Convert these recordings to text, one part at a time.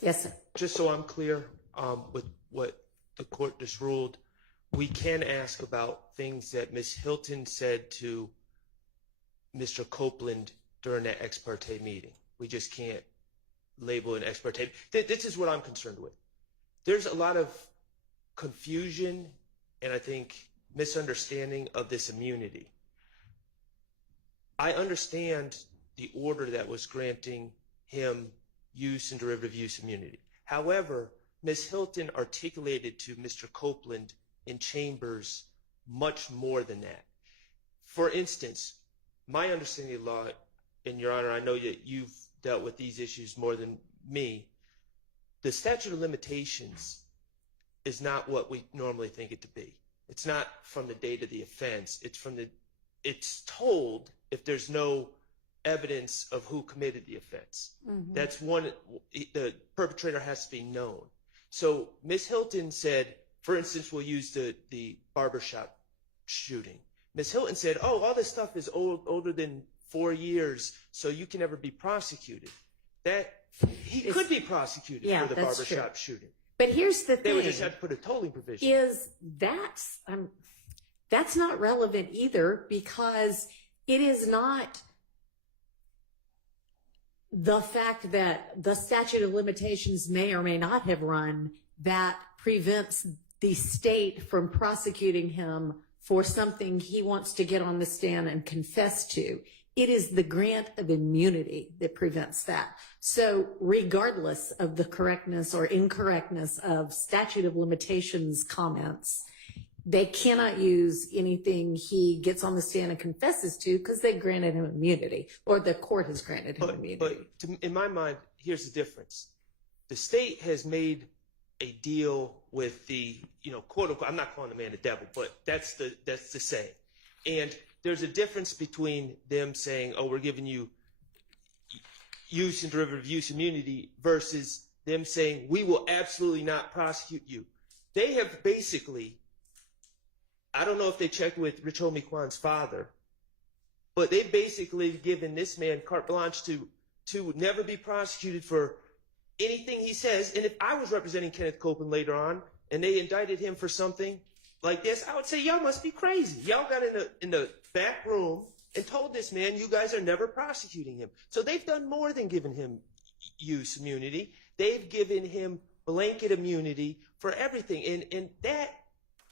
Yes, sir. Just so I'm clear with what the court just ruled, we can ask about things that Ms. Hilton said to Mr. Copeland during that ex parte meeting. We just can't label an ex parte. This is what I'm concerned with. There's a lot of confusion and I think misunderstanding of this immunity. I understand the order that was granting him use and derivative use immunity. However, Ms. Hilton articulated to Mr. Copeland in chambers much more than that. For instance, my understanding of law, and Your Honor, I know that you've dealt with these issues more than me, the statute of limitations is not what we normally think it to be. It's not from the date of the offense. It's told if there's no evidence of who committed the offense. Mm-hmm. That's one, the perpetrator has to be known. So Ms. Hilton said, for instance, we'll use the barbershop shooting. Ms. Hilton said, oh, all this stuff is older than 4 years, so you can never be prosecuted. He could be prosecuted for the barbershop shooting. But here's the thing. They would just have to put a tolling provision. That's not relevant either, because it is not the fact that the statute of limitations may or may not have run that prevents the state from prosecuting him for something he wants to get on the stand and confess to. It is the grant of immunity that prevents that. So regardless of the correctness or incorrectness of statute of limitations comments, they cannot use anything he gets on the stand and confesses to because they granted him immunity, or the court has granted him immunity. But in my mind, here's the difference. The state has made a deal with the, quote unquote, I'm not calling the man the devil, but that's the saying. And there's a difference between them saying, oh, we're giving you use and derivative use immunity versus them saying, we will absolutely not prosecute you. They have basically, I don't know if they checked with Rich Homie Kwan's father, but they've basically given this man carte blanche to never be prosecuted for anything he says. And if I was representing Kenneth Copeland later on and they indicted him for something like this, I would say, y'all must be crazy. Y'all got in the back room and told this man, you guys are never prosecuting him. So they've done more than giving him use immunity. They've given him blanket immunity for everything. And that,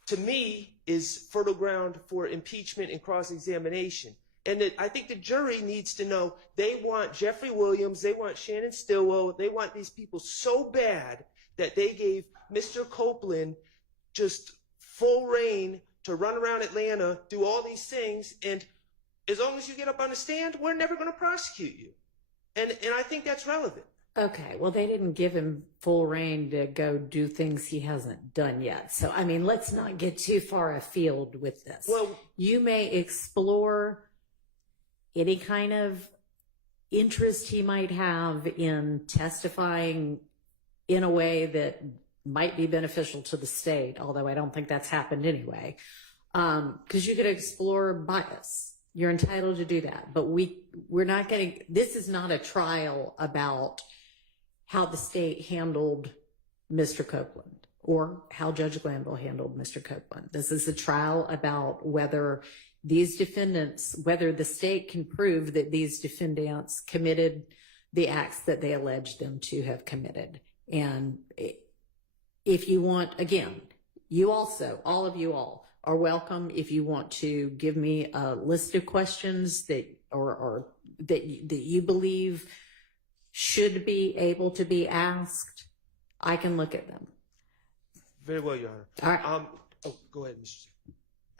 to me, is fertile ground for impeachment and cross-examination. And I think the jury needs to know they want Jeffery Williams, they want Shannon Stillwell, they want these people so bad that they gave Mr. Copeland just full reign to run around Atlanta, do all these things, and as long as you get up on the stand, we're never going to prosecute you. And I think that's relevant. Okay, well, they didn't give him full reign to go do things he hasn't done yet. So, I mean, let's not get too far afield with this. Well, you may explore any kind of interest he might have in testifying in a way that might be beneficial to the state, although I don't think that's happened anyway, because you could explore bias. You're entitled to do that, but we're not getting, this is not a trial about how the state handled Mr. Copeland or how Judge Glanville handled Mr. Copeland. This is a trial about whether these defendants, whether the state can prove that these defendants committed the acts that they allege them to have committed. And if you want, again, you also, all of you all are welcome if you want to give me a list of questions that that you believe should be able to be asked. I can look at them. Very well, Your Honor. All right. Go ahead, Mr.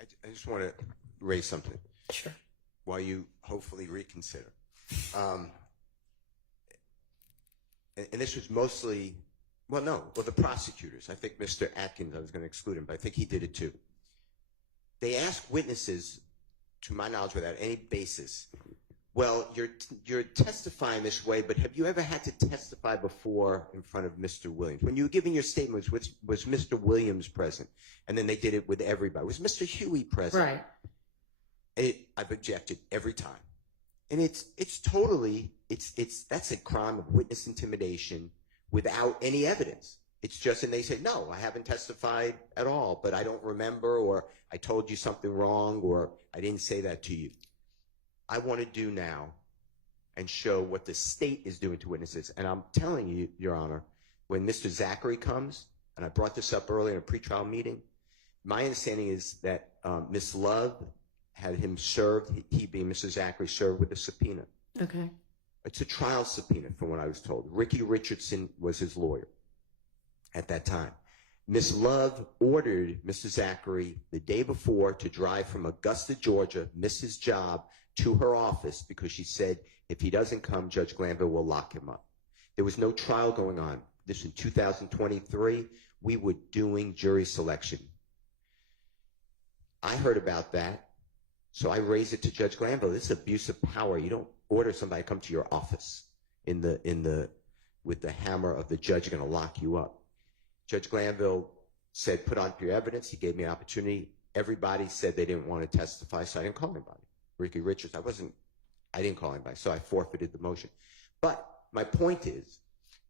I just want to raise something. Sure. While you hopefully reconsider. And this was mostly, the prosecutors. I think Mr. Atkins, I was going to exclude him, but I think he did it too. They asked witnesses, to my knowledge, without any basis, well, you're testifying this way, but have you ever had to testify before in front of Mr. Williams? When you were giving your statements, was Mr. Williams present? And then they did it with everybody. Was Mr. Huey present? Right. I've objected every time. And it's totally, that's a crime of witness intimidation without any evidence. It's just, and they say, no, I haven't testified at all, but I don't remember, or I told you something wrong, or I didn't say that to you. I want to do now and show what the state is doing to witnesses. And I'm telling you, Your Honor, when Mr. Zachary comes, and I brought this up earlier in a pretrial meeting, my understanding is that Ms. Love had him served, he being Mr. Zachary, served with a subpoena. Okay. It's a trial subpoena from what I was told. Ricky Richardson was his lawyer at that time. Ms. Love ordered Mr. Zachary the day before to drive from Augusta, Georgia, miss his job, to her office because she said if he doesn't come, Judge Glanville will lock him up. There was no trial going on. This in 2023, we were doing jury selection. I heard about that, so I raised it to Judge Glanville. This is abuse of power. You don't order somebody to come to your office with the hammer of the judge going to lock you up. Judge Glanville said, put on your evidence. He gave me an opportunity. Everybody said they didn't want to testify, so I didn't call anybody. Ricky Richards, I didn't call anybody, so I forfeited the motion. But my point is,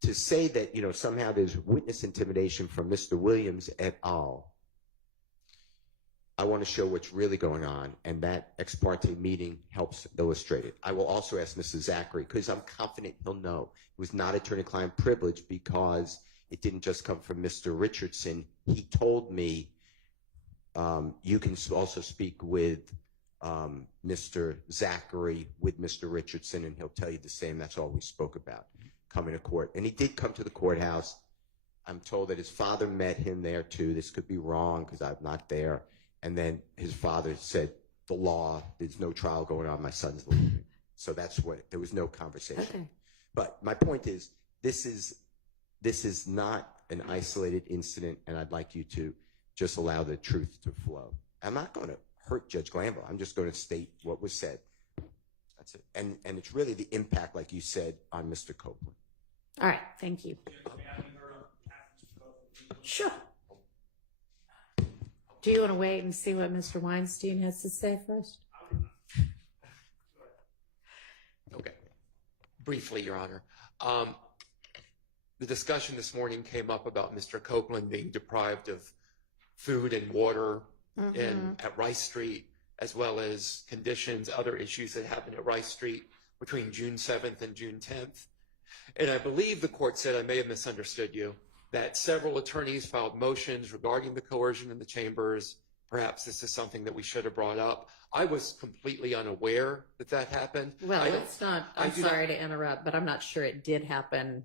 to say that, somehow there's witness intimidation from Mr. Williams et al., I want to show what's really going on, and that ex parte meeting helps illustrate it. I will also ask Mr. Zachary, because I'm confident he'll know. It was not attorney-client privilege because it didn't just come from Mr. Richardson. He told me you can also speak with Mr. Zachary with Mr. Richardson, and he'll tell you the same. That's all we spoke about, coming to court. And he did come to the courthouse. I'm told that his father met him there, too. This could be wrong because I'm not there. And then his father said, the law, there's no trial going on, my son's leaving. So there was no conversation. Okay. But my point is, this is not an isolated incident, and I'd like you to just allow the truth to flow. I'm not going to hurt Judge Glanville. I'm just going to state what was said. That's it. And it's really the impact, like you said, on Mr. Copeland. All right. Thank you. Sure. Do you want to wait and see what Mr. Weinstein has to say first? Okay. Briefly, Your Honor. The discussion this morning came up about Mr. Copeland being deprived of food and water at Rice Street, as well as conditions, other issues that happened at Rice Street between June 7th and June 10th. And I believe the court said, I may have misunderstood you, that several attorneys filed motions regarding the coercion in the chambers. Perhaps this is something that we should have brought up. I was completely unaware that happened. Well, it's not, I'm sorry to interrupt, but I'm not sure it did happen.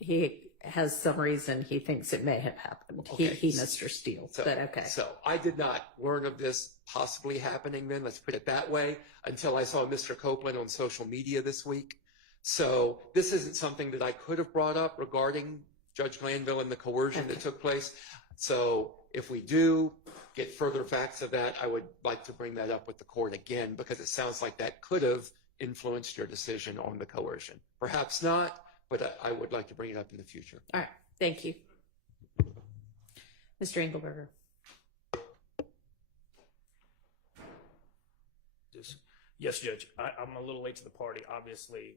He has some reason he thinks it may have happened. Okay. He Mr. Steele, but okay. So I did not learn of this possibly happening then, let's put it that way, until I saw Mr. Copeland on social media this week. So this isn't something that I could have brought up regarding Judge Glanville and the coercion that took place. So if we do get further facts of that, I would like to bring that up with the court again, because it sounds like that could have influenced your decision on the coercion. Perhaps not, but I would like to bring it up in the future. All right. Thank you. Mr. Engelberger. Yes, Judge. I'm a little late to the party, obviously.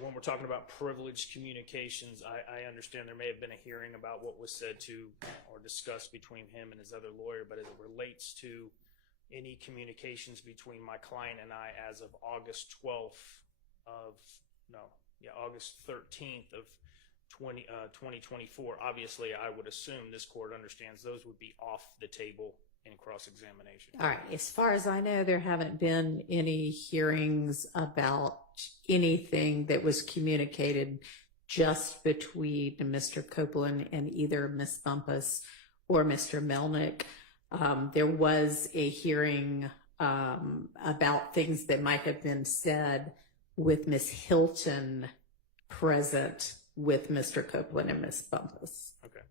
When we're talking about privileged communications, I understand there may have been a hearing about what was said to or discussed between him and his other lawyer, but as it relates to any communications between my client and I as of August 13th of 2024, obviously I would assume this court understands those would be off the table in cross-examination. All right. As far as I know, there haven't been any hearings about anything that was communicated just between Mr. Copeland and either Ms. Bumpus or Mr. Melnick. There was a hearing about things that might have been said with Ms. Hilton present with Mr. Copeland and Ms. Bumpus. Okay.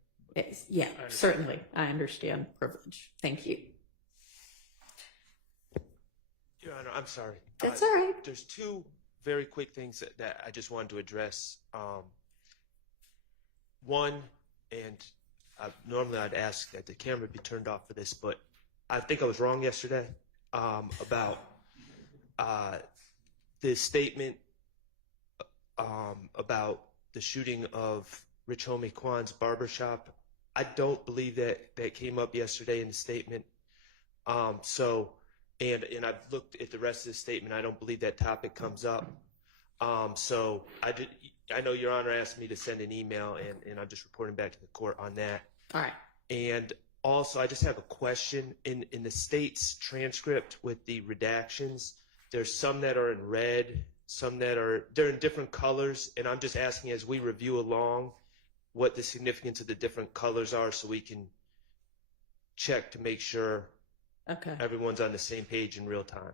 Yeah, certainly. I understand privilege. Thank you. Your Honor, I'm sorry. That's all right. There's two very quick things that I just wanted to address. One, and normally I'd ask that the camera be turned off for this, but I think I was wrong yesterday about the statement about the shooting of Rich Homie Kwan's barbershop. I don't believe that came up yesterday in the statement. And I've looked at the rest of the statement. I don't believe that topic comes up. I know Your Honor asked me to send an email, and I'm just reporting back to the court on that. All right. And also, I just have a question. In the state's transcript with the redactions, there's some that are in red, some they're in different colors, and I'm just asking as we review along what the significance of the different colors are so we can check to make sure everyone's on the same page in real time.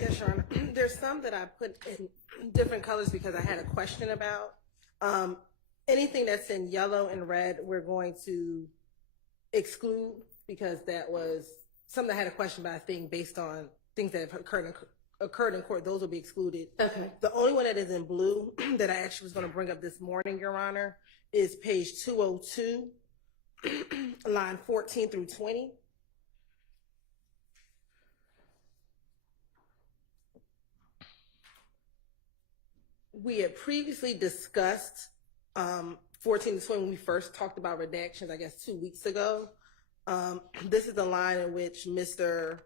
Yes, Your Honor. There's some that I put in different colors because I had a question about. Anything that's in yellow and red, we're going to exclude because that was something I had a question about, I think, based on things that have occurred in court. Those will be excluded. Okay. The only one that is in blue that I actually was going to bring up this morning, Your Honor, is page 202, line 14 through 20. We had previously discussed 14 to 20 when we first talked about redactions, I guess 2 weeks ago. This is the line in which Mr.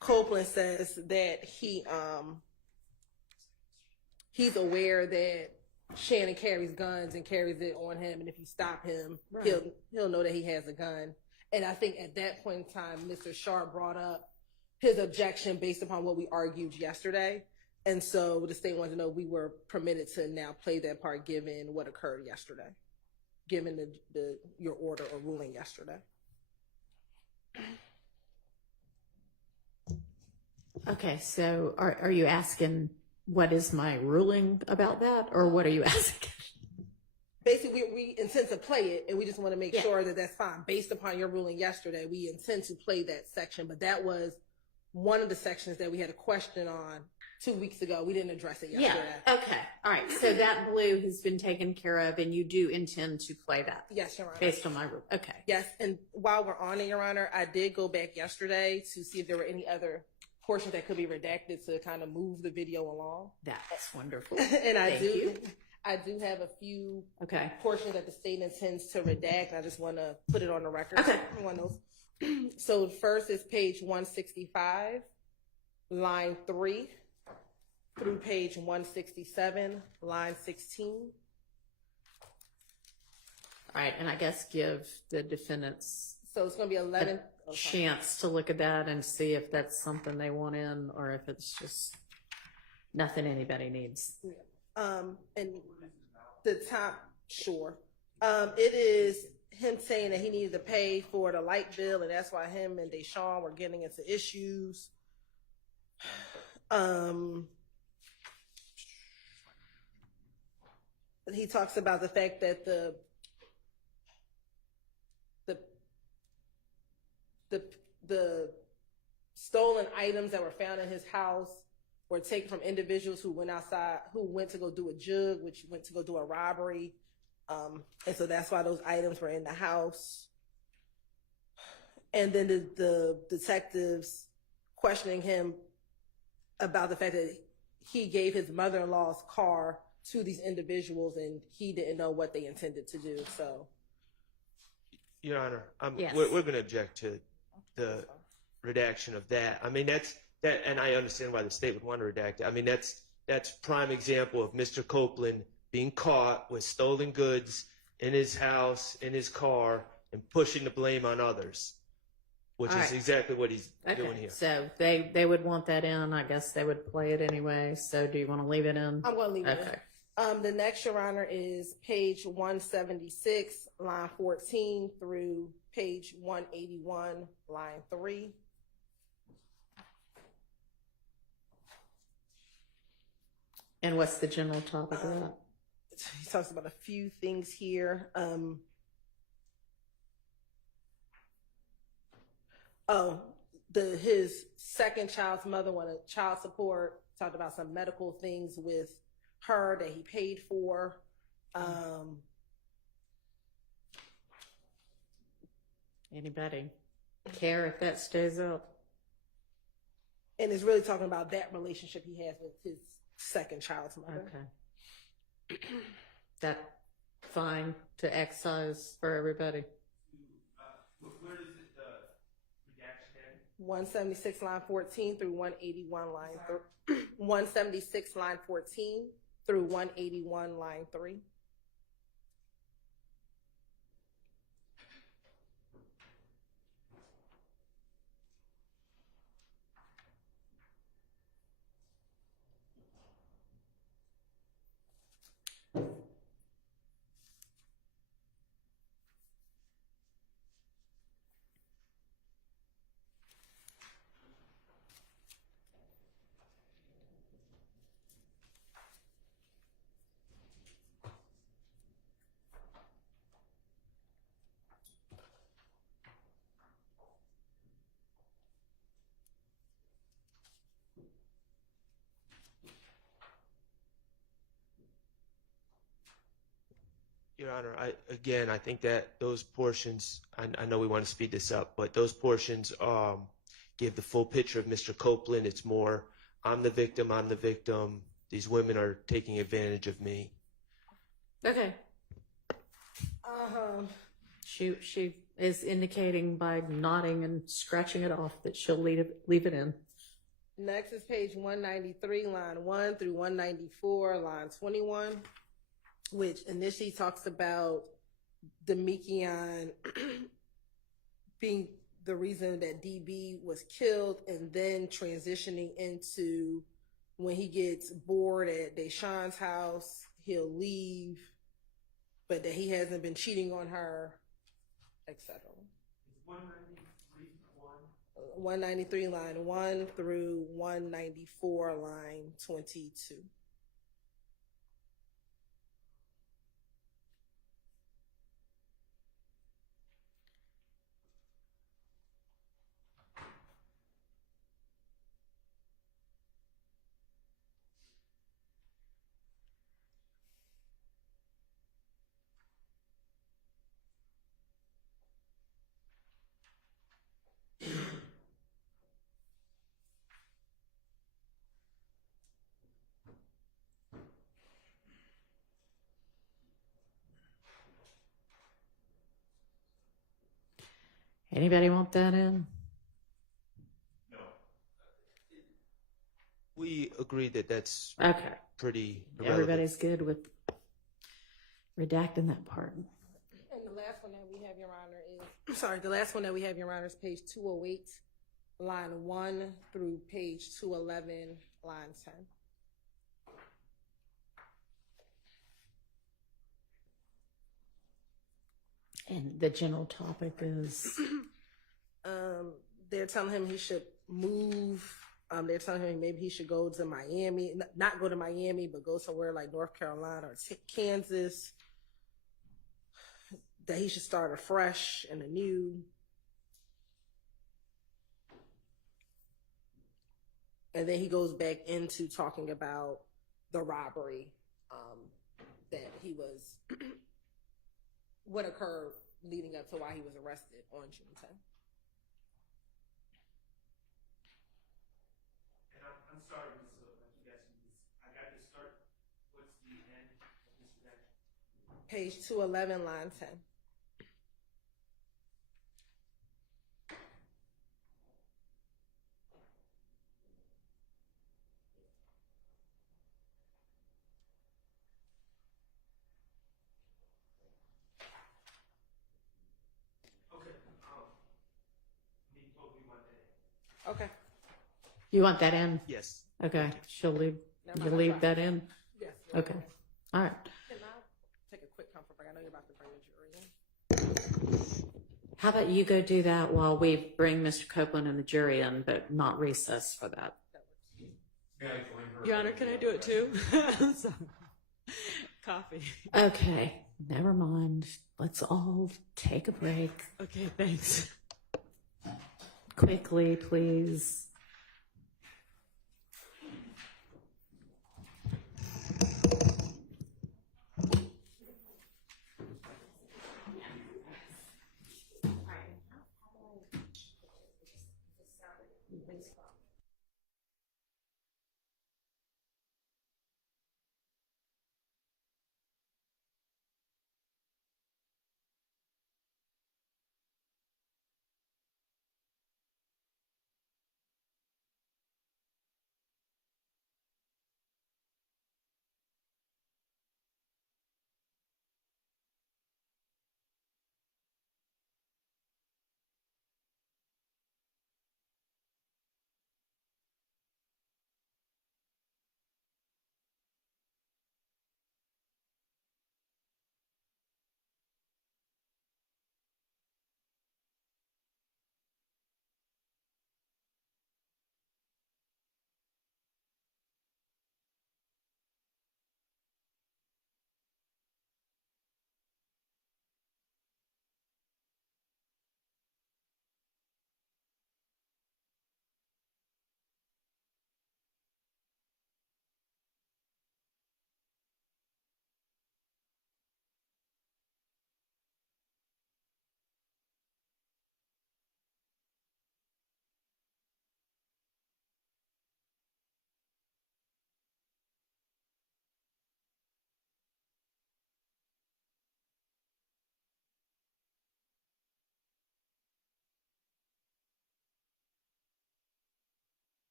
Copeland says that he's aware that Shannon carries guns and carries it on him, and if you stop him, he'll know that he has a gun. And I think at that point in time, Mr. Sharp brought up his objection based upon what we argued yesterday. And so the state wanted to know we were permitted to now play that part given what occurred yesterday, given your order or ruling yesterday. Okay, so are you asking what is my ruling about that, or what are you asking? Basically, we intend to play it, and we just want to make sure that that's fine. Based upon your ruling yesterday, we intend to play that section, but that was one of the sections that we had a question on 2 weeks ago. We didn't address it yesterday. Yeah, okay, all right. So that blue has been taken care of, and you do intend to play that? Yes, Your Honor. Based on my rule, okay. Yes, and while we're on it, Your Honor, I did go back yesterday to see if there were any other portions that could be redacted to kind of move the video along. That's wonderful. And I Thank do have a few Okay. portions that the state intends to redact. I just want to put it on the record. Okay. Everyone knows. So first is page 165, line 3, through page 167, line 16. All right, and I guess give the defendants So it's going to be 11. a chance to look at that and see if that's something they want in, or if it's just nothing anybody needs. And the top, sure. It is him saying that he needed to pay for the light bill, and that's why him and Deshaun were getting into issues. He talks about the fact that the stolen items that were found in his house were taken from individuals who went outside, who went to go do a jug, which went to go do a robbery. And so that's why those items were in the house. And then the detectives questioning him about the fact that he gave his mother-in-law's car to these individuals and he didn't know what they intended to do. So, Your Honor, Yes. we're going to object to the redaction of that. I mean, that, and I understand why the state would want to redact it. I mean, that's prime example of Mr. Copeland being caught with stolen goods in his house, in his car, and pushing the blame on others, which All is right. exactly what he's doing Okay, here. so they would want that in. I guess they would play it anyway. So do you want to leave it in? I'm going to leave it. Okay. The next, Your Honor, is page 176, line 14 through page 181, line 3. And what's the general topic of that? He talks about a few things here. His second child's mother wanted child support. Talked about some medical things with her that he paid for. Anybody care if that stays up? And it's really talking about that relationship he has with his second child's mother. Okay. That fine to excise for everybody. Where does it, redaction end? 176 line 14 through 181 line 176 line 14 through 181 line 3. Your Honor, I think that those portions, I know we want to speed this up, but those portions give the full picture of Mr. Copeland. It's more, I'm the victim, these women are taking advantage of me. Okay. She is indicating by nodding and scratching it off that she'll leave it in. Next is page 193, line 1 through 194, line 21, which initially talks about Demekion being the reason that DB was killed, and then transitioning into when he gets bored at Deshaun's house, he'll leave, but that he hasn't been cheating on her, etc. 193 line 1 through 194 line 22. Anybody want that in? We agree that that's Okay. pretty irrelevant. Everybody's good with redacting that part. And the last one that we have, Your Honor, is page 208, line 1 through page 211, line 10. And the general topic is They're telling him he should move. They're telling him maybe he should go to Miami, not go to Miami, but go somewhere like North Carolina or Kansas. That he should start afresh and anew. And then he goes back into talking about the robbery that he was, what occurred leading up to why he was arrested on June 10th. And I'm sorry, Ms. Silva, I keep asking you this. I got to start. What's the end of this redaction? Page 211, line 10. Okay. you want that in? Yes. Okay. She'll leave. Never You mind, leave I'm that in. Yes. Okay. All right. Can I take a quick comfort break? I know you're about to bring the jury in. How about you go do that while we bring Mr. Copeland and the jury in, but not recess for that. Your Honor, can I do it too? Sorry. Coffee. Okay. Never mind. Let's all take a break. Okay, thanks. Quickly, please.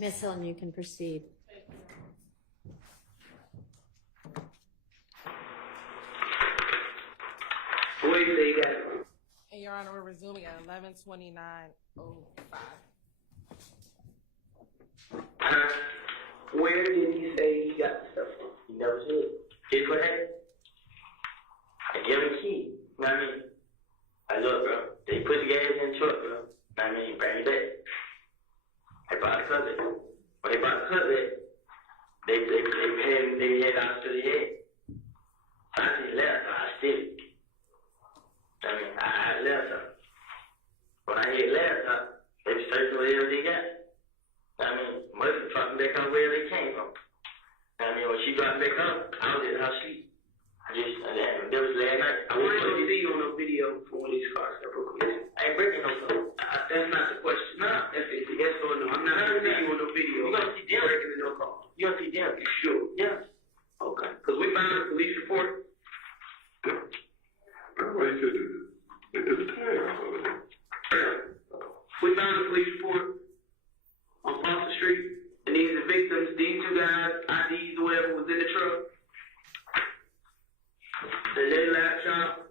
Miss Hilton, you can proceed. What do you say you got? And Your Honor, we're resuming at 11:29:05. Where did he say he got the stuff from? He never said. Here's what happened. I gave him the key. You know what I mean? I look, bro. They put the gas in the truck, bro. You know what I mean? Bring it back. I brought the cutlet. When they brought the cutlet, they had out to the head. So I just left. So I still. I mean, I left her. When I hit left her, they was searching whatever they got. I mean, must have dropped back on where they came from. I mean, when she dropped back up, I was in her sleep. That was last night. I wanted to see you on a video for one of these cars that broke. I ain't breaking no car. That's not the question. No, that's it. Yes or no. I'm not going to see you on no video. You're going to see them breaking in no car. You're going to see them. You sure? Yeah. Okay. Because we found a police report. That's why you said it's a tag over there. We found a police report on Foster Street, and these are victims. These two guys, IDs or whatever, was in the truck. The little laptop,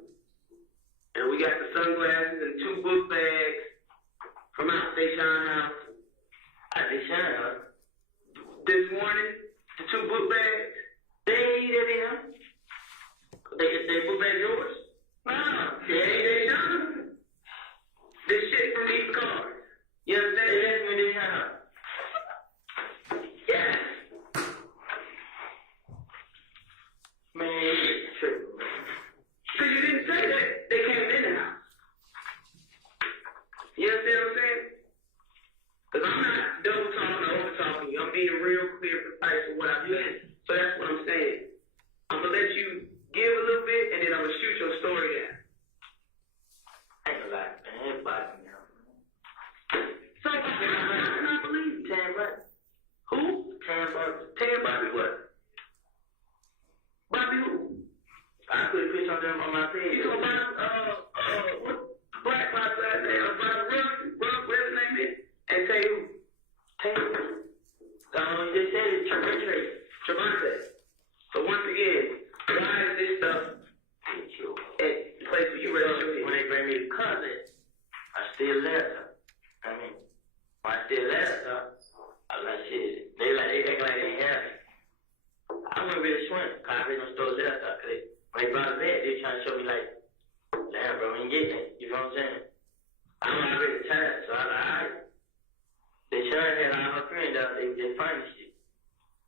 and we got the sunglasses and 2 book bags from out Deshaun house. At Deshaun house. This morning, the 2 book bags, they ain't them. They book bags yours? No, they ain't Deshaun. This shit from these cars. You understand? They asked me Deshaun house. Yes. Man, it's true. Because you didn't say that they came in the house. You understand what I'm saying? Because I'm not double talking or over talking you. I'm being real clear, precise with what I'm doing. So that's what I'm saying. I'm going to let you give a little bit, and then I'm going to shoot your story down. I ain't gonna lie, man. Everybody now. So, I cannot believe you, Tam Bobby. Who? Tam Bobby. Tam Bobby what? Bobby who? I put a picture on them on my page. You know about, what? Black Bobby last name? Bobby whatever his name is? And say who? Tam. You just said it, Trevante. So once again, why is this stuff at the place where you registered? When they bring me the cousin, I still left her. I mean, when I still left her, I was like, shit, they act like they ain't happy. I wouldn't really swim, because I really don't still left her, because when they brought it back, they trying to show me like, damn, bro, we ain't getting it. You know what I'm saying? I'm already tired, so I was like, all right. They sure had all her friends out, they just funny shit.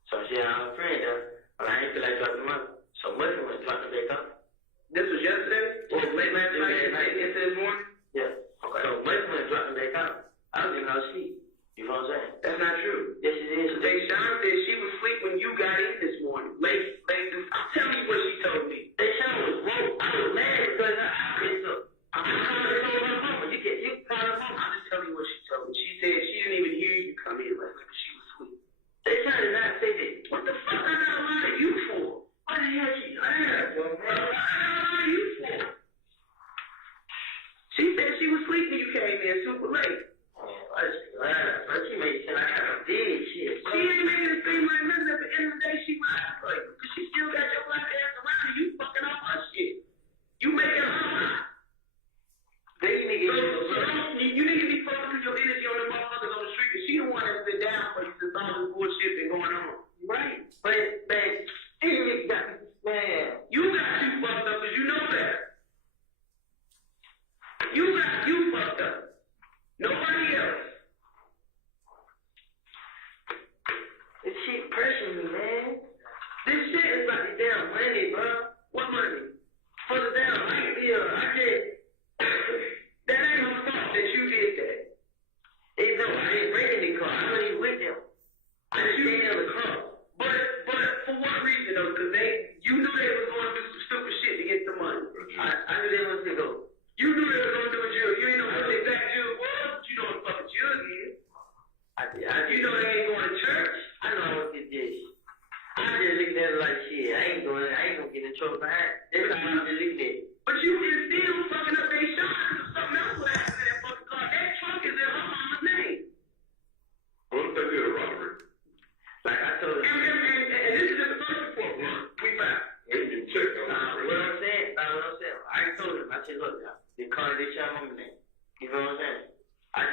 So she had all her friends out, but I ain't feel like dropping them up. So Muslim went dropping back up. This was yesterday? Or late last night? Into this morning? Yeah. Okay. So Muslim went dropping back up. I was in her sleep. You know what I'm saying? That's not true. Yes, it is. Deshaun said she was asleep when you got in this morning. Late. Tell me what she told me. Deshaun was woke. I was mad because I'm trying to call her home. You can call her home. I'm just telling you what she told me. She said she didn't even hear you come in last night because she was asleep. Deshaun did not say that. What the fuck I gotta lie to you for? What the hell she lied for, bro? What the hell I lie to you for? She said she was asleep when you came in super late. But she made it seem like I did shit. She ain't making it seem like nothing. At the end of the day, she lied for you. Because she still got your black ass around and you fucking off her shit. You making her lie. Then you need to be focusing your energy on the motherfuckers on the street. Because she the one that's been down for you since all this bullshit been going on. Right. But, man, you got you fucked up because you know better. You fucked up. Nobody else. This shit pressuring me, man. This shit is like the damn money, bro. What money? For the damn light bill. That ain't her fault that you did that. It's no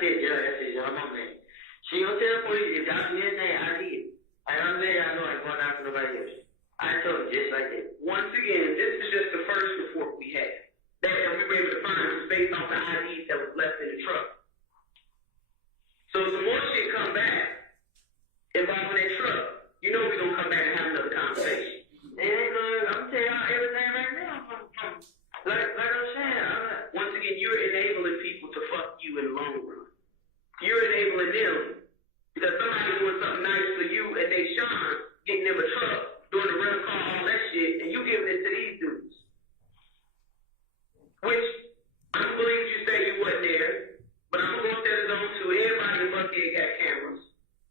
said, yeah, that's it, y'all, my man. She gonna tell the police, if y'all do anything, I did. And I'm letting y'all know I ain't going after nobody else. I told you just like that. Once again, this is just the first report we had. That we were able to find was based on the IDs that was left in the truck. So if some more shit come back involving that truck, you know we're gonna come back and have another conversation. And I'm telling y'all everything right now. Like I'm saying, once again, you're enabling people to fuck you in the long run. You're enabling them because somebody's doing something nice for you and they shine, getting them a truck, doing the rental car, all that shit, and you giving it to these dudes. Which I don't believe you say you wasn't there, but I'm going to tell it on to everybody in Buckhead got cameras.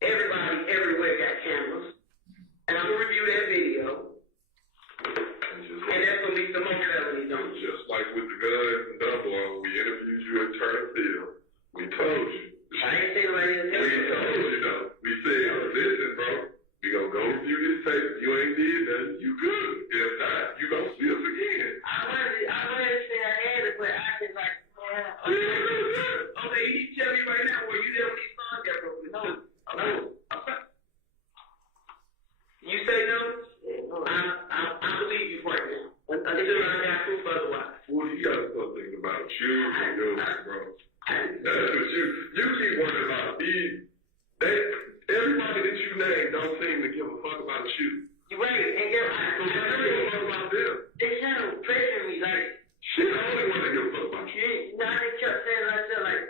Everybody everywhere got cameras. And I'm going to review that video. And that's going to be some more felonies on you. Just like with the guns and double, we interviewed you at Turner Field. We told you. I ain't saying right here. We told you though. We said, listen, bro, we gonna go review this tape. You ain't did nothing. You good. If not, you gonna see us again. I wanted to say I had it, but I just like, okay, you need to tell me right now where you there when these songs got broken. No. Okay. You say no? I believe you right now. Until I got proof otherwise. Well, you got something about you and yours, bro. That's what you keep worrying about. Everybody that you name don't seem to give a fuck about you. You're right, and they're Don't give a fuck about them. they kind of pressuring me like, Shit, I only want to give a fuck about you. you know, I just kept saying to myself like,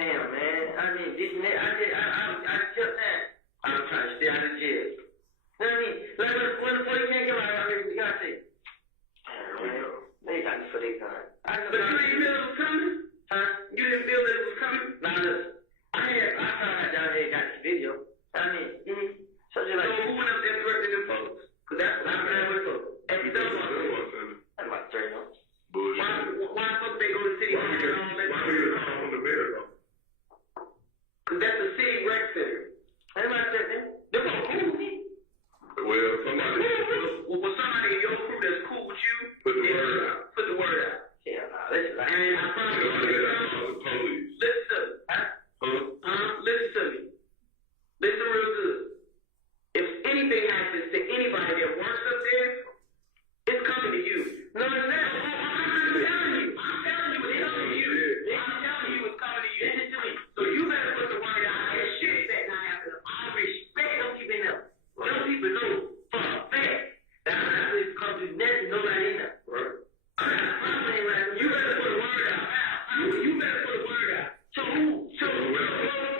damn man, I mean, this and that. I kept saying, I'm trying to stay out of jail. You know what I mean? Like when the police can't come out, I mean, we gotta say, damn man, they got me for their gun. But you ain't feel it was coming? Huh? You didn't feel that it was coming? Nah, look, I found out down there got this video. I mean, so you're like, who went up there directing them folks? Cause that's what I'm going with folks. Every day, that's like 30 months. Bullshit. Why folks they go to city hall and all that? Why do you call on the mayor though? Cause that's the city rec center. Everybody said that. They're gonna cool me. Well, somebody Well, somebody in your crew that's cool with you, put the word out. put the word out. Yeah, nah, listen. And I promise You you, don't get out of the police. listen to me. Listen to me. Listen real good. If anything happens to anybody that works up there, it's coming to you. No, it's not. I'm telling you. It's coming to you. I'm telling you it's coming to you. Listen to me. So you better put the word out. That shit that not happen. I respect them people know. Them people know for a fact that I'm not going to come to nothing, nobody in there. Right. I'm saying like, you better put a word out. You better put a word out. To who? To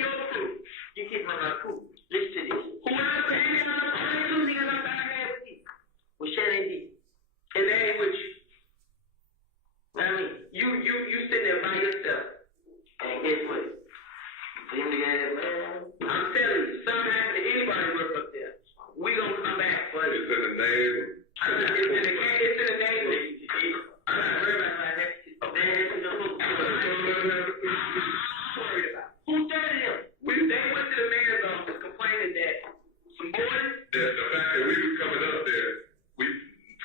your crew. You keep on my crew. Listen to this. Whoever ain't on the only two niggas I'm back there with you. Well, shit ain't deep. And they ain't with you. I mean, you sitting there by yourself. And guess what? Them niggas, man. I'm telling you, something happen to anybody work up there. We gonna come back for you. It's in the name. It's in the name of I'm not worried about that. I'm worried about. Who did it? They went to the mayor's office complaining that some boys. That the fact that we was coming up there,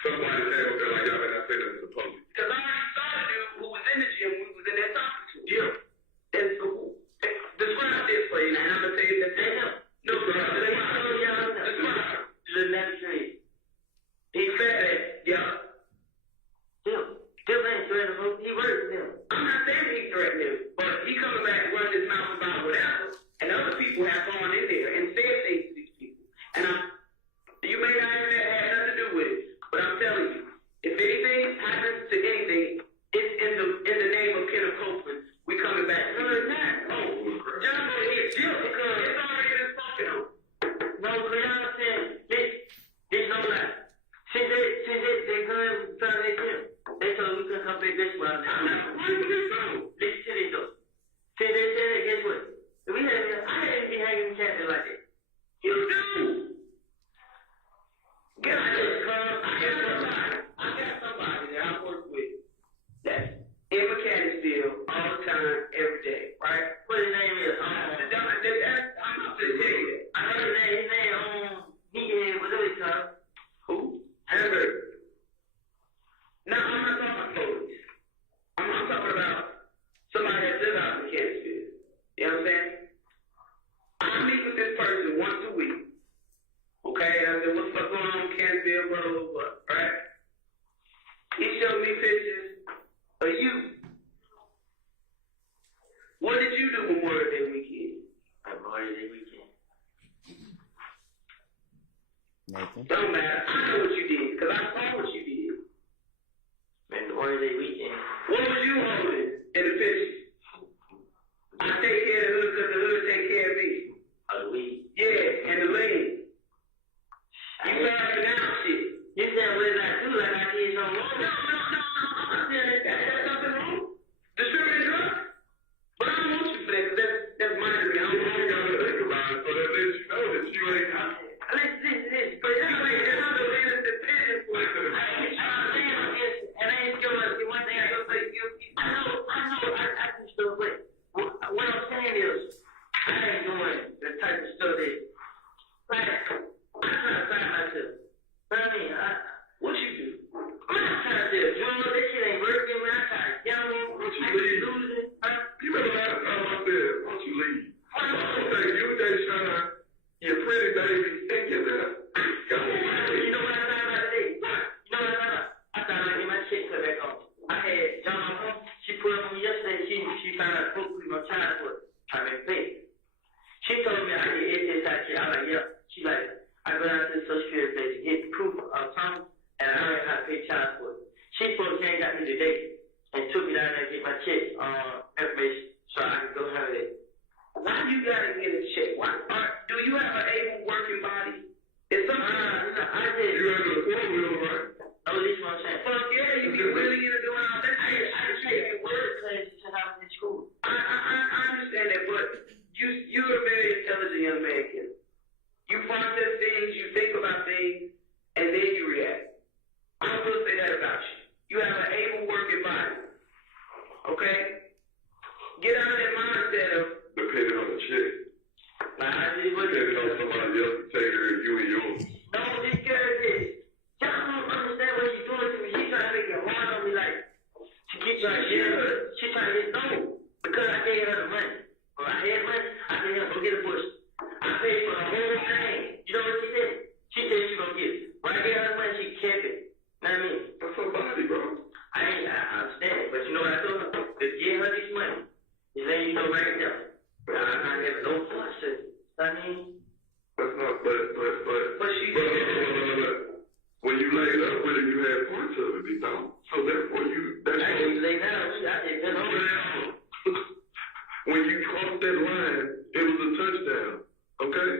somebody came up there like, y'all better not say nothing to the police. Because I already saw the dude who was in the gym, we was in there talking to him. Yeah. And so, describe this for you, and I'm going to tell you that they him. No, describe. The next tree. He fat ass, yeah. Still ain't threatening him. He works with him. I'm not saying he threatened him, but he coming back running his mouth about whatever, and other people have gone in there and said things to these people. And you may not have had nothing to do with it, but I'm telling you, if anything happens to anything, it's in the name of Kenneth Copeland. We coming back. No, it's not. Oh, John Boy, he's chill because it's already been spoken on. No, because y'all saying this no lie. Since they come from their gym, they told we couldn't come back this one. I'm not going to this room. Listen to this though. Since they said that, guess what? I hadn't been hanging with captain like that. You do. Get out of this club. I got somebody that I work with that's in Mechanicsville all the time, every day, right? What his name is? I'm not going to tell you that. I know his name, whatever it's called. Who? Hamburger. No, I'm not talking about police. I'm talking about somebody that lives out in Mechanicsville. Memorial Day weekend? Nathan? Don't matter. I know what you did, because I saw what you did. Memorial Day weekend. What was you holding in the picture? I take care of the hood because the hood take care of me. Oh, the weed? Yeah, and the lean. You passing down shit. You said what did I do? Like I did something wrong? No. I'm saying that's nothing wrong. Distributing drugs? But I don't want you for that, because that's minor to me. I don't want you to think about it, so that lets you know that you ain't got it. Listen, but you ain't got no independent for it. And I ain't sure one thing I don't say guilty. I know, I can still wait. What I'm saying is, I ain't doing the type of stuff that, like, I'm trying to find myself. But I mean, what you do? I'm not trying to say a drug, that shit ain't working, man. I'm trying to gamble. Why don't you leave? Losing. You remember last time I said, why don't you leave? I don't think you, Deshaun, your pretty baby, and get that. Go on. You know what I thought about today? You know what I thought about? I thought I'd get my check cut back on. I had John on phone. She put up on me yesterday. She found out hopefully my child support. I mean, pay. She told me I did this, that shit. I was like, yeah. She's like, I go down to the Social Security place to get proof of Thomas, and I learned how to pay child support. She supposed to change out me today and took me down there to get my check information so I could go have it. Why you gotta get a check? Why? Do you have an able working body? It's something I did. You have a four-wheel, right? Oh, this is what I'm saying. Fuck yeah, you be willing to do all that. I take word class to have in school. I understand that, but you're a very intelligent young man, kid. You process things, you think about things, and then you react. I will say that about you. You have an able working body. Okay? Get out of that mindset of Depending on the chick. Depending on somebody else to take care of you and yours. No, this girl is. Y'all don't understand what she's doing to me. She's trying to make it hard on me, like, to get you shit. She's trying to get no, because I gave her the money. When I had money, I said, go get a bush. I paid for the whole thing. You know what she did? She said she gonna get it. When I gave her the money, she kept it. Know what I mean? That's her body, bro. I understand it, but you know what I told her? To give her this money. Is letting you know right now. I'm not having no fun, sis. I mean, That's not, but she. When you laid up with it, you had parts of it, you know? So therefore, that's I didn't lay down. I didn't get on. When you crossed that line, it was a touchdown, okay?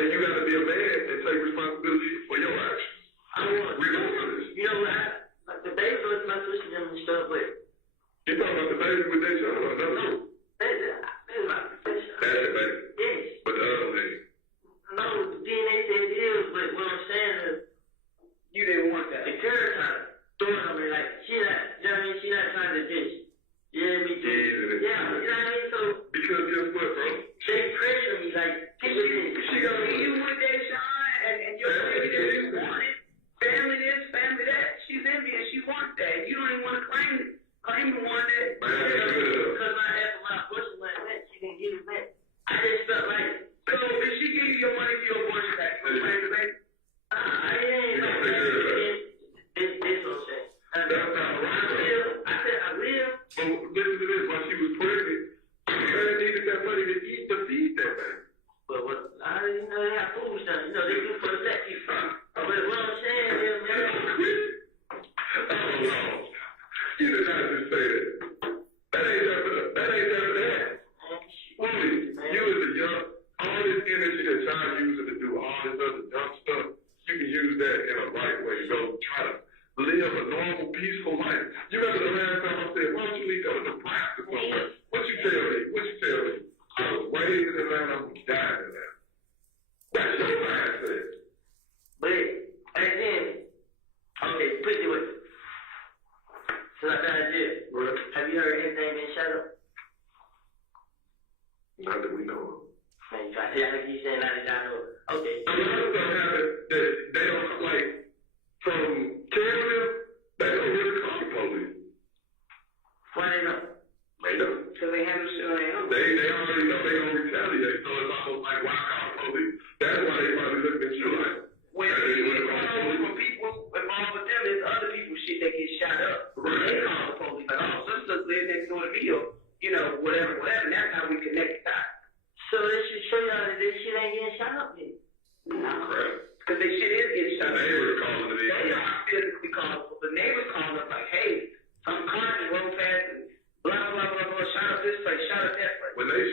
And you got to be a man and take responsibility for your actions. I want. Regardless. You know what? Like the baby was my sister and stuff, but. You talking about the baby with that child? No. That's my profession. That's the baby. Yes. But the other thing. No, the DNA says it is, but what I'm saying is, You didn't want that. the girl trying to throw it on me like, she not, you know what I mean? She not trying to ditch. Yeah, me too. Yeah, you know what I mean? So, Because guess what, bro? they pressure me like, She gonna leave you with that shine and your baby that you wanted. Family this, family that. She's envious. She wants that. You don't even want to claim you want that. because I asked for my abortion like that, she didn't give it back. I just felt like, So did she give you your money for your abortion back? So claim it back? I ain't no this what I'm saying. I will. So listen to this. While she was pregnant, she needed that money to eat to feed that baby. But what I didn't know they have food stamps. You know, they do for the sex. But what I'm saying is, man. Oh, no. You did not just say that. That ain't never that. Woody, you as a young, all this energy that y'all using to do all this other dumb stuff, you can use that in a right way. Go try to live a normal, peaceful life. You remember the last time I said, why don't you leave go to Nebraska somewhere? What you tell me? I was raised in Atlanta, I'm gonna die in Atlanta. That's your mindset. But, and then, okay, put it with so I got a deal. Have you heard anything been shut up? Not that we know of. Man, you try to keep saying that I know. Okay. A lot of stuff happen that they don't, like, from Canada, they don't really call the police. Why they don't? They don't. Because they handle shit on their own. They already know they gonna retaliate, so it's almost like, why call the police? That's why they probably looking at you like, When people involved with them, there's other people shit that get shot up. Right. They call the police. Like, oh, sisters live next door to me, or, you know, whatever. And that's how we connect the dots. So they should show y'all that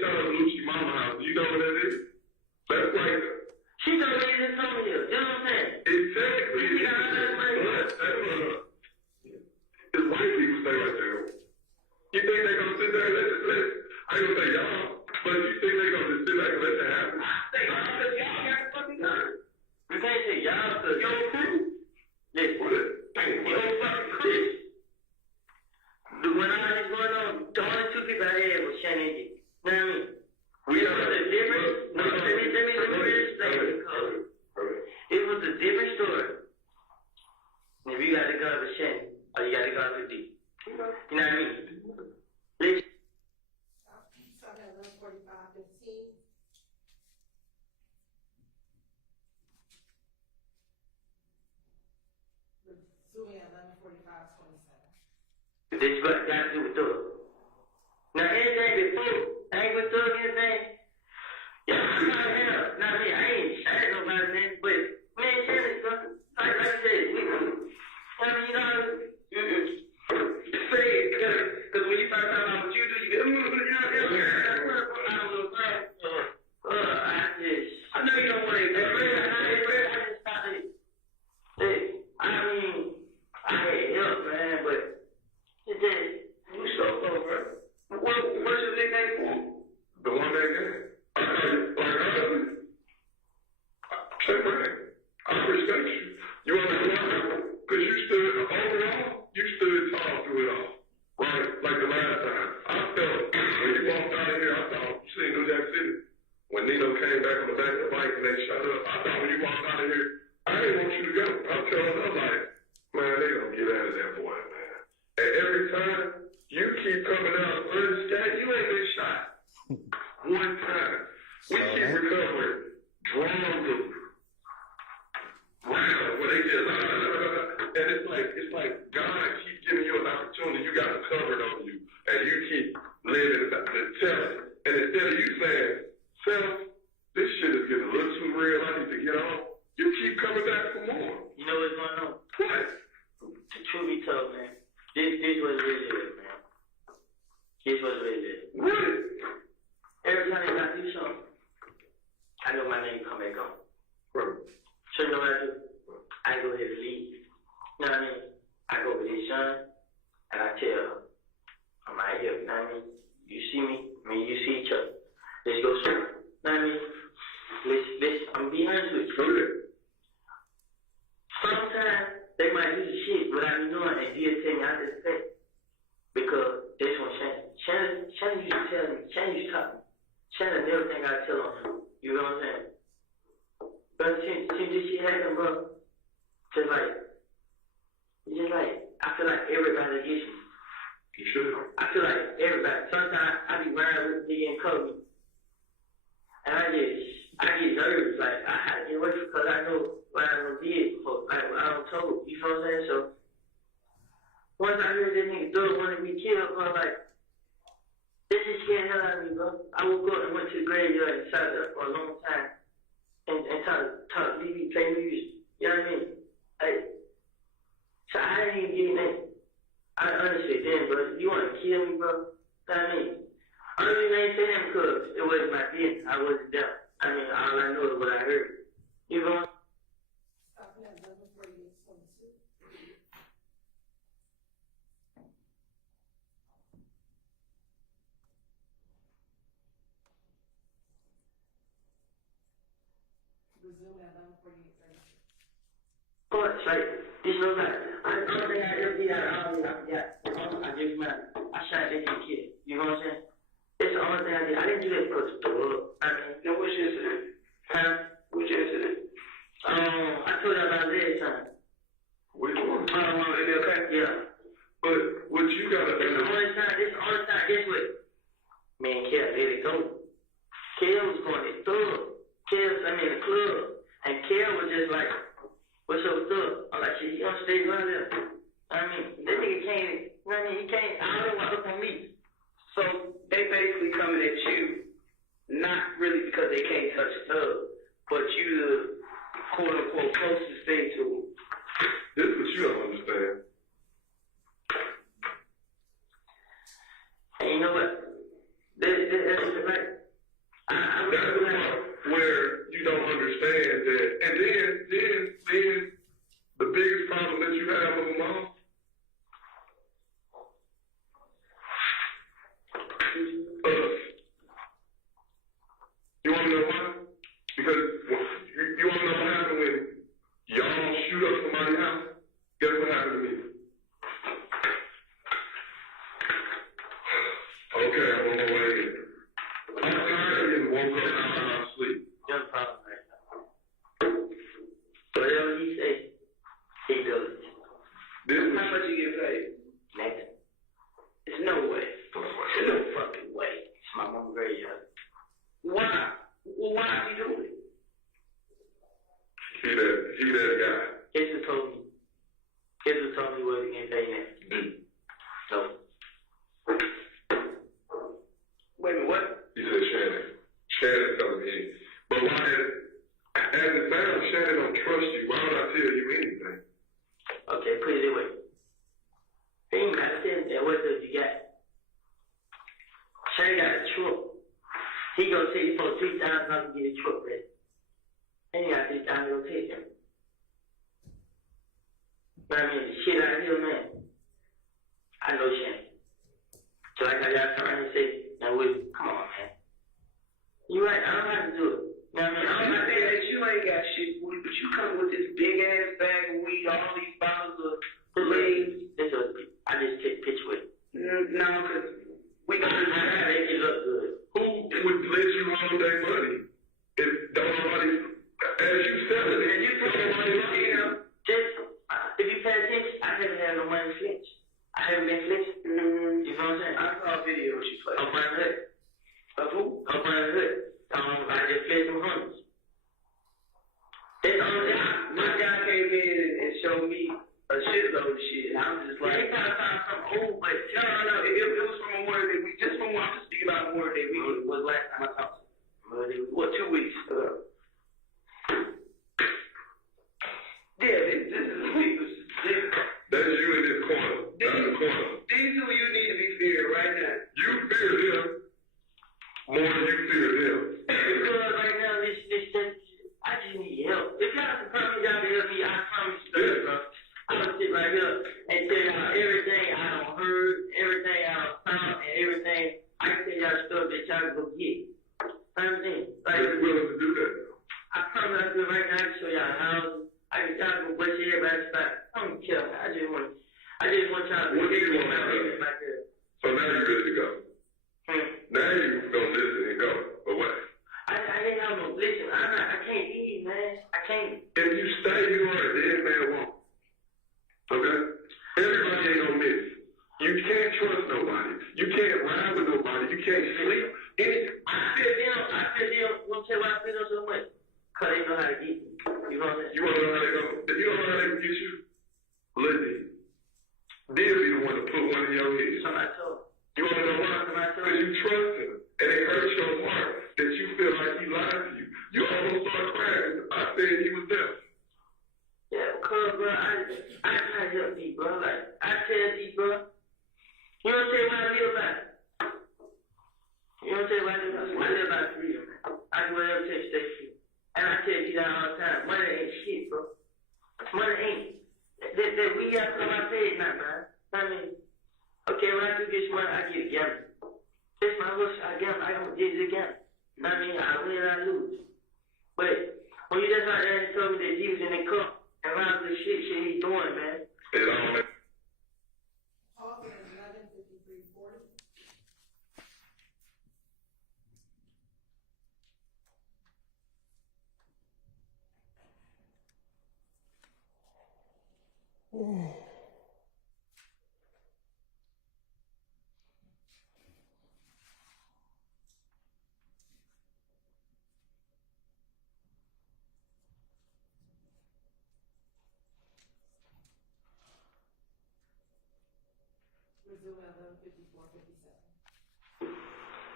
called Lucy Mama House. You know what that is? That's like, She's gonna raise this on you. You know what I'm saying? exactly. She got all that money. It's white people stay right there. You think they gonna sit there and let I ain't gonna say y'all, but you think they gonna just sit back and let that happen? I say y'all because y'all got the fucking gun. You can't say y'all because y'all cool. Listen, What is it? you don't fucking cool. When all this going on, the only two people I had was Shannon and Dick. You know what I mean? We It was a different, no, let me explain it, because it was a different story. If you got the gun for Shannon, or you got the gun for Dick. You know what I mean? Listen. This is what got to do with Thug. Now, anything before, I ain't with Thug, anything. Yeah, I'm not here. Now, I mean, I ain't shot nobody, man, but, man, Shannon, like I said, I mean, you know, say it, because when you start talking about what you do, you go, I know you don't want to, I mean, I had help, man, but it just, you so over. What's your nickname for? The one that game. I respect you. You understand? Because you stood overall, you stood tall through it all. Right? Like the last time. I felt when you walked out of here, I thought, you seen New Jack City. When Nino came back on the back of the bike and they shut up, I thought when you walked out of here, I didn't want you to go. I'm telling them like, man, they gonna get out of that boy, man. And every time you keep coming out unscathed, you ain't been shot. One time. We keep recovering. Drums of rounds where they just and it's like God keeps giving you an opportunity. You got a cover on you, and you keep living to tell it. And instead of you saying, "Self, this shit is getting a little too real. I need to get on," you keep coming back for more. You know what's going on? What? To truth be told, man, this was really good, man. This was really good. Really? Every time I do something, I know my name come back on. Right. So you know what I do? I go ahead and leave. You know what I mean? I go with his son, and I tell him, I'm right here. You know what I mean? You see me, I mean, you see each other. Let's go straight. You know what I mean? Let's, I'm gonna be honest with you. Okay. Sometimes they might do the shit without me knowing, and he'll tell me I just say, because this one Shannon used to tell me, Shannon used to talk to me. Shannon never think I tell him. You know what I'm saying? But since this shit happened, bro, just like, I feel like everybody gets me. You should. I feel like everybody. Sometimes I be riding with me and Kobe, and I get nervous. Like I had to get away because I know what I done did before. Like what I done told. You know what I'm saying? So once I heard this nigga Doug wanted me killed, bro, like this just scared the hell out of me, bro. I woke up and went to the graveyard and sat there for a long time and talk TV, play music. You know what I mean? Like, so I didn't even get nothing. I honestly didn't, bro. You want to kill me, bro? You know what I mean? Only reason I ain't saying that because it wasn't my business. I wasn't there. I mean, all I know is what I heard. You know? But like this was like I don't think I ever did that. I just man, I shot that kid. You know what I'm saying? It's the only thing I did. I didn't do that because of the world. I mean, now which incident? Huh? Which incident? I told you about last time. Which one? Okay. Yeah. But what you gotta do? This the only time. Guess what? Man, Kel let it go. Kel was going to thug. The club, and Kel was just like, "What's your stuff?" I'm like, "Shit, you gonna stay right there?" I mean, that nigga can't. You know what I mean? He can't. I don't know what's up on me. So they basically coming at you, not really because they can't touch the tub, but you the quote unquote closest thing to them. This is what you don't understand. And you know what? That's right. Why? Well, why is he doing it? He that guy. Guess who told me? Guess who told me what he getting paid now? No. Wait a minute, what? He said Shannon. Shannon told me. But why, at the time, Shannon don't trust you. Why would I tell you anything? Okay, put it this way. He ain't got to tell me that. What does he got? Shannon got a truck. He gonna take you for $3,000 to get his truck ready. And he got $3,000 to take him. But I mean, the shit out here, man. I know Shannon. So like I got come around and say, now Woody, come on, man. You right, I don't have to do it. You know what I mean? I'm not saying that you ain't got shit, Woody, but you come with this big ass bag of weed, all these bottles of legs. I just take a picture with it. No, because we got to make it look good. Who would let you hold their money if don't nobody, as you sell it, And you don't nobody look you know, just, if you pay attention, I haven't had no money flinch. I haven't been flinching. You know what I'm saying? I saw a video she played. Of my hood. Of who? Of my hood. I just flinched some hundreds. That's all that. My guy came in and showed me a shitload of shit. I was just like, they trying to find something old, but no, it was from Memorial Day week. Just from, I'm just speaking about Memorial Day week. It was last time I talked to him. Memorial Day week. What, 2 weeks? Yeah, this is that's you in this corner. That's the corner. These who you need to be feared right now. You fear them more than you fear them. Because right now, this, I just need help. If y'all can come down to help me, I promise you, bro. I'm gonna sit right here and tell y'all everything I done heard, everything I done found, and everything. I can tell y'all stuff that y'all can go get. Understand? Like, Are you willing to do that? I promise I can right now. I can show y'all houses. I can y'all go bust everybody's back. I don't care. I just want y'all to What do you get want my to do? baby back there. So now you're ready to go. Now you gonna listen and go. But what? I didn't have no listen. I can't eat, man. I can't. If you stay, you are a dead man walk. Okay? Everybody ain't gonna miss. You can't trust nobody. You can't ride with nobody. You can't sleep. I feel them. Won't tell why I feel them so much. Cause they know how to get me. You know what I'm saying? You wanna know how they go? If you don't know how they can get you, Lindsay, they'll be the one to put one in your head. Somebody told. You wanna know why? Because you trust him. And it hurts your heart that you feel like he lied to you. You almost started crying. I said he was there. Yeah, cause bro, I try to help D, bro. Like I tell D, bro. You don't tell why I feel about it. You don't tell why I feel about it. I live about freedom, man. I do whatever it takes to stay free. And I tell you that all the time. Money ain't shit, bro. Money ain't. That we got to come out paid now, man. I mean, okay, when I do this money, I get a gamble. It's my hustle. I gamble. I don't get it again. I mean, I win, I lose. But when you just out there and told me that he was in the cup and a lot of the shit he's doing, man. It all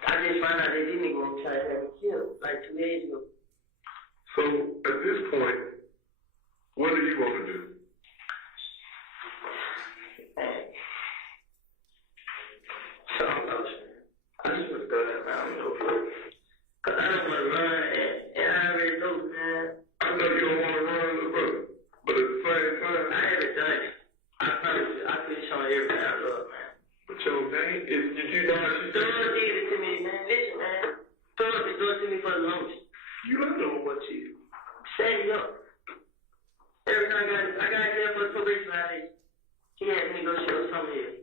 I just found out that this nigga gonna try to have me killed like 2 days ago. So at this point, what do you want to do? So I'm lost. I just want to go down around no place. Cause I don't want to run and I already know, man. I know you don't want to run, little brother, but at the same time, I haven't done it. I promise you, I finish on everything I love, man. but your name is, you know how she Throw it did it to me, man. Listen, man. Throw it been doing it to me for the longest. You don't know what you. Set it up. Every time I got here for the probation violation, he had me go show some here.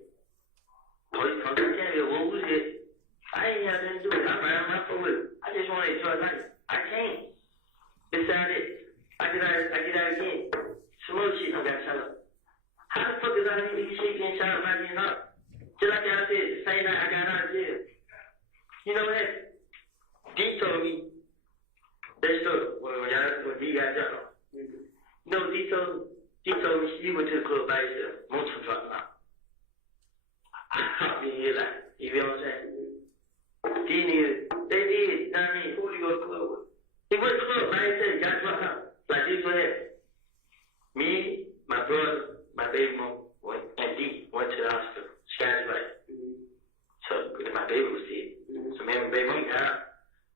Oh, you come to Canada, what was it? I ain't have nothing to do with it. I ran my foot with it. I just want to enjoy life. I can't. Besides it, I get out again. Some other shit I got shot up. How the fuck is all these shit getting shot up by getting up? Just like y'all said, the same night I got out of jail. You know what? D told Let's go. When D got dropped. You know what D told me she went to the club by herself. Multiple dropped out. I popped in here like, you feel what I'm saying? These niggas, they did, you know what I mean? Who you go to the club with? He went to the club by himself, got dropped out. Like this what happened. Me, my brother, my baby mom, and D went to the hospital. Sky's right. So my baby was sick. So me and my baby mom got out.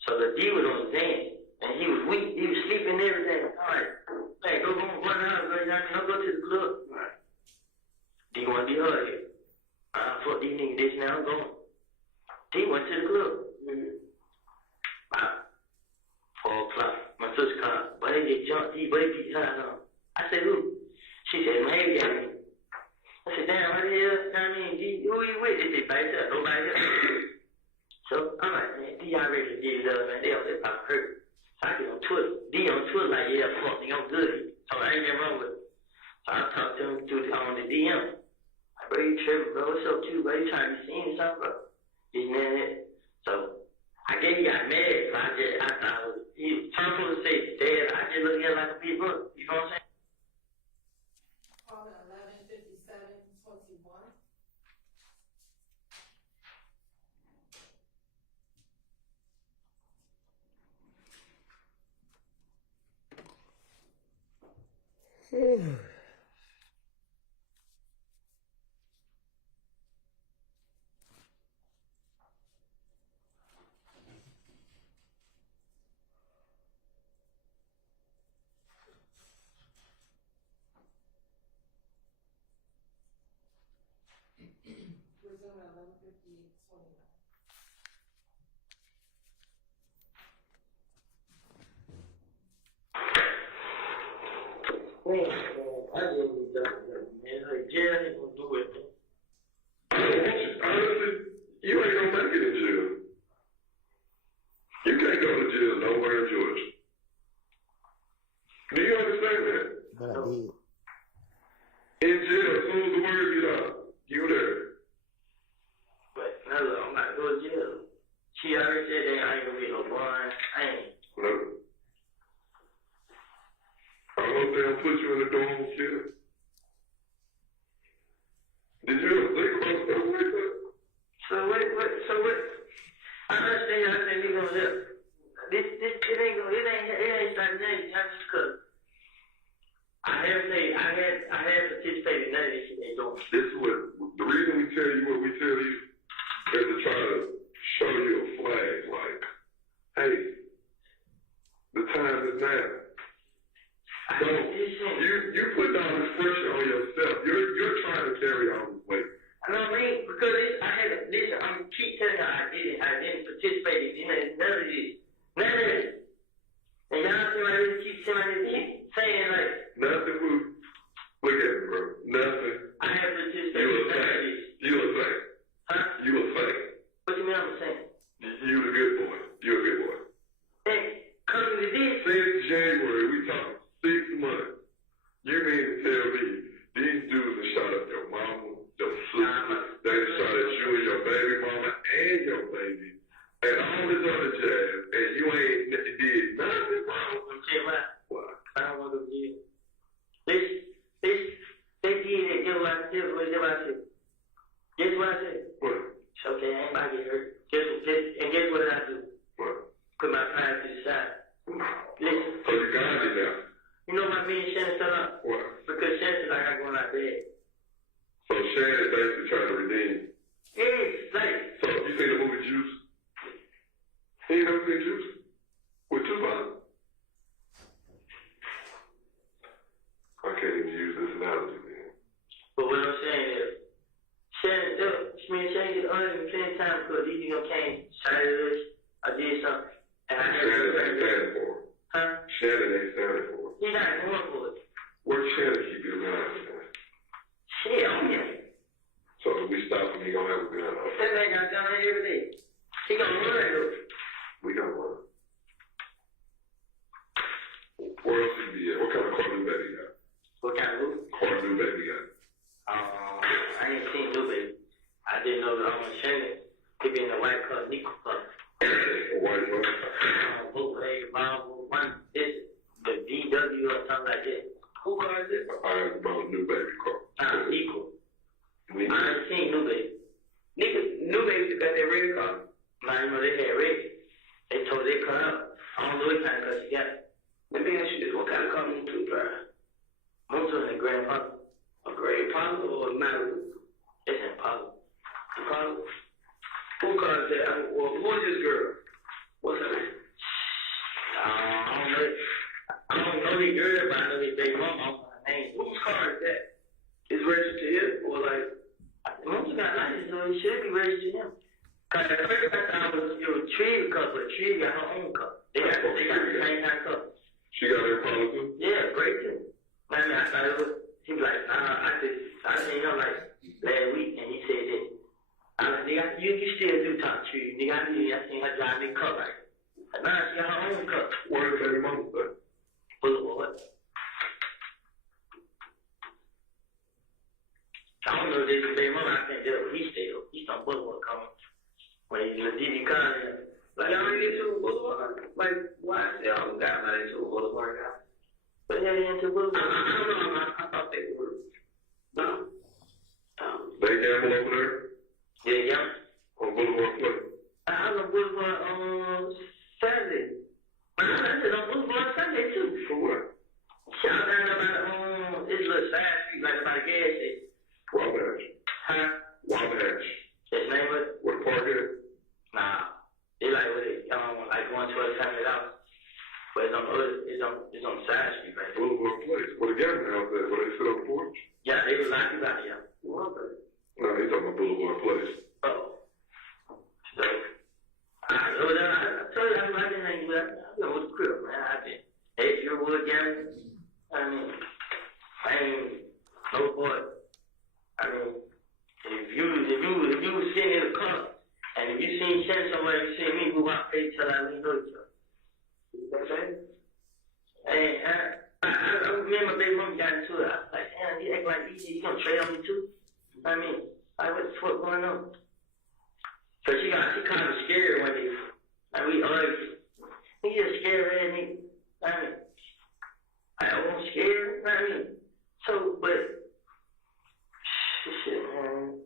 So the D was on his hand. And he was weak. He was sleeping and everything. All right. Hey, go home, go to the house. You know what I mean? Don't go to the club. All right. D want to be hurt here. Fuck these niggas this now. I'm going. D went to the club. About 4 o'clock. My sister called. But they get jumped. D, but they beat her on. I said, who? She said, my baby got me. I said, damn, what the hell? You know what I mean? D, who you with? They said, by yourself. Nobody else. So I'm like, man, D already did it up, man. They probably hurt. So I get on Twitter. D on Twitter like, yeah, fuck me, I'm good. So I ain't nothing wrong with it. So I talked to him on the DM. Like, bro, you tripping, bro. What's up, too, bro? You trying to be seen or something, bro? This and that. So I guess he got mad. So I thought he was trying to say, Dad, I just look at it like a big brother. You know what I'm saying? Call it 11:57:21. Resume at 11:58:29. Man, I just need that, man. Like, jail ain't gonna do it, man. Honestly, you ain't gonna make it in jail. You can't go to jail nowhere in Georgia. Do you understand that? But I did. In jail, as soon as the word get out, you there. But no, I'm not going to jail. She already said that I ain't gonna be no bond. I ain't. No. I hope they don't put you in the dorm kid. Did you ever think about stuff like that? So what? I understand y'all saying we gonna live. It ain't starting now. Just cause I had participated in none of this shit they doing. This is what, the reason we tell you what we tell you is to try to show you a flag, like, hey, the time is now. So you put all this pressure on yourself. You're trying to carry all this weight. I know what I mean? Because listen, I'm keep telling you I didn't participate in none of this. None of this. And y'all seem like they keep saying like Nothing will, look at me, bro. Nothing. I have participated in none of this. You a fake. Huh? You a fake. What you mean I'm saying? You a good boy. You a good boy. Hey, coming to this. Since January, we talking 6 months. You mean to tell me these dudes have shot up your mama, your sister, they shot at you and your baby mama and your baby, and all this other jazz, and you ain't did nothing wrong? I'm saying why? Why? I don't want to be. They did it. Guess what I said? Guess what I said? What? It's okay, I ain't about to get hurt. Guess what I do? What? Put my pride to the side. Listen. So you got it now. You know why me and Shannon fell out? What? Because Shannon like I going out bed. So Shannon basically trying to redeem. Yeah, like. So you seen the movie Juice? You ain't never seen Juice? With Tupac? I can't even use this analogy, man. But what I'm saying is, Shannon get under plenty of time because these niggas came, shot at us, I did something. And I never Shannon ain't standing for it. Huh? Shannon ain't standing for it. He not going for it. Where's Shannon keep his gun on, man? Shit, on him. So if we stop him, he gonna have a gun on. That man got done every day. He gonna run though. We gonna run. Where else he be at? What kind of car new baby got? What kind of movie? Car new baby got? I ain't seen Lil Baby. I didn't know that I was Shannon. He be in the white car, nickel car. A white car? Bootleg, Bible, one they cut up. I don't know what kind of cut you got. Let me ask you this: what kind of car Moon to drive? Moon in a Grand Impala. A Grand Impala or a Malibu? It's an Impala. Impala? Who car is that? Well, who is this girl? What's her name? I don't know the girl, but I know they mom. I don't know her name. Whose car is that? Is registered to him or like? Mom's got license, so it should be registered to him. Cause at first I thought it was Tree cup, but Tree got her own cup. They got the same kind of cup. She got her Impala too? Yeah, great too. I mean, I thought it was. He was like, I seen him like last week, and he said that. I was like, nigga, you still do talk Tree, nigga. I seen her drive big cup like. Nah, she got her own cup. Where is baby mama at? Boulevard. I don't know if this is baby mama. I think that's what he still. He's on Boulevard coming. When he's in DD County. Like, y'all ain't into Boulevard? Like, YSL got not into Boulevard now. But yeah, they into Boulevard. I don't know. I thought they were. No. They gamble over there? Yeah. On Boulevard Play? I was on Boulevard on Saturday. I said on Boulevard Sunday too. For what? Shout down about this little side street, like about a gas station. Wabash. Huh? Wabash. His name was? What park is it? Nah. They like with it, like going to a family house. But it's on the side street right there. Boulevard Place. Where the gambling house at? Where they sit on the porch? Yeah, they was like about it, yeah. No, they talking about Boulevard Place. Oh. So I told you I'm like this thing, but I know what's crib, man. I been Jeffery Williams. I mean, no boy. I mean, if you was sitting in the car, and if you seen somebody, you seen me move out, they tell I we know each other. You know what I'm saying? And I remember baby mom got into it. I was like, damn, he act like he gonna trade on me too. I mean, what the fuck going on? So she kind of scared one day. Like we argued. He just scared red nigga. I mean, I wasn't scared. I mean, so but shit, man.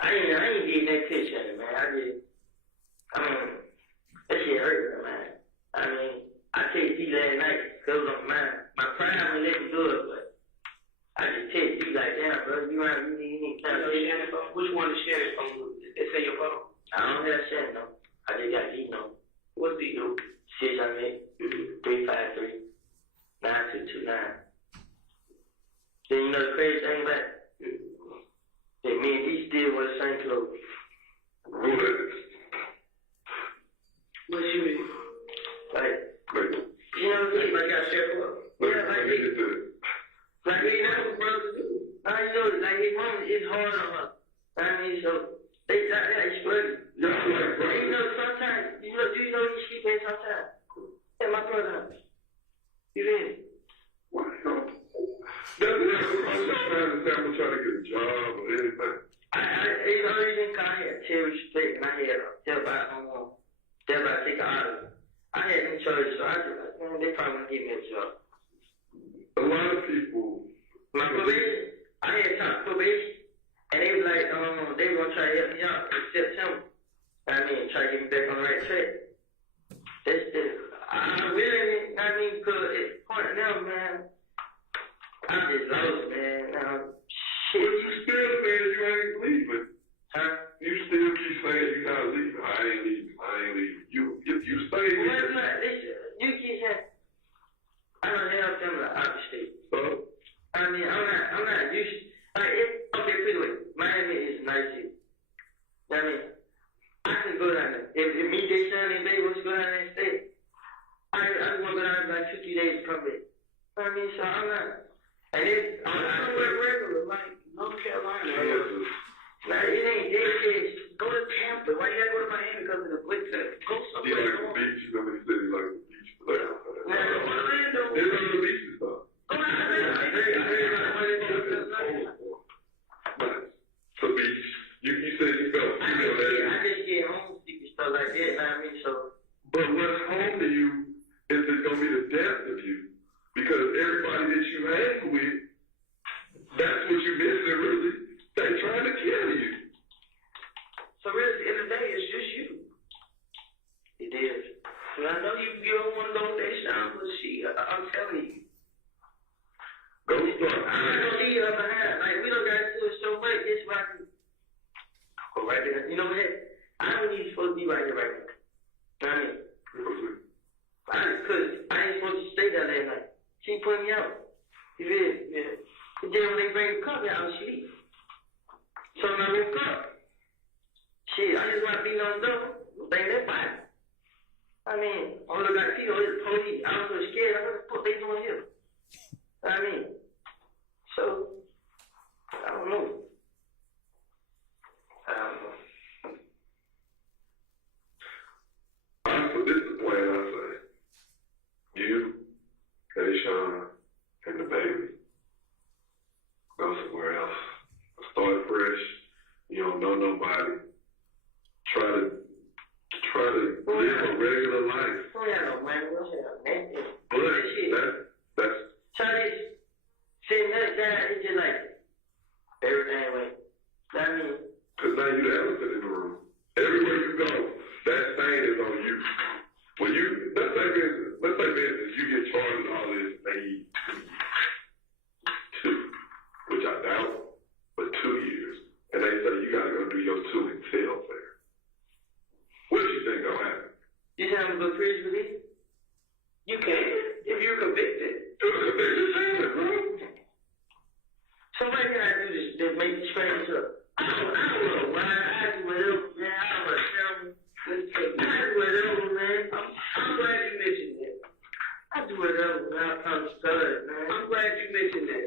I ain't did that picture, man. That shit hurt, man. I mean, I texted you last night, cause it was on my pride wouldn't let me do it, but I just texted you like, damn, bro, you need time to share the phone. Which one is sharing phone? It's in your phone. I don't have sharing though. I just got Dino. What's Dino? 608-353-9229. Then you know the crazy thing about it? That me and D still wear the same clothes. Rolex. What you mean? Like, you know what I mean? Like I said, like he never brothers do. I know, like his mom is hard on her. I mean, so they struggling. You know, sometimes, do you know you sleep in sometimes? Yeah, my brother. You did. Why not? I'm trying to get a job or anything. You know, you didn't call here, Terry Split, and I had tell about take an auto. I had them charges, so I was like, man, they probably gonna give me a job. A lot of people. My probation, I had talked probation, and they was like, they were gonna try to help me out in September. I mean, try to get me back on the right track. I'm willing, because it's point now, man. I'm just lost, man. Shit. But you still saying you ain't leaving. Huh? You still keep saying you're not leaving. I ain't leaving. You stay here. Well, listen, you keep saying, I don't have them to out state. So? I mean, I'm not used. Okay, put it away. Miami is nice city. I mean, I can go down there. If me, Jay, Sean, and Baby was to go down there and stay, I just want to go down there like 2-3 days to come back. I mean, so I'm not. And then, I don't work regular, like North Carolina. Now, it ain't dead kids. Go to Tampa. Why you gotta go to Miami because of the blitz? Go He somewhere. like the beach. You know what he said? He like the beach. Now, Orlando. There's other beaches though. Go to Orlando. So beach. You said you felt. I just get homesick and stuff like that. You know what I mean? So. But what's home to you is it's gonna be the death of you, because everybody that you hang with, that's what you missing really. They're trying to kill you. So really, at the end of the day, it's just you. It I know you don't want to go with that Sean, but I'm telling you. Go start. I'm not gonna leave her behind. Like, we don't got to do it so much. It's like, go right there. You know what? I don't need you supposed to be right here right now. I mean, because I ain't supposed to stay down there like, she put me out. You feel? Yeah. And then when they bring the cup out, she leaves. So when I woke up, shit, I just want to be on the door. Bring that body. I mean, all I got to see is the police. I was so scared. I was what they doing here. I mean, so, I don't know. So this is the plan I say. You, Kayshawn, and the baby go somewhere else. Start fresh. You don't know nobody. Try to live a regular life. Oh, yeah, no, man. What's that? But that's Charlie, sitting that down, it's just like, everything went. I mean, because now you're the elephant in the room. Everywhere you go, that stain is on you. When you, let's say for instance, you get charged with all this, maybe 2, which I doubt, but 2 years. And they say you gotta go do your 2 and tell there. What do you think gonna happen? you say I'm going to go to prison for this? You can't, if you're convicted. You're a convicted felon, bro. So what can I do to make this strange up? I don't know why. I do whatever, man. I don't want to tell me. I do whatever, man. I'm glad you mentioned that. I do whatever, man. I'm stud, man. I'm glad you mentioned that.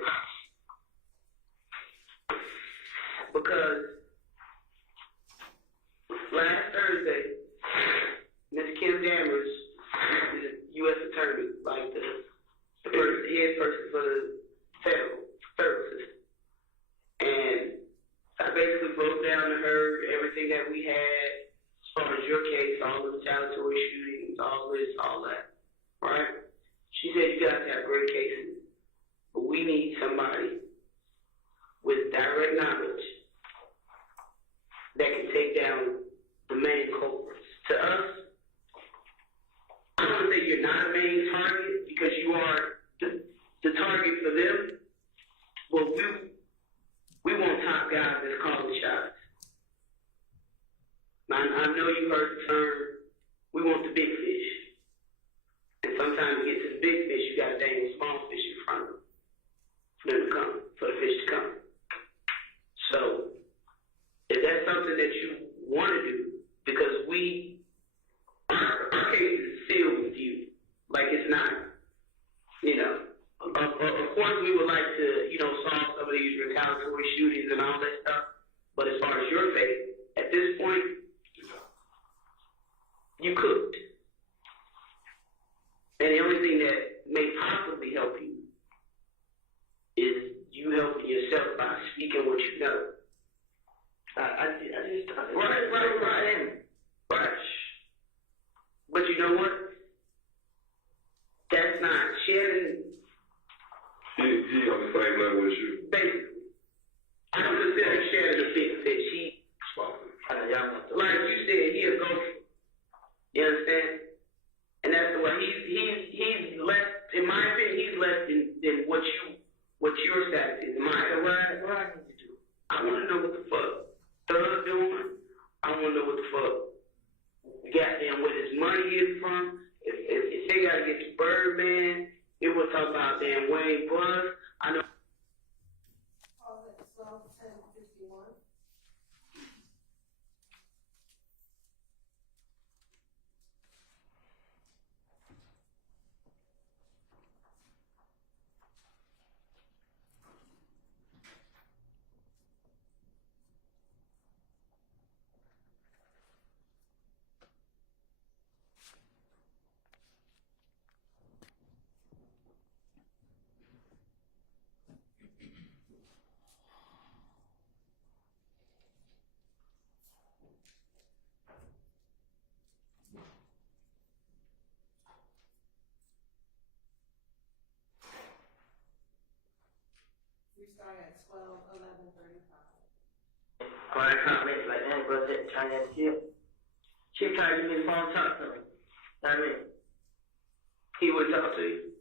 Because last Thursday, Mr. Kim Dammers, the U.S. Attorney, like the head person for the federal services, and I basically broke down to her everything that we had as far as your case, all the retaliatory shootings, all this, all that, right? She said you guys have great cases, but we need somebody with direct knowledge that can take down the main culprits. To us, I don't want to say you're not a main target because you are the target for them, but we want top guys that's calling shots. I know you heard the term, we want the big fish. And sometimes to get to the big fish, you got to dangle small fish in front of them for them to come, for the fish to come. So, if that's something that you want to do, because our case is sealed with you, like it's not, you know. Of course, we would like to, solve some of these retaliatory shootings and all that stuff. But as far as your faith, at this point, you could. And the only thing that may possibly help you is you helping yourself by speaking what you know. Right. But you know what? That's not sharing. He on the same level as you. Basically, I don't consider sharing a big fish. Like you said, he a gopher. You understand? And that's the way he's less. In my opinion, he's less than what your status is. What I need to do? I want to know what the fuck Thug doing. I want to know what the fuck goddamn where his money is from. If they got to get to Birdman, it was talking about damn Wayne Bus. I know. Start at 12:11:35. I commented like that, but that trying to shit. She tried to give me the phone talk to me. I mean, he would talk to you.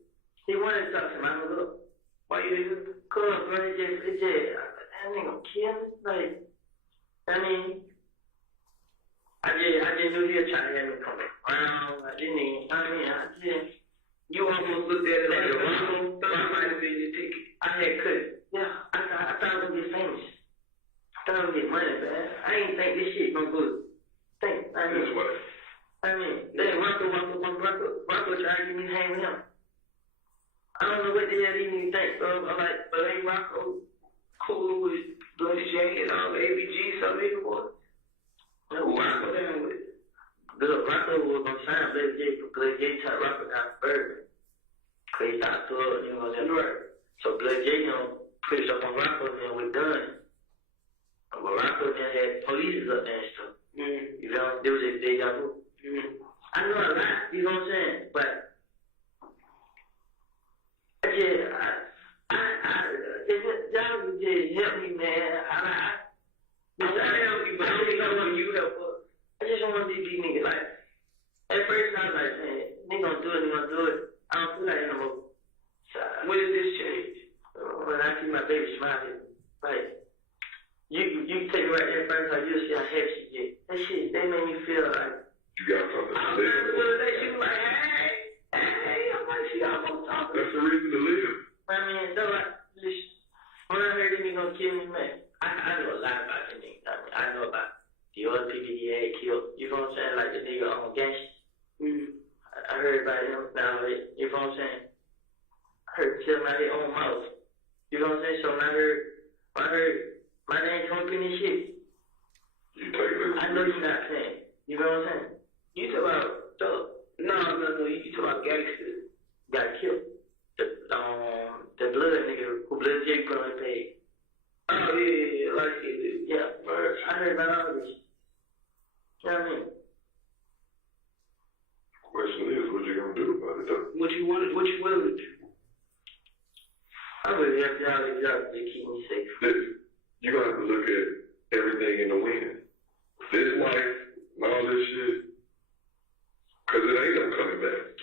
He wanted to talk to me. I was up. Why you didn't? Cause bro, it just, that nigga kill me. Like, I mean, I just knew he was trying to have me come around. I didn't even, you almost looked at it like a wrong might have been your ticket. I had cut it. Yeah, I thought I would get famous. I thought I would get money, man. I didn't think this shit gonna go. Then Rocco tried to get me to hang with him. I don't know what the hell he even think, bro. I'm like, but ain't Rocco cool with Bloody J and all the ABG, some nigga boy? No, Rocco down with it. Look, Rocco was gonna sign Bloody J, but Bloody J turned Rocco down further. Cause he thought to her, you know what I'm saying? So Bloody J, pushed up on Rocco and we're done. But Rocco then had police up there and stuff. You know, there was a deja vu. I know a lot, you know what I'm saying? But y'all just help me, man. I help you, but I don't know when you help us. I just don't want to be these niggas. Like, at first I was like, man, nigga gonna do it. I don't feel like it no more. So, when did this change? When I see my baby smiling. Like, you take it right there in front of her, you'll see how happy she get. That shit, they made me feel like, You got something to I'm live not for. that she was like, hey, I'm like, she almost talking. That's the reason to live. I mean, so like, when I heard he gonna kill me, man, I know a lot about the nigga. I know about the other people he had killed. You know what I'm saying? Like the nigga on gangster. I heard about him now, you know what I'm saying? I heard him kill my own mouth. You know what I'm saying? So when I heard my name come up in this shit, You take it as I know you're not saying. You know what I'm saying? You talk about thug. No, you talk about gangsters. Got killed. The blood nigga who Blood J probably paid. Oh yeah, like it. Yeah, I heard about all this. You know what I mean? Question is, what you gonna do about it though? What you willing to do? I would help y'all to keep me safe. You're gonna have to look at everything in the wind. This life and all this shit, cause it ain't no coming back.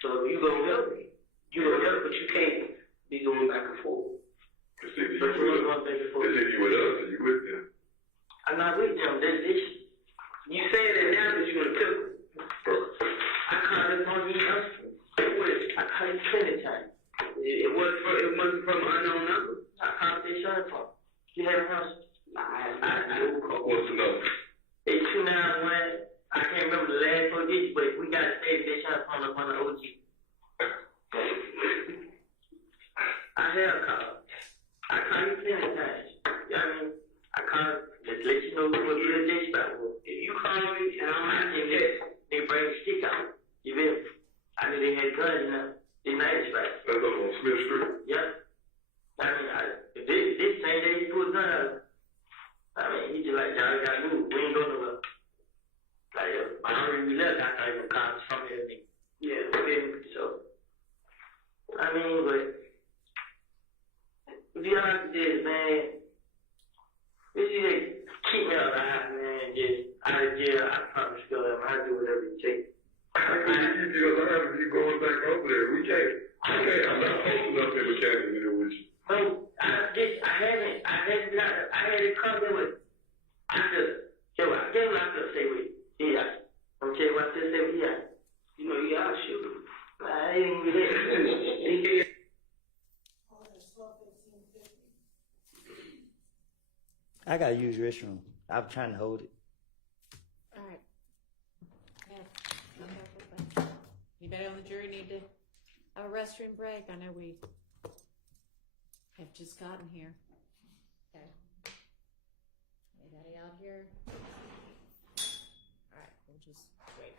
So you gonna help me. You gonna help, but you can't be going back and forth. It's either you But you with ain't us, going back and forth. it's either you with us or you with them. I'm not with them. You saying that now because you want to cook. I called this monkey else. I called it plenty of times. It wasn't from an unknown number. I called this son from. You had a house. What's the number? It's 291. I can't remember the last 4 digits, but we got to stay this shot on the OG. I have called. I called you plenty of times. You know what I mean? I called just let you know what your dispatch was. If you call me and I think that they bring a stick out. You feel me? I knew they had guns in them. They night dispatch. That's up on Smith Street. Yep. I mean, this same day he pulled a gun out. I mean, he just like, y'all gotta move. We ain't going nowhere. Like, I already left after I even called something to me. Yeah, okay. So, I mean, but if you like this, man, if you keep me alive, man, just out of jail, I promise you, I'll do whatever you take. How can you keep you alive if you going back over there? We can't. I'm not posting up in the county here with you. No, I had it covered with. I could say with. Yeah. I'm telling you what I still say with yeah. You know, you gotta shoot him. I ain't even there. I gotta use your restroom. I'm trying to hold it. All right. Anybody on the jury need to have a restroom break? I know we have just gotten here. Okay. Anybody out here? All right, we'll just wait.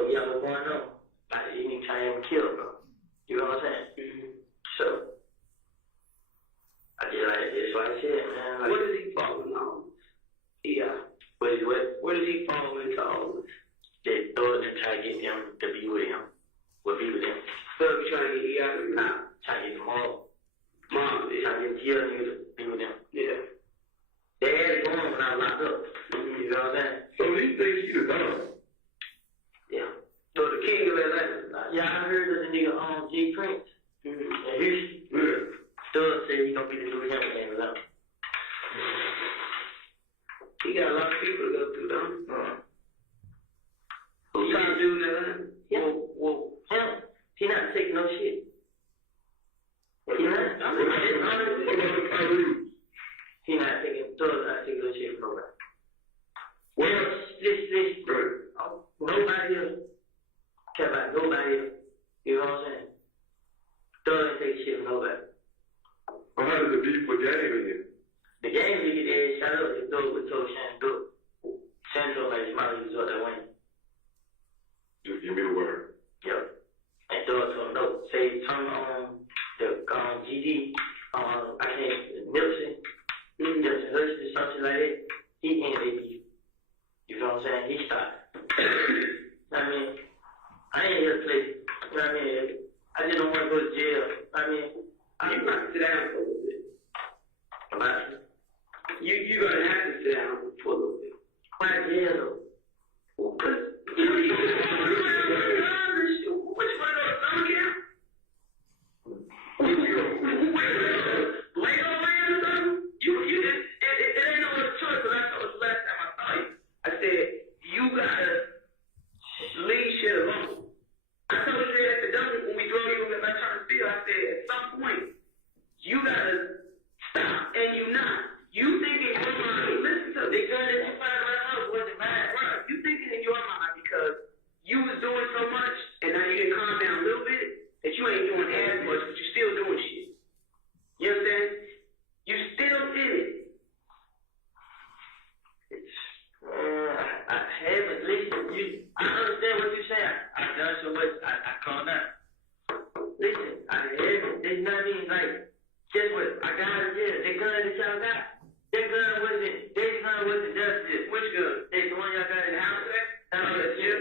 told me I was going on. Like, any time kill, bro. You know what I'm saying? Mm-hmm. So, I just like, that's what I said, man. Like, What does he fall in all this? Yeah. Where does he fall into all this? they thought and try to get him to be with him. Be with him. So we trying to get E out of him now. Try to get him home. Mom, Try to get the other nigga to be with him. yeah. They had it going when I was locked up. You know what I'm saying? So he thinks he the dog. Yeah. So the king of Atlanta. Yeah, I heard of the nigga G Prince. Mm-hmm. And Houston. Yeah. Stud said he gonna be the new him in Atlanta. He got a lot of people to go through, though. Who trying to do that? Yeah. Well, him. He not taking no shit. He not. I mean, honestly, What about the Tyrese? he not taking. Stud not taking no shit from nobody. Well, Listen. right. Nobody else care about nobody else. You know what I'm saying? Stud ain't take shit from nobody. Well, how does it be for game again? The game we get there, shut up, the door with told Shan do it. Shan told like Smiley was that win. Just give me the word. Yep. And Doug told him no. Say turn on the GD, I can't Nilsson, Hudson, something like that. He ain't baby. You know what I'm saying? He stopped. I mean, I ain't here to play. You know what I mean? I just don't want to go to jail. I mean, You got to sit down for a little bit. I'm You're going to have to sit down for a little bit. why jail though? Which one of those summer camp? Lego land or something? It ain't no other choice, but I told you last time I saw you. I said, you gotta leave shit alone. I told you that at the dungeon when we drove you in my turn field, I said, at some point, you gotta stop, and you not. You thinking in your mind, listen to the gun that you found in my house wasn't bad, right? You thinking in your mind because you was doing so much, and now you didn't calm down a little bit, that you ain't doing as much, but you still doing shit. You understand? You still did it. I haven't listened. I understand what you're saying. I've done so much. I calm down. Listen, I haven't. It's not mean like, guess what? I got out of jail. The gun that y'all got. That gun wasn't justice. Which gun? It's the one y'all got in the house. That's you.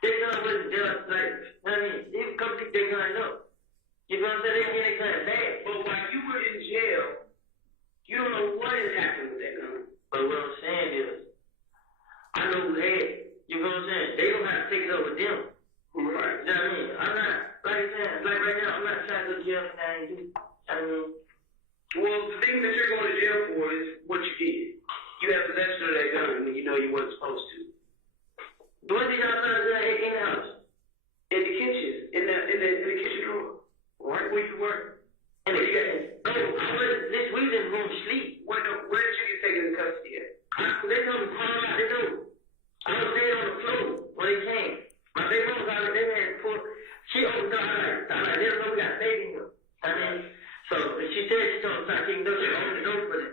That gun wasn't just like, I mean, you can come pick that gun up. You know what I'm saying? They get that gun back. But while you were in jail, you don't know what has happened with that gun. But what I'm saying is, I know who had it. You know what I'm saying? They don't have to take it up with them. Right. You know what I mean? I'm not, like I said, like right now, I'm not trying to go to jail for that. I mean, Well, the thing that you're going to jail for is what you did. You had possession of that gun when you know you weren't supposed to. what did y'all find out in the house? In the kitchen, in the kitchen drawer, right where you were. And they got, no, I wasn't, this we didn't go to sleep. Where did you get taken into custody at? They know the car out the door. I was there on the floor when they came. My baby mom was out there, they had put, she opened the door, I like, they don't know we got a baby in here. I mean, so she said she told me I can't do it, she opened the door for them.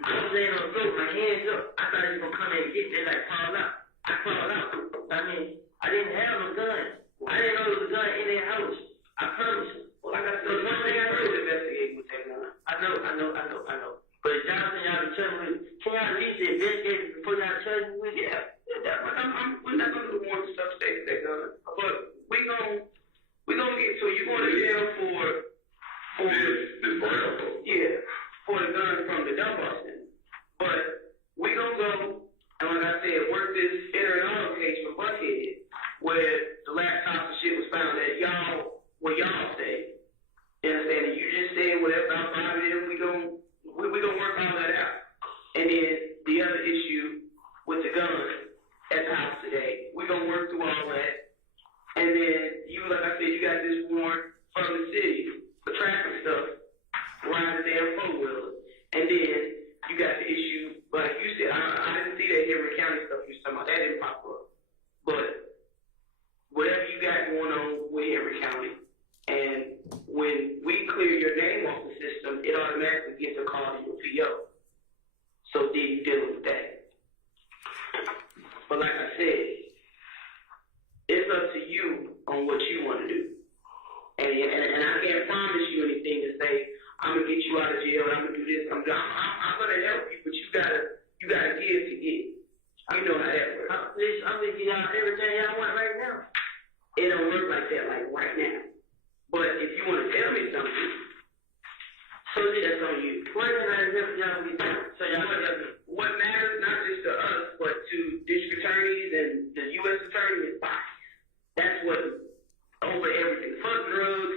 I was laying on the floor, my hands up. I thought he was gonna come in and get me, like fall out. I crawled out. I mean, I didn't have no gun. I didn't know there was a gun in their house. I promise you. Well, like I said, There's one thing I know. investigating with that gun. I know. But y'all think y'all be telling me, can y'all at least investigate it before y'all charge me with it? Yeah, we're not gonna do more stuff taking that gun, but we gonna get to you going to jail for This brown. yeah, for the gun from the dump Boston. But we gonna go and like I said, work this interrogation case for Buckhead, where the laptops and shit was found at where y'all stay. You understand? And you just said whatever outside of it, we gonna work all that out. And then the other issue with the gun at the house today, we gonna work through all that. And then you, like I said, you got this warrant from the city for traffic stuff, riding the damn four-wheeler. And then you got the issue, like you said, I didn't see that Jeffery County stuff you was talking about. That didn't pop up. But whatever you got going on with Jeffery County, and when we clear your name off the system, it automatically gets a call to your PO. So then you dealing with that. But like I said, it's up to what you want to do. And I can't promise you anything to say, I'm going to get you out of jail, I'm going to do this, I'm going to help you, but you gotta give to get. You know how that works. I'm going to get y'all everything y'all want right now. It don't work like that, like right now. But if you want to tell me something, so that's on you. What matters not just to us, but to district attorneys and the U.S. attorney is bodies. That's what over everything. Fuck drugs.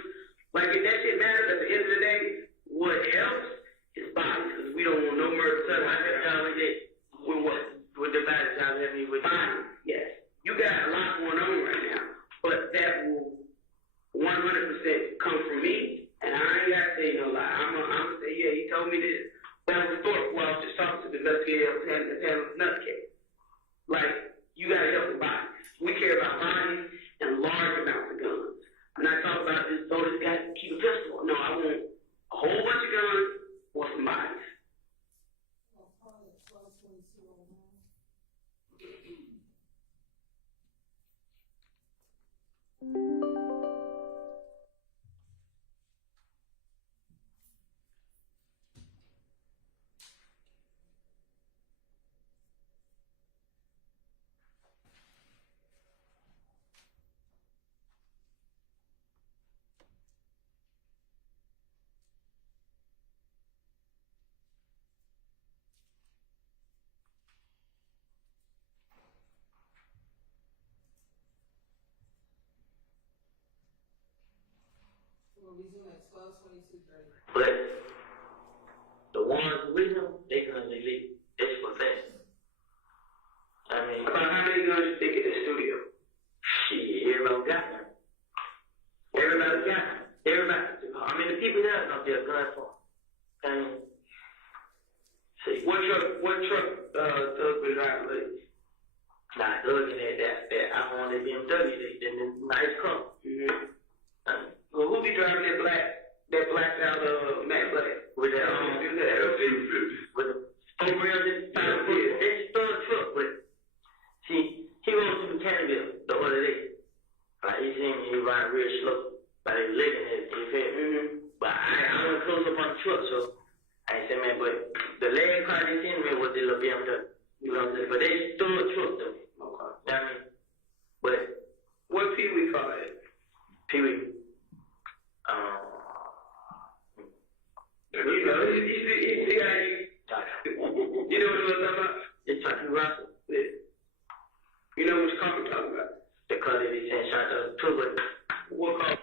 Like if that shit matters at the end of the day, what helps is bodies. Because we don't want no murder. So I said y'all with it. With what? With the bodies y'all have me with bodies. Yes. You got a lot going on right now. But that will 100% come from me. And I ain't got to say no lie. I'm going to say, yeah, he told me this. That was thought while I was just talking to the investigator and the nut case. Like, you got to help the bodies. We care about bodies and large amounts of guns. I'm not talking about this, oh, this guy keep a pistol. No, I want a whole bunch of guns or some bodies. But the ones with them, they guns illegal. It's possession. I mean, about how many guns you think in the studio? Shit, everybody got them. Everybody got them. Everybody. I mean, the people there know they're gun for. And see, what truck Doug was driving, ladies? Nah, Doug in that I want that BMW, that nice car. Mm-hmm. Well, who be driving that blacked out Matt Black with that with the 4 rails inside of it? They stole a truck, but see, he rode through Canterville the other day. Like he seen me, he riding real slow, but he living it. He said, But I went close up on the truck, so I ain't say, man, but the last car they seen me was the little BMW. You know what I'm saying? But they stole a truck though. Okay. I mean, but what Pee Wee call it? Pee Wee. You know, you know what I'm talking about? It's talking Russell. Yeah. You know which car I'm talking about? The car that he sent shots out of two buttons. What car?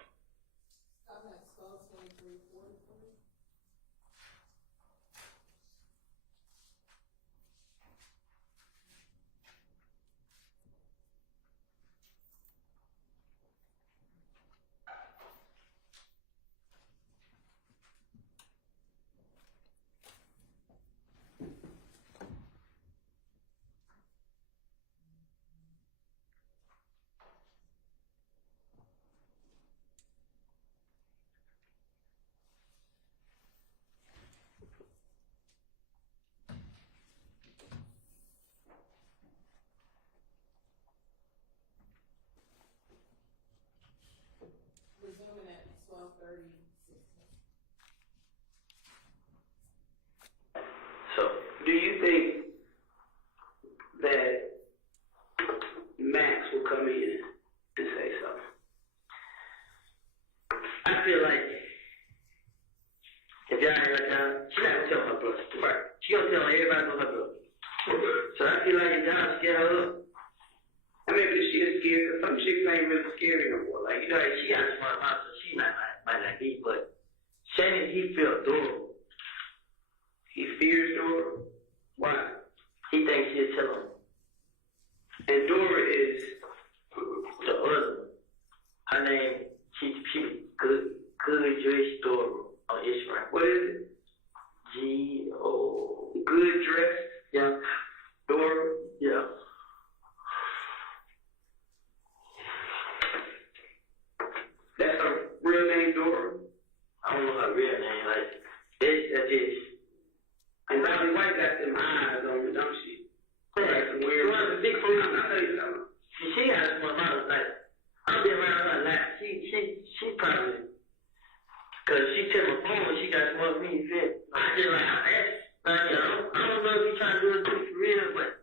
Resuming at 12:30. So, do you think that Max will come in and say something? I feel like if y'all ain't like that, she's not gonna tell her brother. Right. She gonna tell everybody but her brother. So I feel like if y'all scare her up, I mean, if she is scared, because some chicks ain't really scary no more. Like, you know, she got a smart mouth, so she might not be, but Shannon, he feel adorable. He fears Dora. Why? He thinks she'll tell him. And Dora is the other. Her name, she good dress Dora on Instagram. What is it? G-O. Good dress? Yeah. Dora? Yeah. That's her real name, Dora? I don't know her real name. Like, that's it. And Riley White got them eyes on her, don't she? Like some weird. One of the big food. I know you know. She has one mouth. Like, I'll be around her a lot. she probably, cause she took my phone when she got smoked me, you feel? I just like, I don't know if he trying to do it for real, but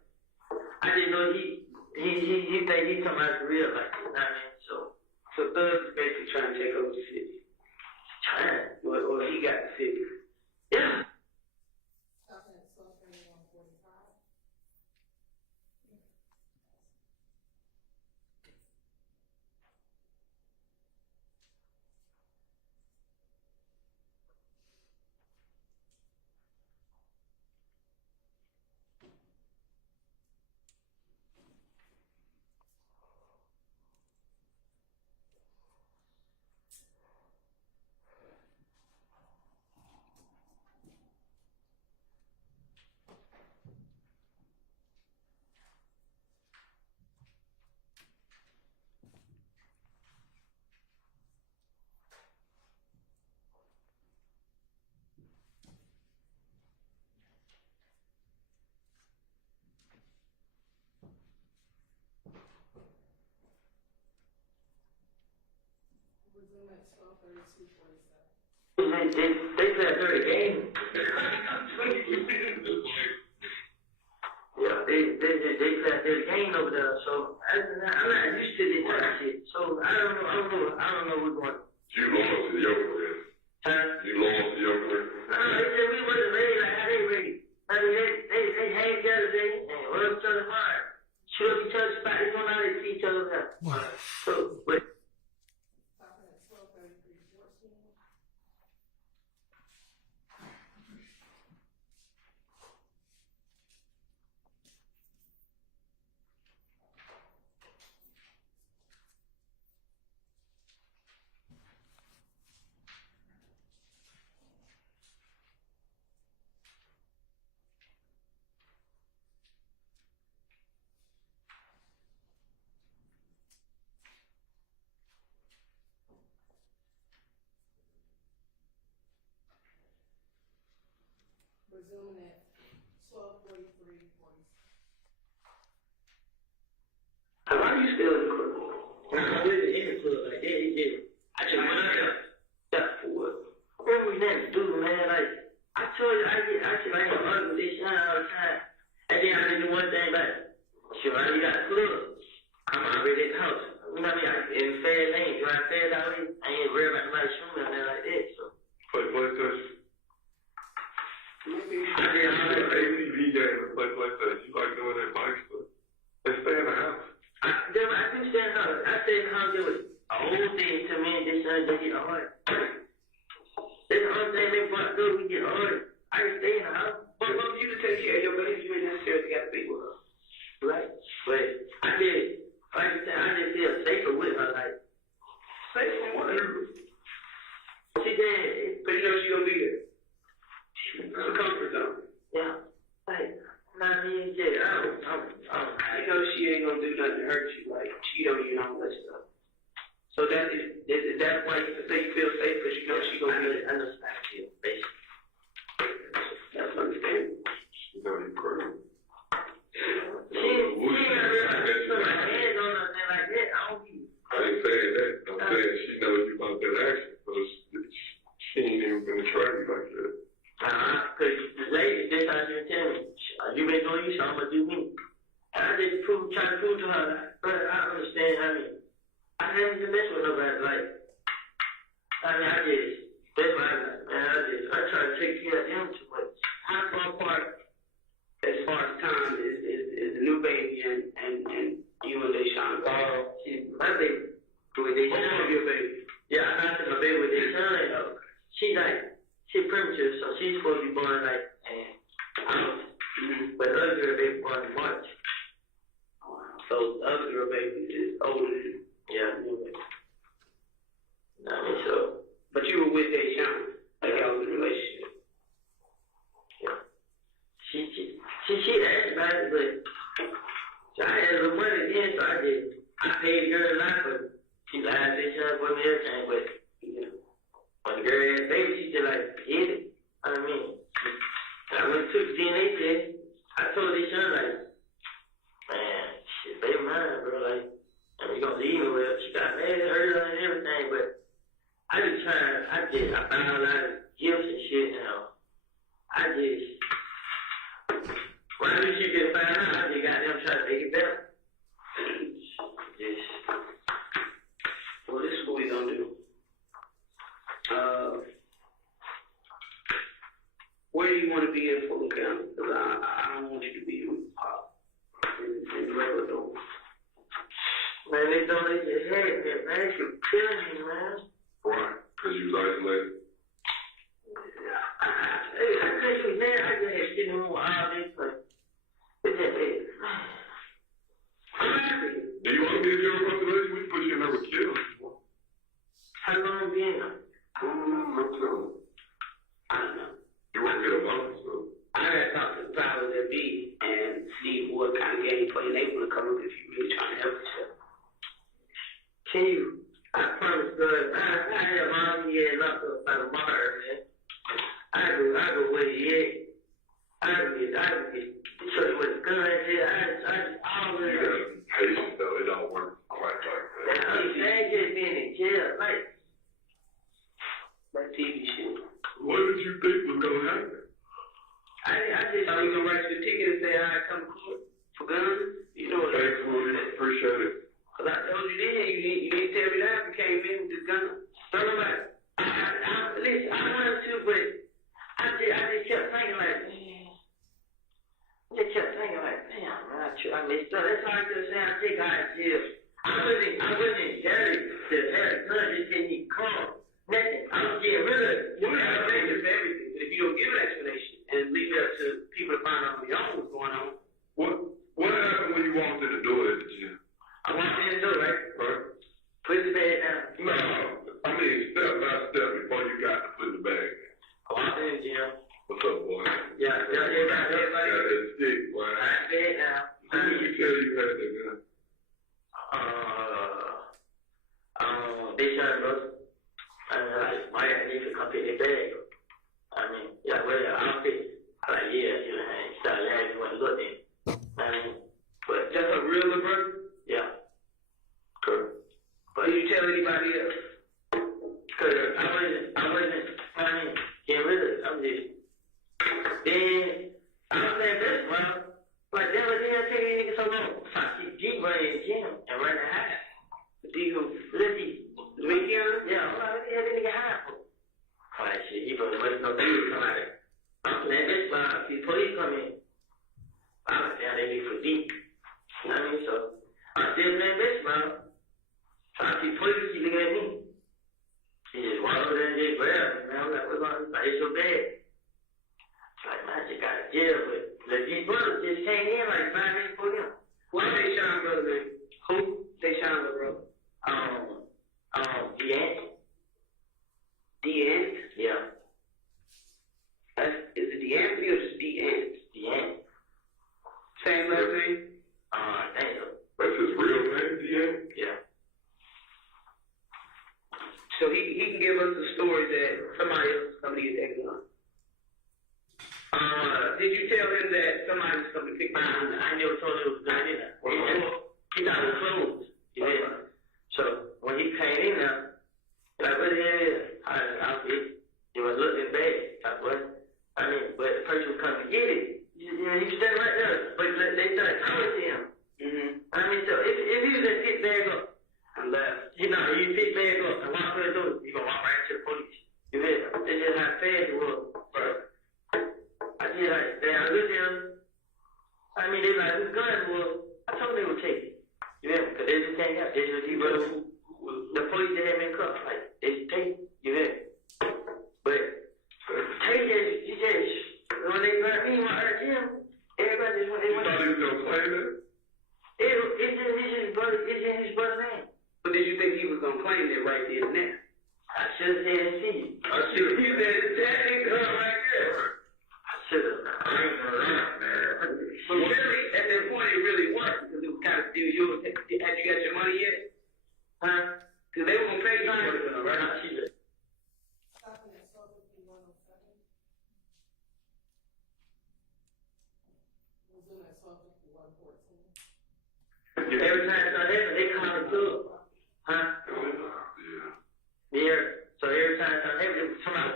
I didn't know he think he talking about for real, like, you know what I mean? So Thug is basically trying to take over the city. Trying, or he got the city. Yeah. They play a dirty game. Yeah, they play a dirty game over there. So I'm not used to this type of shit. So I don't know what's going on. You lost to your friend. Huh? You lost to your friend. No, they said we wasn't ready like how they ready. I mean, they hang together, and rub each other hard. Shoot up each other's spot. They don't know how they see each other now. So, but. Resuming at 12:43. Why are you still in the club? I wasn't in the club like that. I just went out there. That's for what? What was that to do, man? Like, I told you, I should like argue with this shit all the time. And then I did the one thing like, shit, I already got the club. I'm already at the house. You know what I mean? In fair lane, you know, I said that way. I ain't worried about nobody shooting me like that, so. Play PlayStation. I did all that. ATV game and play PlayStation. You like doing that bike stuff. And stay in the house. I do stay in the house. I stay in the house, there was a whole thing to me and this son, they get hard. That's the only thing they want to do, we get hard. I can stay in the house. But for you to take care of your baby, you ain't necessarily got to be with her. Right. But I did, like I said, I just feel safer with her, like. Safe from what? She did. But you know she gonna be there. It's a comfort zone. Yeah. Like, I mean, yeah, You know she ain't gonna do nothing to hurt you, like cheat on you and all that stuff. So that's why you say you feel safe, because you know she gonna be there. I know how I feel, basically. That's understandable. You know you crazy. She ain't really put my hands on her and like that. I don't be. I ain't saying that. I'm saying she knows you about that action. So she ain't even gonna try you like that. Because the lady just out here telling me, you been doing you, so I'm gonna do me. And I just try to prove to her, like, but I understand, I mean, I haven't been messing with nobody, like, I mean, that's why I try to take care of them too much. How far apart, as far as time, is the new baby and you and Deshaun? She's my baby. With Deshaun. Your baby. Yeah, I got to my baby with Deshaun, though. She's premature, so she's supposed to be born like but the other girl baby born in March. So the other girl baby is older than you. Yeah. I mean, so. But you were with Deshaun, like y'all was in a relationship. Yeah. She asked about it, but so I had the money then, so I paid the girl a lot, but she lied buying a lot of gifts and shit now. I just, when I knew she get $500, I just got them trying to make it better. Just, well, this is what we gonna do. Where do you want to be in Fulton County? Because I don't want you to be in the regular door. Man, they don't let your head get man. They should kill you, man. Why? Because you was isolated? I think you, man, I just had sitting home all day, but it's just, I'm happy. Do you want to be a general population? We can put you in there with kills. How long you been there? I don't know. I don't know. You won't get a month, so. I gotta talk to the powers that be and see what kind of game plan they want to come up if you really trying to help yourself. Can you? I promise, God, I have all the years up by the bar, man. I go where you at. I can show you what the gun is. I all of You gotta be patient, though. It don't work quite like that. I ain't just being in jail, like TV shit. What did you think was going to happen? I just thought you gonna write you a ticket and say I come to court for guns. You know what? Thanks, Woody. Appreciate it. Cause I told you then, you need to tell me that you came in with this gun. Don't know about it. Listen, I wanted to, but I just kept thinking like, man. I just kept thinking like, damn, man, I messed up. That's how I could say I take out of jail. I wasn't jealous to have a gun, just didn't even come. Nothing. I was getting rid of it. You have an explanation for everything, but if you don't give an explanation and leave it up to people to find out on their own what's going on. What happened when you walked in the door at the gym? I walked in the door, right? Right? Put the bag down. No, I mean step by step before you got to put the bag in. I walked in the gym. What's up, boy? Yeah, everybody. Got that stick, boy. I got the bag down. Who did you tell you had that gun? They shot us. Why I need to come pick the bag? I mean, yeah, well, I'll pick. I'm like, yeah, you know, I ain't started laughing when I looked in. I mean, but that's a real little brother? Yeah. Cool. But did you tell anybody else? Cause I wasn't, getting rid of it. I'm just, then, I was saying this, well, like, that was the take a nigga so long. So I keep deep running in the gym and running high. But do you, let's see, the weekend, yeah, I'm like, what the hell did nigga high for? I'm like, shit, he probably wasn't no dude come out there. I'm saying this, but I see police come in. I'm like, damn, they need for deep. You know what I mean? So, I'm still playing this, bro. So I see police keep looking at me. He just walked over there and just grabbed me, man. I'm like, what's on? Like, it's so bad. Like, man, I just got to jail, but these brothers just came in like 5 minutes before him. Why they shine brother, man? Who? They shine the brother. Deanne? Yeah. Is it Deanne or just Deanne? Deanne. Same last name? I think so. That's his real name, Deanne? Yeah. So he can give us a story that somebody else is coming to get the gun. Did you tell him that somebody was coming to pick me up? I never told him it was gun in there. He got his clothes. Yeah. So when he came in there, like, what the hell is it? It was looking bad. Like, what? I mean, but the person was coming to get it. He was standing right there. But they started coming to him. Mm-hmm. I mean, so if he was just pick bag up and left, you pick bag up and walk through the door, you gonna walk right to the police. You hear? That's just how fast it was. But I just like, I looked at him. I mean, they like, whose gun it was? I told them they would take it. You hear? Because they just can't get it. They just keep running. The police that had been cut, like, they just take it. You hear? But you just, when they got me, when I heard him, everybody just went. You thought he was gonna claim it? It's in his brother's name. But did you think he was gonna claim it right then and there? I should have said it to you. You said it right there. I should have. I ain't gonna lie, man. But really, at that point, it really worked because it was kind of still yours. Had you got your money yet? Huh? Because they were gonna pay you for it, right? I see that. Every time it's not happening, they call it too. Huh? Yeah. So every time it's not happening, somebody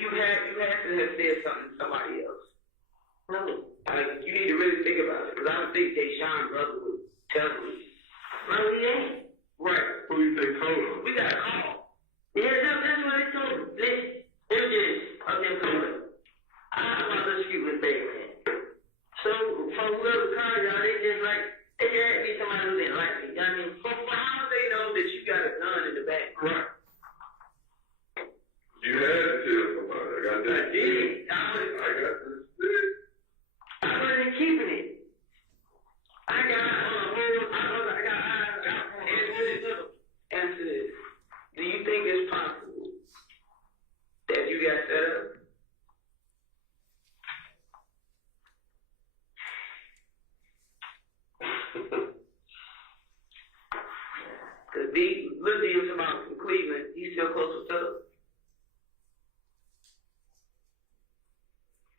you had to have said something to somebody else. No, like you need to really think about it, because I don't think Deshaun's brother would tell me. No, he ain't. Right. Who you think told him? We got a call. Yeah, that's what they told me. It was just of them calling. I want to shoot with big man. So from whoever called y'all, they just had to be somebody who didn't like me. You know what I mean? From how they know that you got a gun in the back? Right. You had to tell somebody. I got that. I did. I got this. I wasn't keeping it. Answer this. Do you think it's possible that you got set up? Because Lil D is from Cleveland. He's still close to us.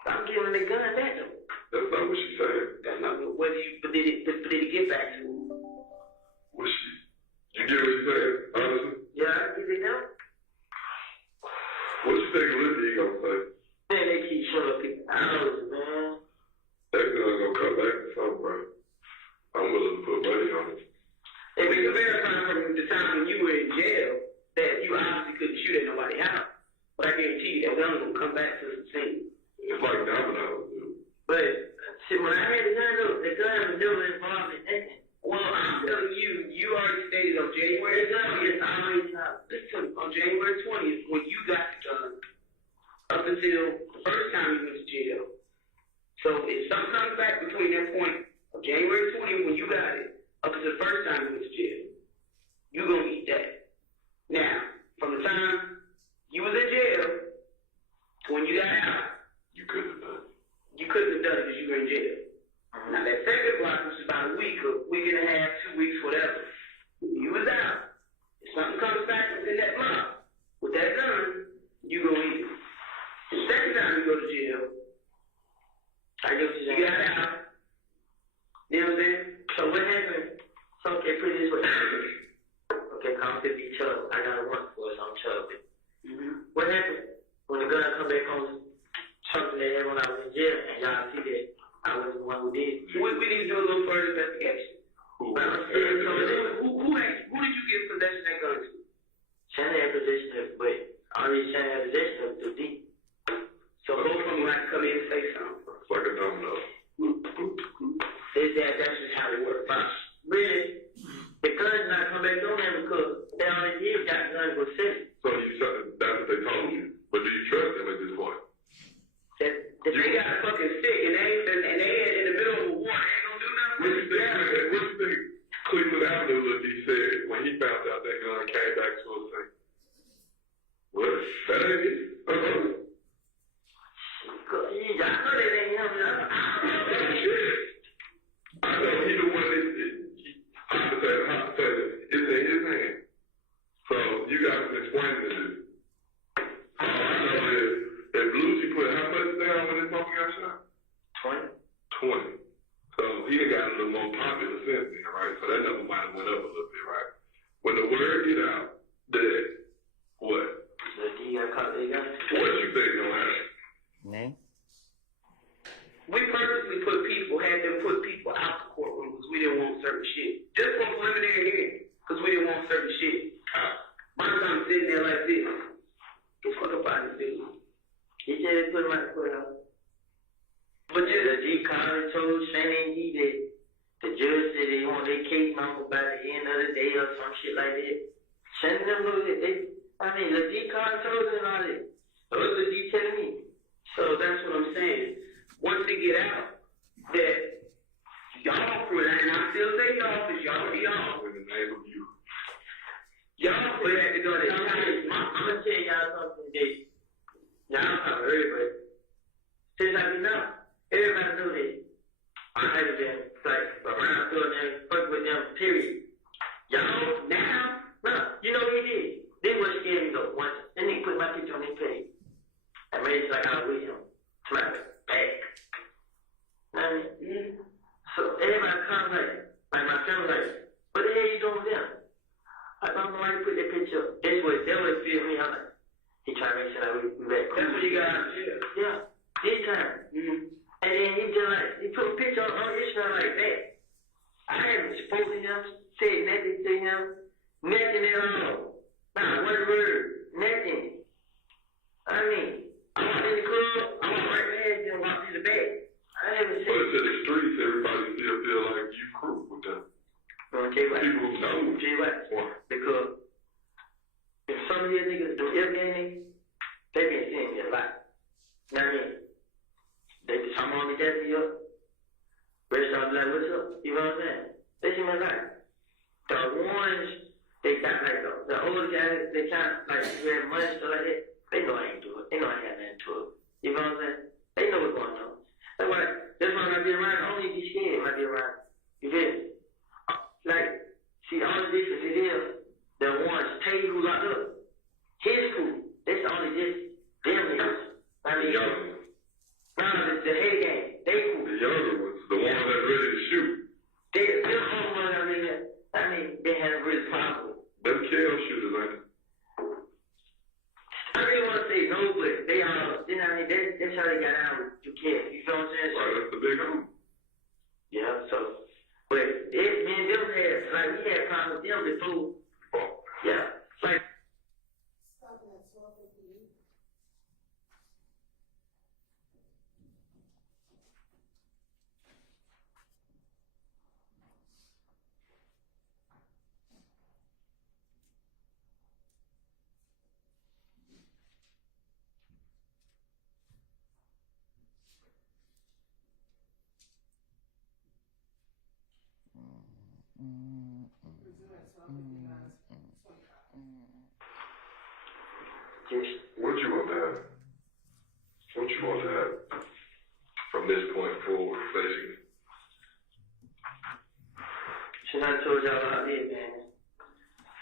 I'm giving the gun back to him. That's not what she said. That's not whether you, but did it get back to him? What she? You get what she said? Honestly? Yeah, I get it now. What you think Lil D gonna say? Man, they keep showing people hours, man. That gun gonna come back to somewhere. I'm willing to put money on it. If we can verify from the time when you were in jail that you obviously couldn't shoot at nobody house, but I guarantee you that gun will come back to the scene. It's like dominoes, dude. But when I had the gun up, the gun was never involved in anything. Well, I'm telling you, you already stated on January 20th, on January 20th, when you got the gun, up until the first time you went to jail. So if something comes back between that point of January 20th when you got it, up until the first time you went to jail, you're going to eat that. Now, from the time you was in jail to when you got out, You couldn't have done it. you couldn't have done it because you were in jail. Now that second block, which is about a week and a half, 2 weeks, whatever, you was out. If something comes back within that block with that gun, you go eat it. The second time you go to jail, you got out. You know what I'm saying? So what happened? So okay, put it this way. Okay, I'm 50 Chubb. I got to work for it, so I'm chubbing. What happened when the gun come back on something that happened when I was in jail, and y'all see that I was the one who did? We need to do a little further investigation. Who did you get possession of that gun to? Shannon had possession of it, but already Shannon had possession of it too deep. So both of them might come in and say something. It's like a domino. That's just how it works. Really, the gun's not come back on them because they already did got the gun for sitting. So that's what they told you. But do you trust them at this point? If they got a fucking stick and they in the middle of a war, they ain't gonna do nothing. What do you think Cleveland Avenue Lil D said when he found out that gun came back to us? Like, what? That ain't it. I know that ain't him. I know he the one that hypothetical. It's in his hand. So you got some explaining to do. All I know is that Lucy put how much down when his mama got shot? 20. So he done got a little more popular since then, right? So that number might have went up a little bit, right? When the word get out that what? What you think gonna happen? Name? We purposely had them put people out the courtroom because we didn't want certain shit. Just for preliminary hearing, because we didn't want certain shit. My son's sitting there like this. What the fuck about this dude? He said put him out the courthouse. But just the G. Collins told Shannon that the judge said they want their case number by the end of the day or some shit like that. Shannon them looked at it. The G. Collins told them all that. Those are the G telling me. So that's what I'm saying. Once they get out, that y'all crew, and I still say y'all, because y'all be y'all. In the name of you. Y'all crew had to go to I'm going to tell y'all something that y'all probably heard, but since I be know, everybody know that I haven't been like around doing them, fuck with them, period. Y'all now, you know what he did? They was scared me though once. Then they put my picture on their page. I made it like I was with him. Slap it back. So everybody comes like my family like, what the hell you doing with them? I don't know why you put that picture up. They would feel me. I'm like, He tried to make sure that we back. That's what you got out of jail. Yeah, this time. Mm-hmm. And then he just like, he put a picture on Instagram like that. I haven't spoken to him, said nothing to him, nothing at all. Not one word, nothing. I mean, I walked in the club, I walked right past him, walked in the back. I haven't But seen. to the streets, everybody still feel like you crew with them. People know. Tell you what, because if some of these niggas do ill gaming, they been seeing me a lot. You know what I mean? They just come on me, gas me up. Rest of them like, what's up? You know what I'm saying? They see me a lot. The ones, they got like the older guys, they kind of like have money, stuff like that. They know I ain't do it. They know I ain't got nothing to it. You know what I'm saying? They know what's going on. That's why when I be around, I don't even be scared when I be around. You feel me? Like, see, all the difference is here, the ones tell you who locked up. His crew, that's only just them niggas. I mean, the head game, they crew. The younger ones, the ones that ready to shoot. They're the ones I mean, they have a really problem. Them KO shooters, ain't it? I really want to say no, but they all, you know what I mean, that's how they got out with the kids. You feel what I'm saying? Right, that's the big home. Yeah, so, but me and them had, like, we had problems with them before. Yeah, like. What you want to have? What you want to have from this point forward, basically? Since I told y'all about this, man,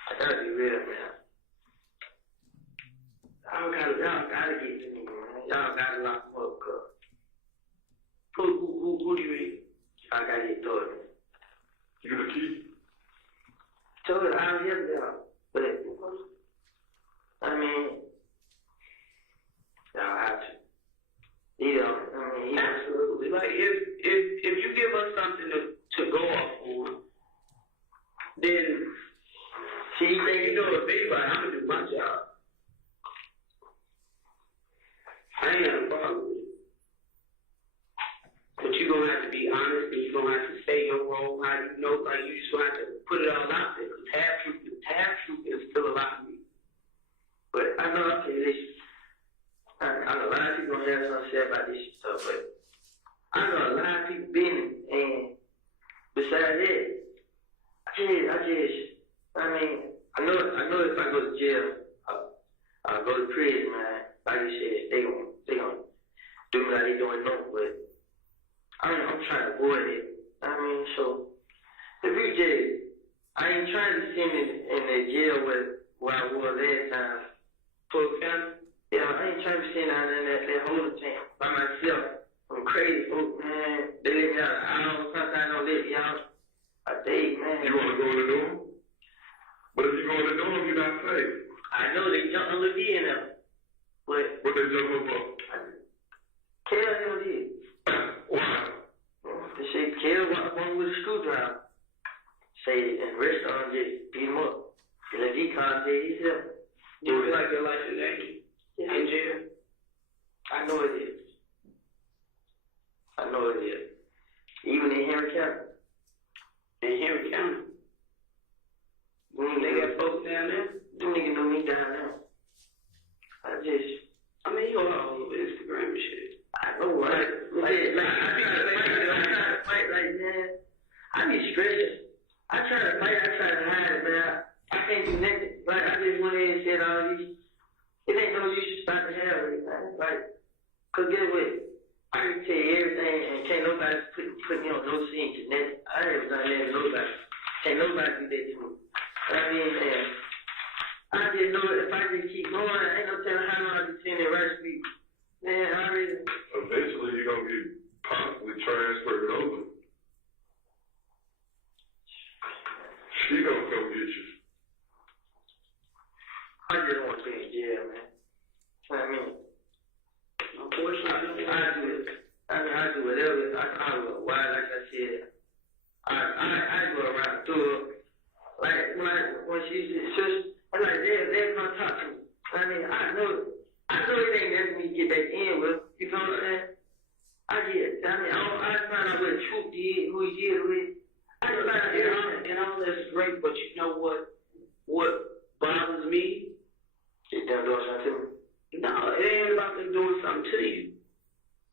I gotta be real, man. Y'all gotta get to me, man. Y'all gotta lock them up, cuz. Who do you read? I gotta get to it, man. You the key? Told her I'll help y'all, but I mean, y'all have to. Absolutely. Like if you give us something to go off on, then see, you think you know a big about it, I'm gonna do my job. I ain't got a problem with it. But you're gonna have to be honest and you're gonna have to say your role, how you know, like you just gonna have to put it all out there. Because half truth is still a lot of me. But I know I can listen. I know a lot of people gonna have something to say about this stuff, but I know a lot of people been, and besides that, I know if I go to jail, I'll go to prison, man. Like you said, they gonna do me like they doing no, but I'm trying to avoid it. I mean, so if you jail, I ain't trying to send me in the jail where I was last time. Fulton County. Yeah, I ain't trying to send out in that holding tank by myself. I'm crazy, folks, man. They let me out an hour, sometimes don't let me out a day, man. You want to go in the dorm? But if you go in the dorm, you're not safe. I know they jumped on the D in them, but What they jump up for? Kel him did. Why? They say Kel walked one with a screwdriver. Say, and the rest of them just beat him up. And the decon said he said, Do you feel like your life is angry in jail? I know it is. I know it is. Even in Henry County. In Henry County. They got folks down there? Them niggas know me down there. I mean, you all over Instagram and shit. I know, right? I try to fight like that. I be stressed. I try to fight, I try to hide it, man. I can't do nothing. Like, I just went in and said all these. It ain't no use about to hell with it, man. Like, cause guess what? I can tell you everything, and can't nobody put me on no scene to nothing. I ain't done that to nobody. Can't nobody do that to me. I mean, man, I just know if I just keep going, I ain't no telling how long I can send that right street. Man, I really. Eventually, you're going to get possibly transferred over. She going to come get you. I just want to be in jail, man. I don't know why, like I said, I go around through it. Like, when she's just, I'm like, they're gonna talk to me. I mean, I know it ain't nothing me to get back in with. You know what I'm saying? I find out what the truth is, who he is with. I find out, and all that's great, but you know what bothers me? Is them doing something to me. No, it ain't about them doing something to you.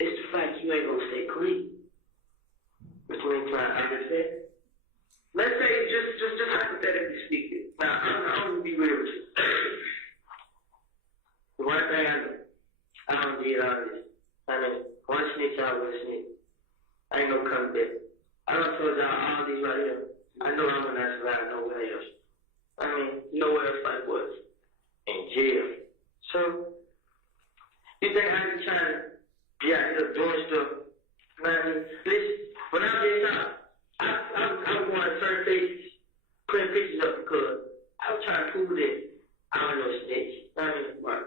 It's the fact you ain't gonna stay clean. Between time, I just said. Let's say, just hypothetically speaking. Now, I'm gonna be real with you. The one thing I don't did all this. I mean, one snitch, I was a snitch. I ain't no coming back. I done told y'all all these right here. I know I'm not surviving nowhere else. I mean, nowhere else like what? In jail. So, you think I be trying to be out here doing stuff? Man, listen, when I was out, I going to certain places, putting pictures up because I was trying to prove that I was no snitch. I mean, what?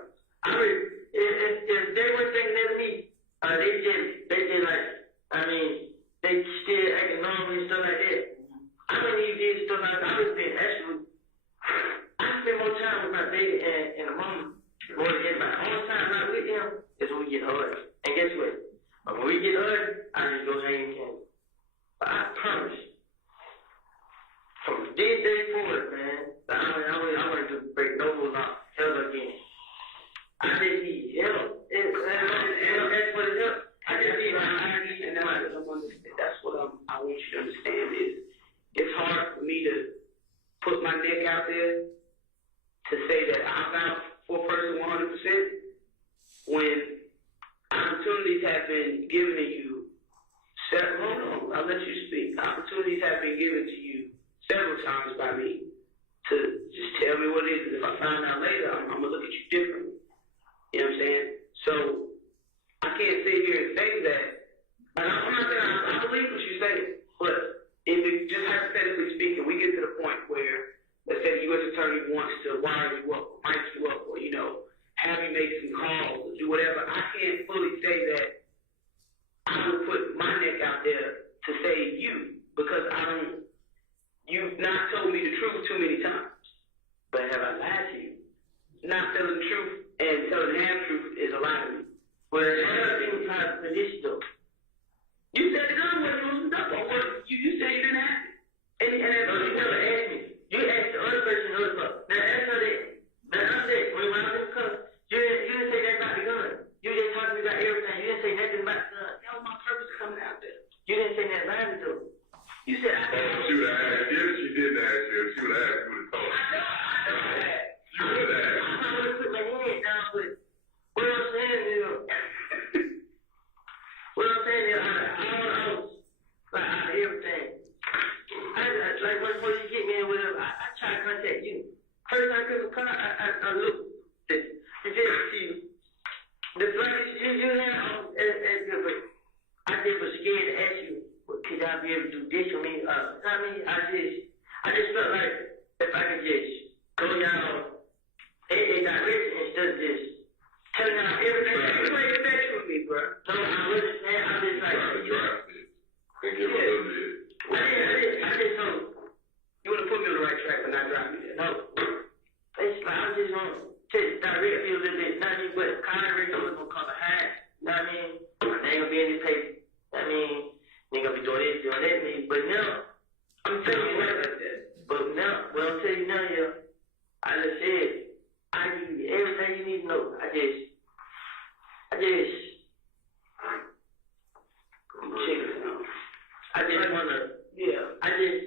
If they were thinking of me, they did like, I mean, they still acting normal and stuff like that. I wouldn't even did stuff like that. I was being actually, I spend more time with my baby and the mama more than my only time not with them is when we get hurt. And guess what? When we get hurt, I just go hang and but I promise, from this day forward, man, I want to break no rules out ever again. I just need help. That's what it's up. I just need and that's what I want you to understand is it's hard for me to put my neck out there to say that I'm out for a person 100% when opportunities have been given to you. Hold on, I'll let you speak. Opportunities have been given to you several times by me to just tell me what it is. And if I find out later, I'm going to look at you differently. You know what I'm saying? So I can't sit here and say that. And I'm not saying I believe what you say, but if it, just hypothetically speaking, we get to the point where, let's say the U.S. attorney wants to wire you up, mic you up, or, have you make some calls, or do whatever. I can't fully say that I would put my neck out there to save you because you've not told me the truth too many times. But have I lied to you? Not telling the truth and telling the half-truth is a lie to me. But another thing was how to finish though. You said the gun wasn't loosened up or what? You said you didn't have it. And you never asked me. You asked the other person who was up. Now ask her that. Now I said, when I was in cuffs, you didn't say that about the gun. You just talked to me about everything. You didn't say nothing about the gun. That was my purpose coming out there. You didn't say that line though. You said she would have asked you. She didn't ask you. She would have asked you to talk. I know that. You would have asked. I would have put my hand down, but what I'm saying is, I was like out of everything. Like before you get me in whatever, I try to contact you. First I couldn't come, I looked. It just see the flash you have as good, but I just was scared to ask you, could I be able to do this for me? I just felt like if I could just go down a direction instead of just telling out everything. You ain't that with me, bro. So I wasn't saying, I'm just like, I just don't. You would have put me on the right track, but not drive me there. No. It's like, I'm just going to direct you a little bit. Not even what Connery was going to come behind. You know what I mean? There ain't going to be any paper. I mean, you ain't going to be doing this, doing that. But now, I'm telling you what like that. But now, what I'm telling you now, I just said, I give you everything you need to know. I just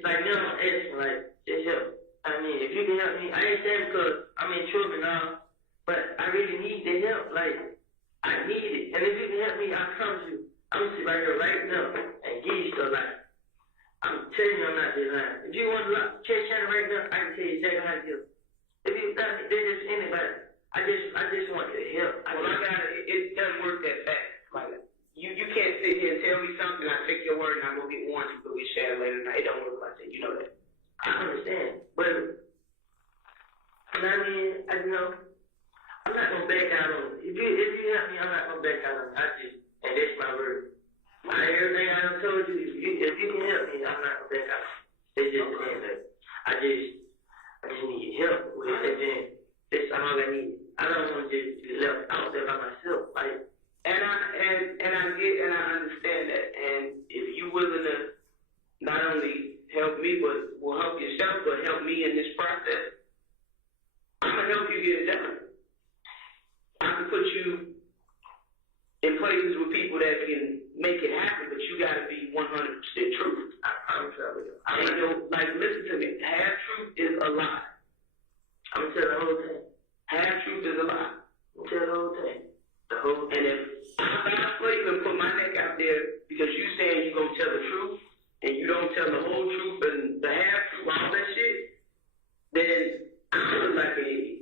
like now I'm asking, like, just help. I mean, if you can help me, I ain't saying because I'm in trouble now, but I really need the help. Like, I need it. And if you can help me, I promise you, I'm gonna sit right here right now and give you stuff like, I'm telling you I'm not just lying. If you want to catch Shannon right now, I can tell you exactly how to do it. If you not, there's just anybody. I just want to help. It doesn't work that fast. Like, you can't sit here and tell me something, I take your word and I go get one, you go get Shannon later night. It don't work like that. You know that. I understand, but I mean, I'm not gonna back out on it. If you help me, I'm not gonna back out on it. And that's my word. Everything I done told you, if you can help me, I'm not gonna think it's just saying that I just need help with it, and then that's all I need. I don't want to just be left out there by myself. Like, And I get and I understand that. And if you willing to not only help me, but will help yourself, but help me in this process, I'm gonna help you get it done. I can put you in places with people that can make it happen, but you gotta be 100% truth. I'm telling you. I ain't no, like, listen to me. Half truth is a lie. I'm gonna tell the whole thing. Half truth is a lie. I'm gonna tell the whole thing. And if I vouch for you and put my neck out there because you saying you gonna tell the truth and you don't tell the whole truth and the half truth, all that shit, then I look like an idiot.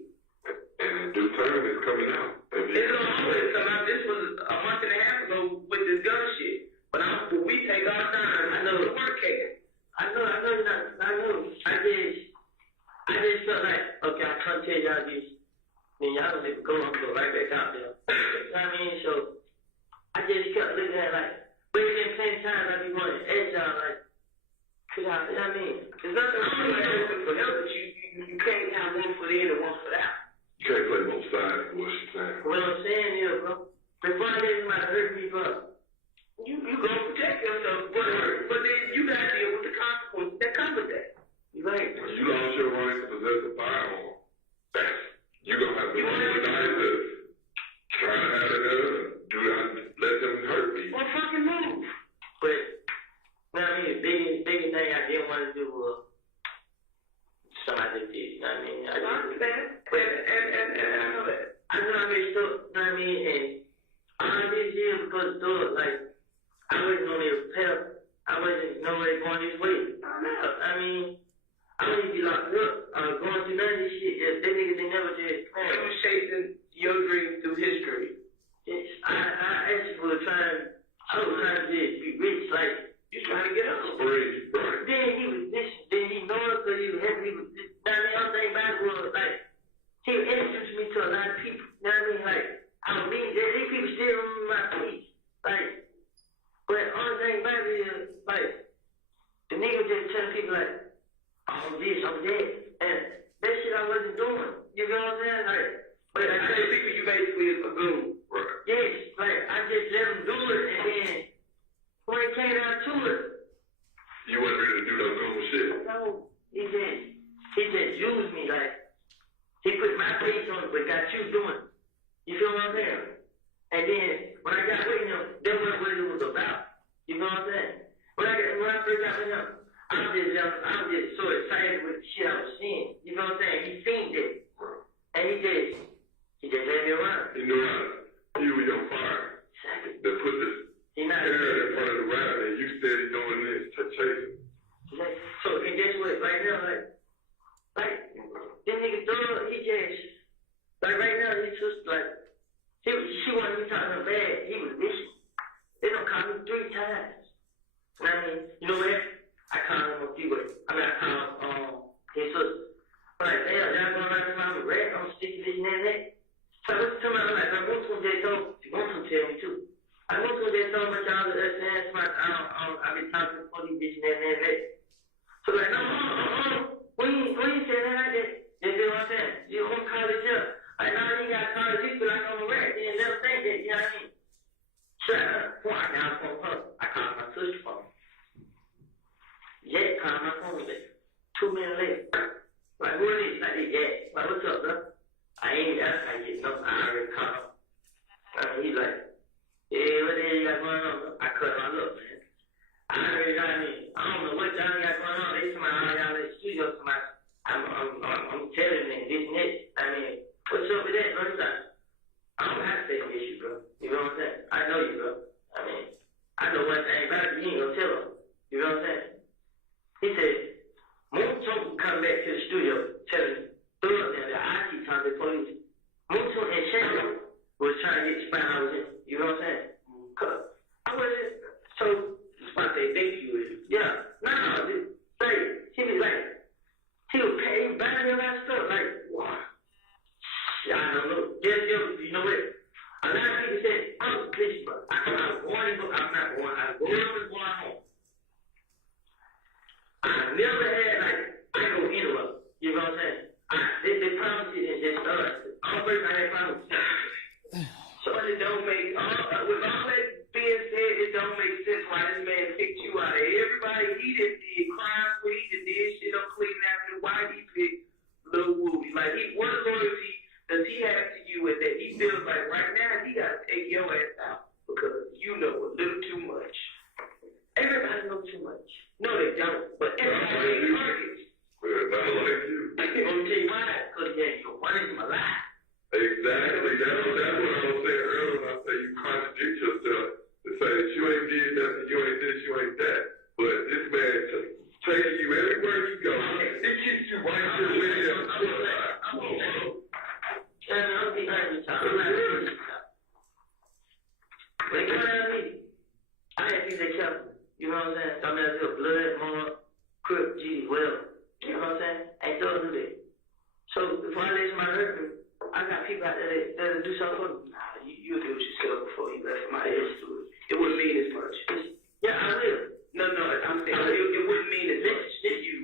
And in due time, it's coming out. It's always come out. This was a month and a half ago with this gun shit. But we take our time. I know the work cake. I know. I just felt like, okay, I can't tell y'all this. Then y'all don't even go and go right back out there. You know what I mean? So I just kept looking at like, but at the same time, I be wanting to edge y'all like, cause you know what I mean? There's nothing wrong with asking for help, but you can't have one for the in and one for that. You can't play both sides of what she's saying. What I'm saying is, bro, before I get somebody to hurt me, bro, You gonna protect yourself, but then you gotta deal with the consequences that come with that. you right. When you lost your right to possess a firearm, you're going to have to recognize this. Try to have it do not let them hurt me. Well, fucking move. But, you know what I mean, the biggest thing I didn't want to do was somebody did, you know what I mean? I understand. And I know that. I know I messed up, you know what I mean? And all I did here because of the like, I wasn't on their help. I wasn't nowhere going this way. I know. I mean, I wouldn't be locked up, going through none of this shit if they niggas they never did. You was chasing your dream through his dream. Yes, I actually was trying to just be rich, like, You trying to get up. Free, right. then he was this, then he know it because he was happy, he was this, you know what I mean? Other thing about it was, like, he introduced me to a lot of people, you know what I mean? Like, I was meeting, these people still remember my face, like, but other thing about it is, like, the nigga just telling people, like, I'm this, I'm that, and that shit I wasn't doing, you know what I'm saying? Like, but I I just think of you basically as a goon. Right. yes, like, I just let him do it, and then, when it came down to it, You weren't ready to do that cool shit. no, he just used me, like, he put my face on it, but got you doing it. You feel what I'm saying? And then, when I got with him, that wasn't what it was about. You know what I'm saying? When I first got with him, I was just so excited with the shit I was seeing. You know what I'm saying? He seen it. And he just let me around. You knew how to use your fire. Exactly. They put this He not hair in front of the rabbit and you steady doing this, chasing. so, and guess what? Right now, like, this nigga throw he just, like, right now, he just, like, she wanted me talking to him bad. He was listening. They done called me 3 times. And I mean, you know what? I called him a few ways. I called his sister. I'm like, damn, y'all going around and I'm a rat. I'm sticking this and that. So I looked to him, I'm like, I want to just told, you want to tell me too. I want to just told my child that that's my, I've been talking to the police, this and that. So like, no, we ain't saying that like that. You feel what I'm saying? You want to call it up. Like, now you got to call it people like I'm a rat. Then never think that, you know what I mean? Shut up. Well, I got on her. I called my sister phone. Jack called my phone back. 2 minutes later. Like, who is this? I did Jack. Like, what's up, bro? I ain't get no. I already called him. He's like, yeah, what the hell you got going on, bro? I cut my look, man. I already got me. I don't know what y'all got going on. They somebody all y'all in the studio, somebody. I'm telling them this and that. I mean, what's up with that, bro? It's like, I don't have to say an issue, bro. You know what I'm saying? I know you, bro. I mean, I know one thing about it. You ain't gonna tell them. You know what I'm saying? He said, Moonton come back to the studio telling Thug that I keep talking to the police. Moonton and Shannon was trying to get the spot I was in. You know what I'm saying? Cause I wasn't. So, Spot they think you is. yeah. No, like, he was like, he was paying buying me a lot of stuff. Like, wow. I don't know. You know what? A lot of people said, I'm a bitch, bro. I come out don't make sense why this man picked you out of everybody. He done did crime, he done did shit on Cleveland Avenue. Why he picked Lil Woody? Like, what loyalty does he have to you with that he feels like right now he got to take your ass out because you know a little too much? Everybody knows too much. No, they don't. But everybody targets. Well, not like you. I'm going to tell you why. Because you're running my life. Exactly. That's what I was saying earlier when I say you contradict yourself to say that you ain't did nothing, you ain't this, you ain't that. But this man taking you everywhere you go. It keeps you right here with him. I'll be honest with y'all. When you around me, I had people that kept me. You know what I'm saying? Some of them feel blood, more, crip, G, well. You know what I'm saying? Ain't those do that. So before I let somebody hurt me, I got people out there that'll do something for me. Nah, you'll do it yourself before you let somebody else do it. It wouldn't mean as much. Yeah, I will. No, I'm saying it wouldn't mean as much.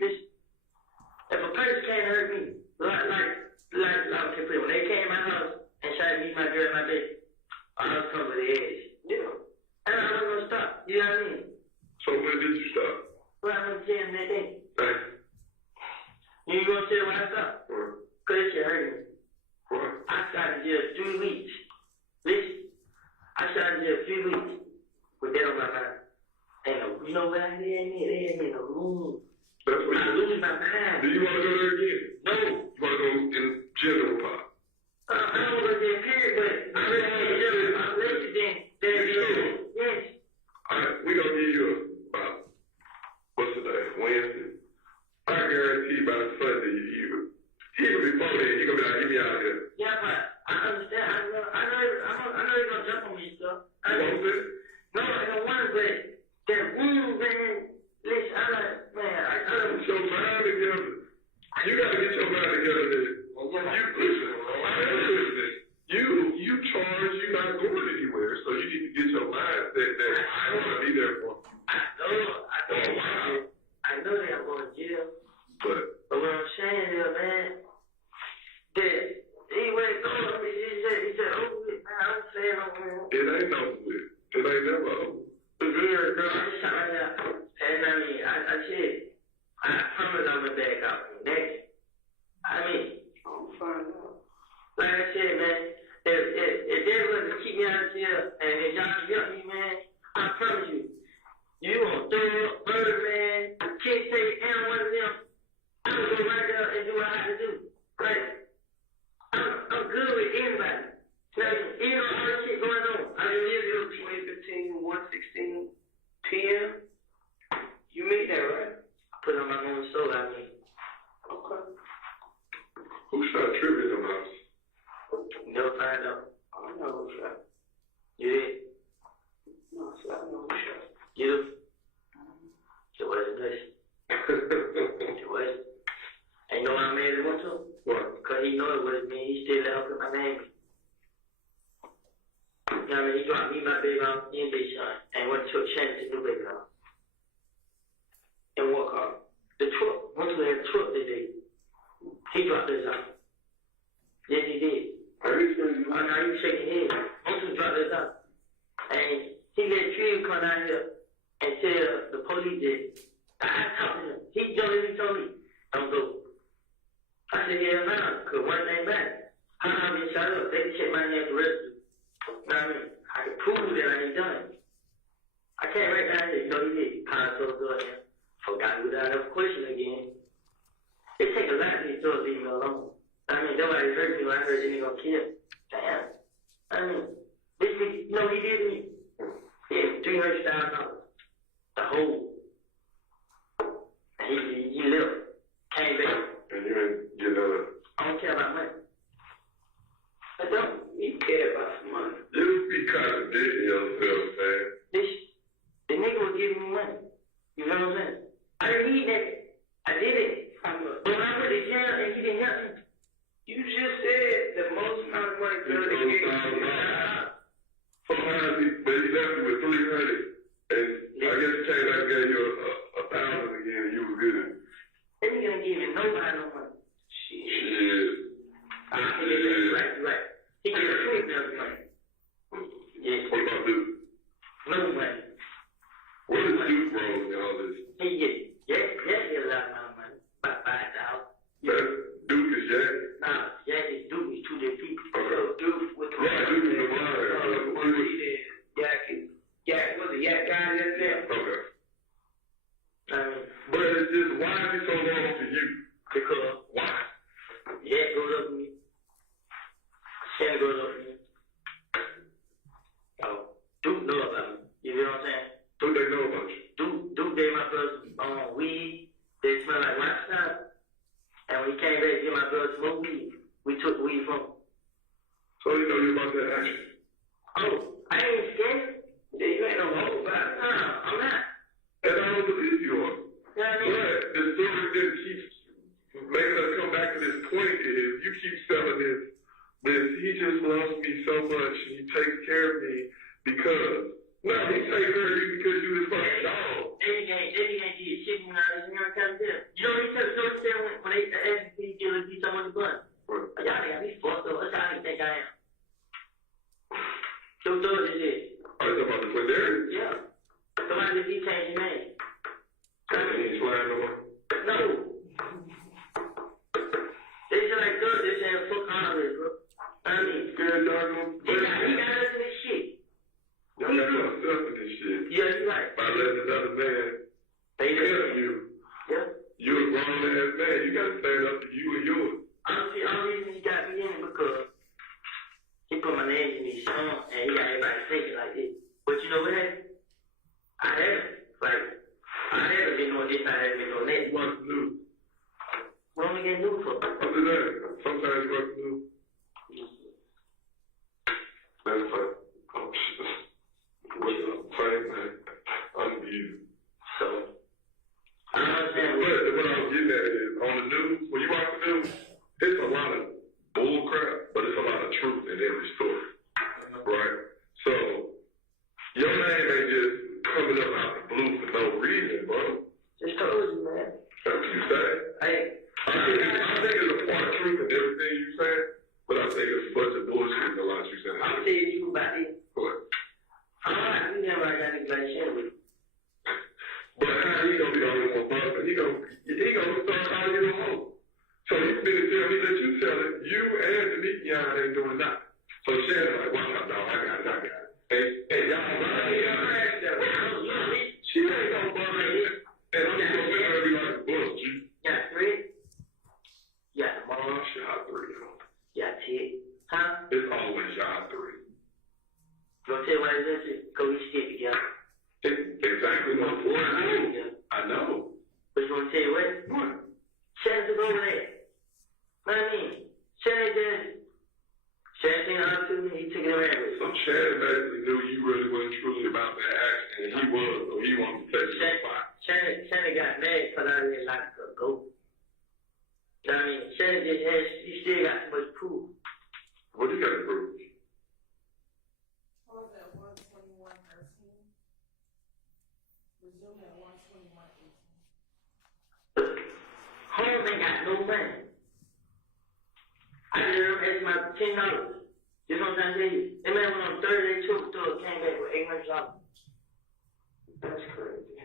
Listen. If a person can't hurt me, like when they came to my house and tried to meet my girl and my baby, I was coming with the edge. You know. And I was gonna stop. You know what I mean? So when did you stop? Well, I'm gonna tell them that thing. Thanks. You gonna tell why I stopped? Cause it shit hurt me. What? I started just 3 weeks. Listen, I started just 3 weeks with that on my mind. And you know what I did? They had me in a room. That's what I lose my mind. Do you want to go there again? No. You want to go in general part? I don't want to go there, period, but I really had to do it. I'm lazy then. Yes. All right, we're going to give you about, what's the day, Wednesday? I guarantee by Sunday, even before then, you're going to be like, get me out of here. Yeah, but I understand. I know you're going to jump on me, stuff. You want this? No, I don't want to, but that wound, man, listen, I don't. Get your mind together. You got to get your mind together, man. Listen. You charge, you're not going anywhere, so you need to get your mindset that I want to be there for you. I know that I'm going to jail. But what I'm saying is, man, that he went on me. He said, over it, man. I'm saying over it. It ain't over with. It ain't never over. I'm just trying to, and I mean, I said, I promise I'm going to back out next. I mean, I'm fine now. Like I said, man, if they were to keep me out of jail and if y'all can help me, man, I promise you, you gonna throw up, murder, man. I can't take any one of them. I'm gonna go right there and do what I have to do. Like, I'm good with anybody. Like, even all this shit going on. I live here 2015, 116 p.m. You made that, right? I put on my own soul, I mean. Okay. who shot Trivia in the house? Never find out. I don't know who shot. You did? No, so I don't know who shot. You? It wasn't this. It wasn't. And you know why I made it one too? What? Because he know it wasn't me. He still out with my name. You know what I mean? He dropped me my baby off in Bayshine and went to a chance to do baby off. And walk off. The truck, once we had a truck that day, he dropped his off. Yes, he did. Are you sure you? Oh, no, he was shaking his head. Once we dropped his off. And he let Trill come out here and tell the police that I talked to him. He jumped in and told me, don't go. I said, hell no, because one thing back. I've been shot up. They can check my name for residue. You know what I mean? I can prove that I ain't done it. I can't right now say, you know, he did. Console good here. Forgot without a question again. It takes a lot to get to leave me alone. I mean, nobody hurt me when I heard they gonna kill. Damn. I mean, this nigga, you know what he did to me? Yeah, $300,000. The whole. And he left. Came back. And you ain't get none. I don't care about money. I don't. You care about some money. You be contradicting yourself, man. The nigga was giving me money. You know what I'm saying? I didn't need that. I did it. But when I went to jail and he didn't help me. You just said the most amount of money could have been given to you. Sometimes he left you with 300, and I guess he came back and gave you a 1,000 again, and you was good. They ain't gonna give you nobody no money. Shit. Right. He gave $20,000 money. Yeah. What about this? No money. tell you about that action. Oh, I ain't scared. Yeah, you ain't no hoe about it. I'm not. And I don't believe you on. You know what I mean? But the story that keeps making us come back to this point is you keep selling this he just loves me so much and he takes care of me because no, he takes care of you because you his fucking dog. They can't do your shit, you know what I'm saying? You know what he said when they asked me to be someone's blunt? What? Y'all got me fucked up. That's how you think I am. So throw this shit. Oh, you talking about the twin there? Yeah. Somebody just he changed his name. And he's flying over. No. They just like good. They saying fuck all of this, bro. I mean, Good dog. he got us in this shit. Y'all got yourself in this shit. Yeah, you're right. By letting another man tell you. Yeah. You're a grown ass man. You gotta stand up to you and yours. Honestly, the only reason he got me in it because he put my name in his song and he got everybody thinking like this. But you know what happened? I haven't been doing this, I haven't been doing that. What's new? What am I gonna do for? Other than that, sometimes what's new? That's fine. Oh, shit. What's up? Fine, man. I'm you. So, I don't understand. But what I was getting at is, on the news, when you watch the news, it's a lot of bull crap, but it's a lot of truth in every story. Right? So, your name ain't just coming up out the blue for no reason, bro. Just told you, man. That's what you say. I think it's a part of truth in everything you say, but I think it's a bunch of bullshit in a lot you say. I'm gonna tell you about it. What? You never got to play shit with. But how he gonna be the only one bumping? He gonna start calling you a hoe. So you finna tell me that you tell it, you and the meat y'all ain't doing nothing. So Shannon like, watch out, dog, I got it. Hey, y'all, she ain't gonna bump it. And I'm just gonna let her be like, bull, G. Yeah, 3. Yeah, Oh, shot 3, yo. yeah, 10. Huh? It's always y'all 3. Don't tell you what it is. Go eat shit together. Exactly my point. I know. But you want to tell you what? What? Shannon took over that. What I mean? Shannon came out to me, he took it around with. So Shannon basically knew you really wasn't truly about that action, and he was, so he wanted to take your spot. Shannon got mad because I didn't like her go. You know what I mean? Shannon he still got too much proof. What you got to prove? What was that, 121:13? Resume at 121:18. Home ain't got no money. I didn't ask my $10. You know what I'm saying? They man went on 30 days took to it, came back with $800. That's crazy.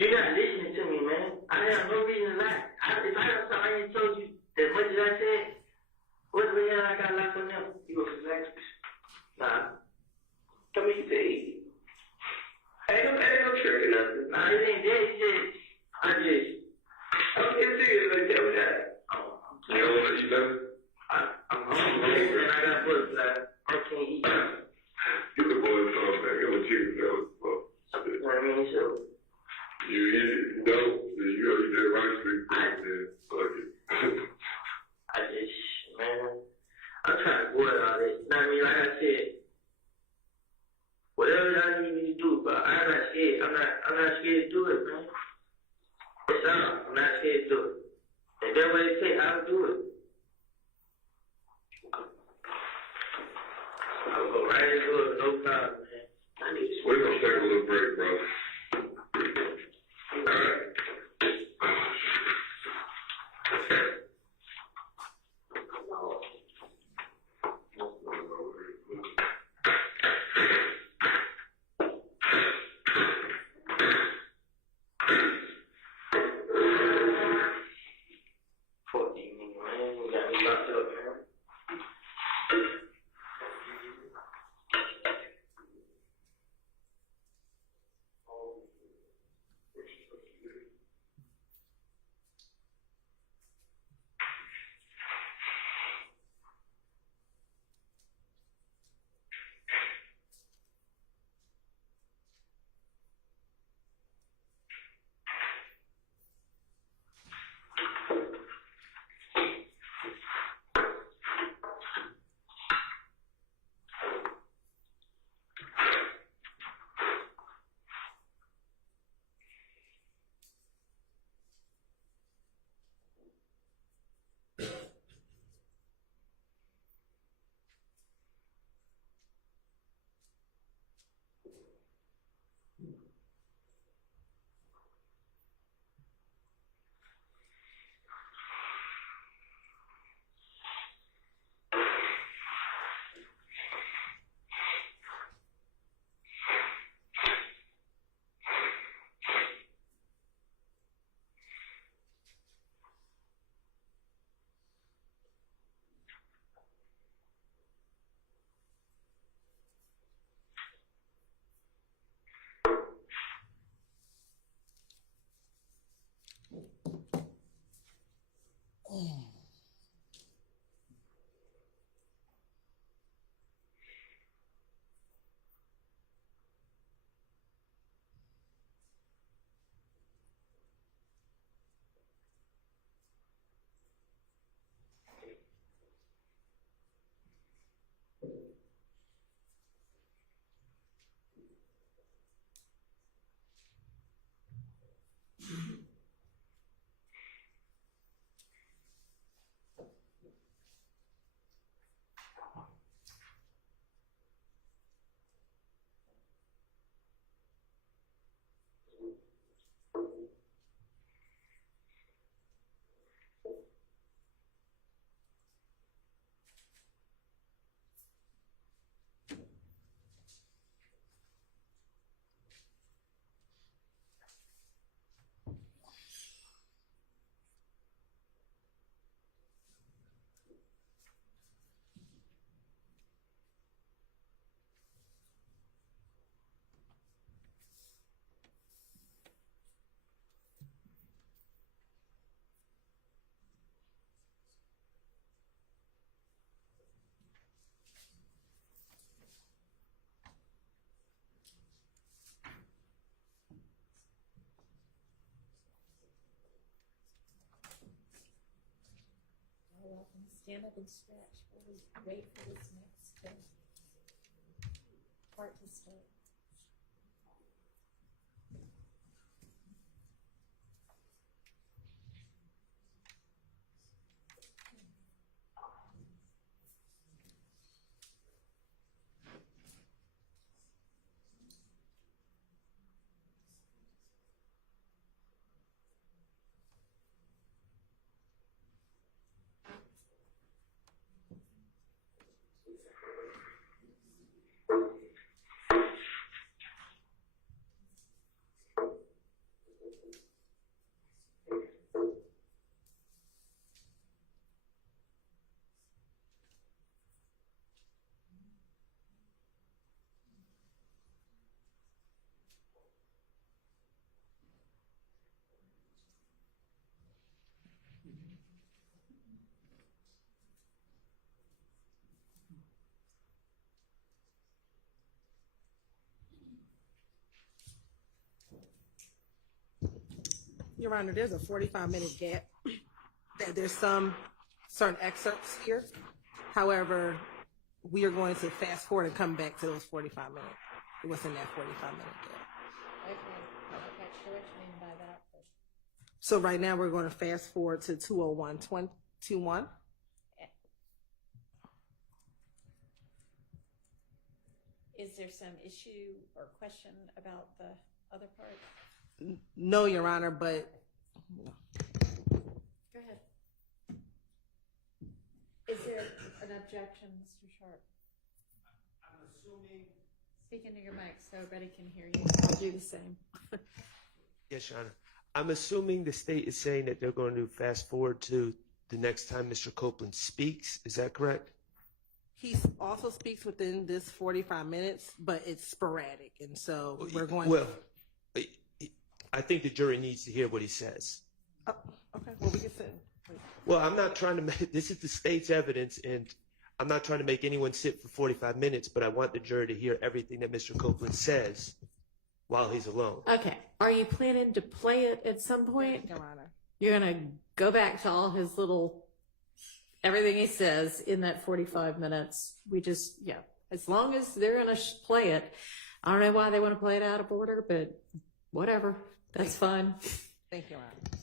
You're not listening to me, man. I have no reason to lie. If I don't I ain't told you as much as I said, what the hell I got locked on them? You go relax. Nah. Come here, you say, ain't no trick or nothing. Nah, it ain't that. He said, I'm getting serious, like, tell me that. You don't want to eat nothing? I'm hungry, and I got butterfly. I can't eat. You can boil something back. It was chicken. That was fuck. You know what I mean? So, You eat it, you don't. You go eat that rice with then fuck it. I'm trying to avoid all this. You know what I mean? Like I said, whatever y'all need me to do, but I'm not scared. I'm not scared to do it, man. It's all. I'm not scared to do it. If that's what it takes, I'll do it. I'll go right into it, no problem, man. I need to We're going to take a little break, bro. All right. Stand up and stretch. Wait for this next part to start. Your Honor, there's a 45-minute gap. There's some certain excerpts here. However, we are going to fast forward and come back to those 45 minutes. What's in that 45-minute gap? Okay, I'm not quite sure what you mean by that. But So right now we're going to fast forward to 2:01:21. is there some issue or question about the other part? No, Your Honor, but Go ahead. Is there an objection, Mr. Sharp? I'm assuming. Speak into your mic so everybody can hear you. I'll do the same. Yes, Your Honor. I'm assuming the state is saying that they're going to fast forward to the next time Mr. Copeland speaks. Is that correct? he also speaks within this 45 minutes, but it's sporadic. And so we're going Well, I think the jury needs to hear what he says. Oh, okay, well, we can sit. Well, I'm not trying to make, this is the state's evidence, and I'm not trying to make anyone sit for 45 minutes, but I want the jury to hear everything that Mr. Copeland says while he's alone. Okay. Are you planning to play it at some point? Your Honor. You're going to go back to all his little, everything he says in that 45 minutes. We just, yeah, as long as they're going to play it. I don't know why they want to play it out of order, but whatever. That's fine. Thank you, Your Honor.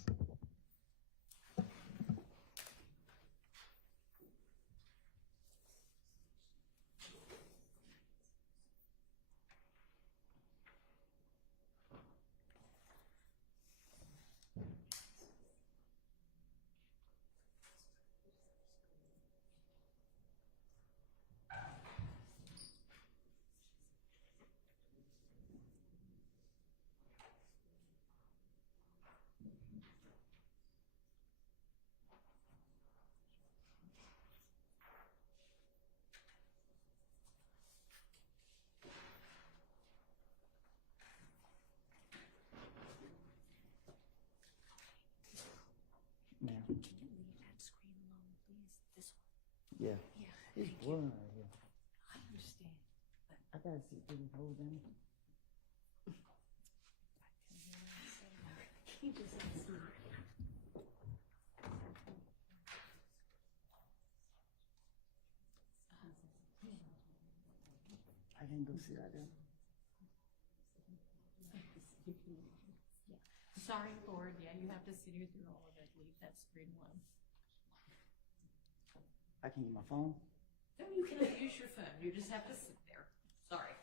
Ma'am. Can you leave that screen alone, please? This one. Yeah. Yeah. It's blurring right here. I understand. I gotta see through the whole thing. He just doesn't see. I can go see right there. Sorry, Lord. Yeah, you have to sit here through all of it. Leave that screen alone. I can use my phone. No, you cannot use your phone. You just have to sit there. Sorry.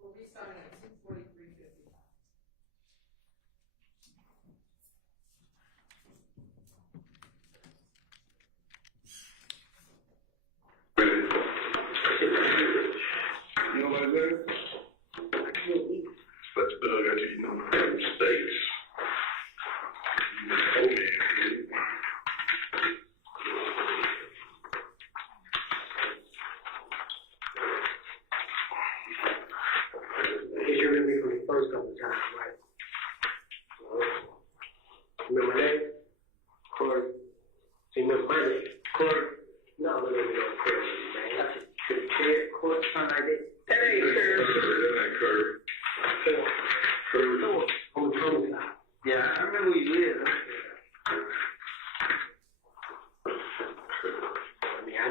We'll be starting at 2:43:55. You know what it is? But the dog got you eating on the steaks. Oh, man. You remember me from the first couple of times, right? Remember my name? Corey. So you remember my name? Corey? No, I remember that Corey, man. That's a kid, Corey, something like that. That ain't Corey. That ain't Curry. Corey.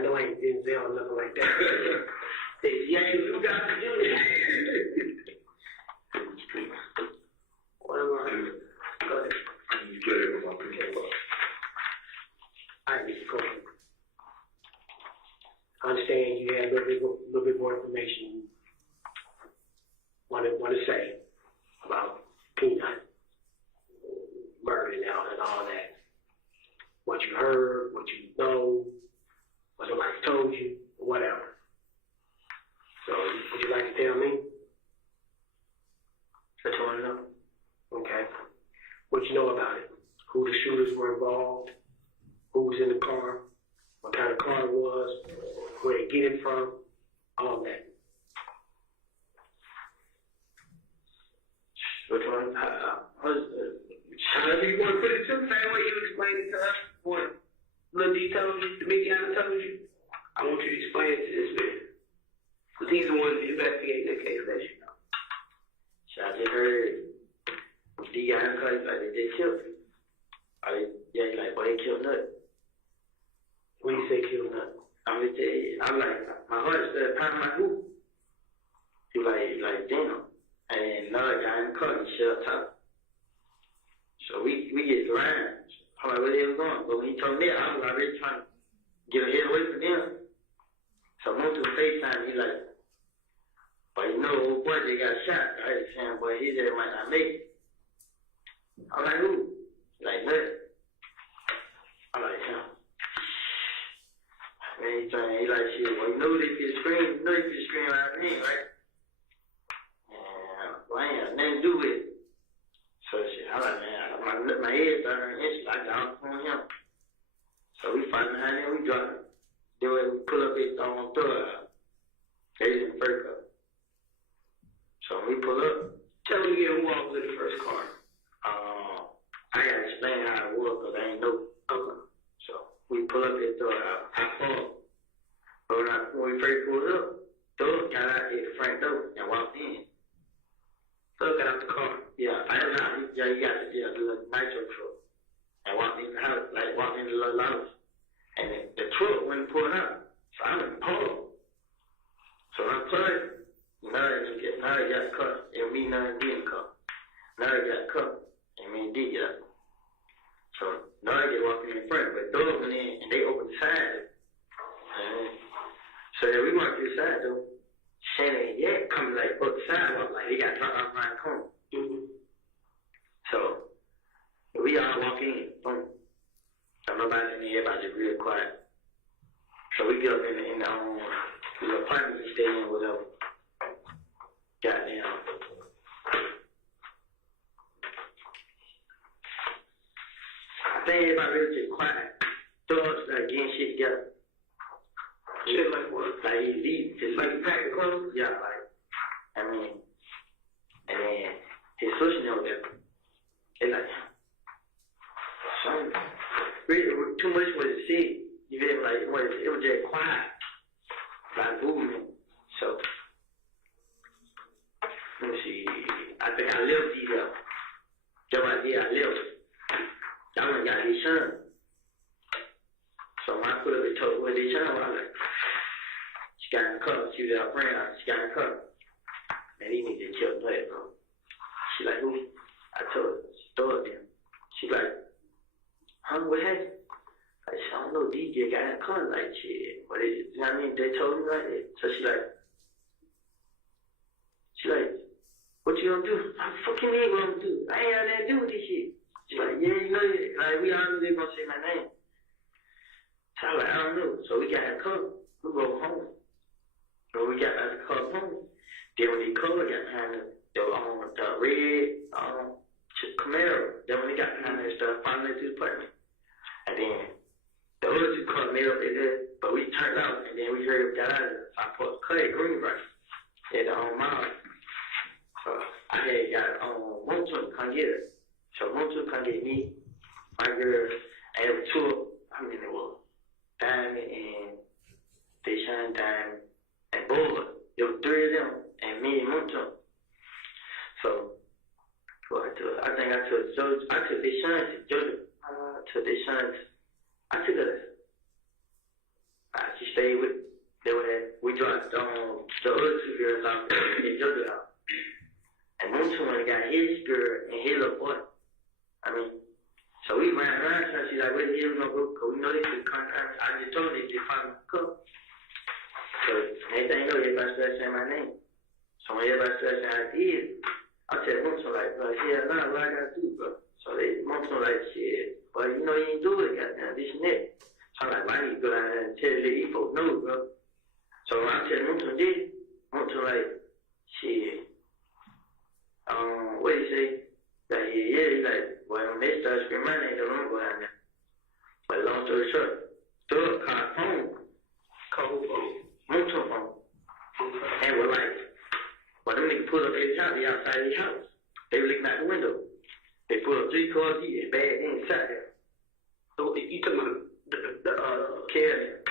know I ain't Denzel or nothing like that. Yeah, you got to do it. What am I? Go ahead. You get it with my people. All right, Mr. Copeland. I understand you had a little bit more information want to say about Peanut murder now and all that. What you heard, what you know, what somebody told you, whatever. So, would you like to tell me? What you want to know? Okay. What you know about it? Who the shooters were involved? Who was in the car? What kind of car it was? Where they get it from? All that. Which one? However you want to put it to the same way you explained it to us. What little details the big guy told you? I want you to explain it to this man. Because he's the one investigating the case, as you know. So I just heard the guy like they killed him. Yeah, he's like, boy, they killed Nut. When you say killed Nut, I'm gonna tell you, I'm like, my heart started pounding my hoop. He like, damn. And another guy in the car, he shut up. So we get around. I'm like, where they was going? But when he told me, I was already trying to get a head away from them. So I went to the FaceTime, he like, but you know, old boy, they got shot. I was saying, boy, his head might not make it. I'm like, who? Like, Nut. I'm like, huh. Man, he like, shit, well, you know they could scream, out of me, right? And, well, I ain't have nothing to do with it. So, shit, I'm like, man, my head started hurting, I got on him. So we fight behind him, we drop him. Then we pull up his throw out. He's in the first car. So when we pull up, tell me again who I was in the first car. I gotta explain how it was, because I ain't know. So we pull up his throw out. I fall. But when we first pulled up, Doug got out the front door and walked in. Doug got out the car. Yeah, I don't know. Yeah, he got the little nitro truck. And walked in the house, walked in the little house. And then the truck went pulled out. So I went pulled. So I pulled. Now he got cut. And me now didn't cut. Now he got cut. And me did get up. So now I get walking in front. But Doug went in and they opened the side. So then we walked through the side door. Shannon and coming up the sidewalk, he got dropped off around the corner. Mm-hmm. So we all walk in, boom. So nobody's in there, everybody's just real quiet. So we get up in the apartment we stay in, whatever. Goddamn. I think everybody really just quiet. Thugs getting shit together. Shit like what? Like he's eating. Just like he packed the clothes? Yeah, and then his sister knows that. It's like, something, really, too much was said. You feel me? It was just quiet. Like movement. So, let me see. I think I left these up. Just right there, I left. I went and got his son. So when I put up and told where they son, I was like, she got in the car. She was our friend. She got in the car. Man, he need to kill Nut, bro. She like, who? I told her. She told him. She like, huh, what happened? I said, I don't know. DJ got in the car. Like, shit. What is it? You know what I mean? They told me like that. So she like, what you gonna do? I'm fucking ain't gonna do. I ain't had nothing to do with this shit. She like, yeah, you know, like, we all knew they gonna say my name. So I was like, I don't know. So we got in the car. We rode home. When we got out of the car home, then when they car got behind the red Camaro, then when they got behind there, started following through the apartment. And then the other two cars made up there, but we turned out, and then we heard it got out of there. So I put Clay Green right at the mile. So I had got Montu come get her. So Montu come get me, my girl, and there were two, I mean, it was Diamond and Deshaun Diamond and Bull. There were three of them, and me and Montu. So, I think I took Deshaun to Georgia. She stayed stayed with, we dropped the other two girls off at JoJo's house. And Moonshine went and got his girl and his little boy. I mean, so we ran around, so she's like, where the hell we gonna go? Because we know they could come. I just told her they just find a cook. So anything you know, everybody started saying my name. So when everybody started saying I did, I said, Moonshine like, bro, yeah, no, what I gotta do, bro? So Moonshine like, shit, well, you know you ain't do it, goddamn, this and that. So I'm like, why you go down there and tell these folks no, bro? So I said, Moonshine did. Moonshine like, shit. What do you say? Like, yeah, he's like, well, when they start screaming my name, don't go down there. But long story short, Thug called phone. Cold phone. Moonshine phone. And we're like, well, them niggas pulled up every time they outside his house. They were looking out the window. They pulled up 3 cars, he had bad inside there. So you talking about the Kelly.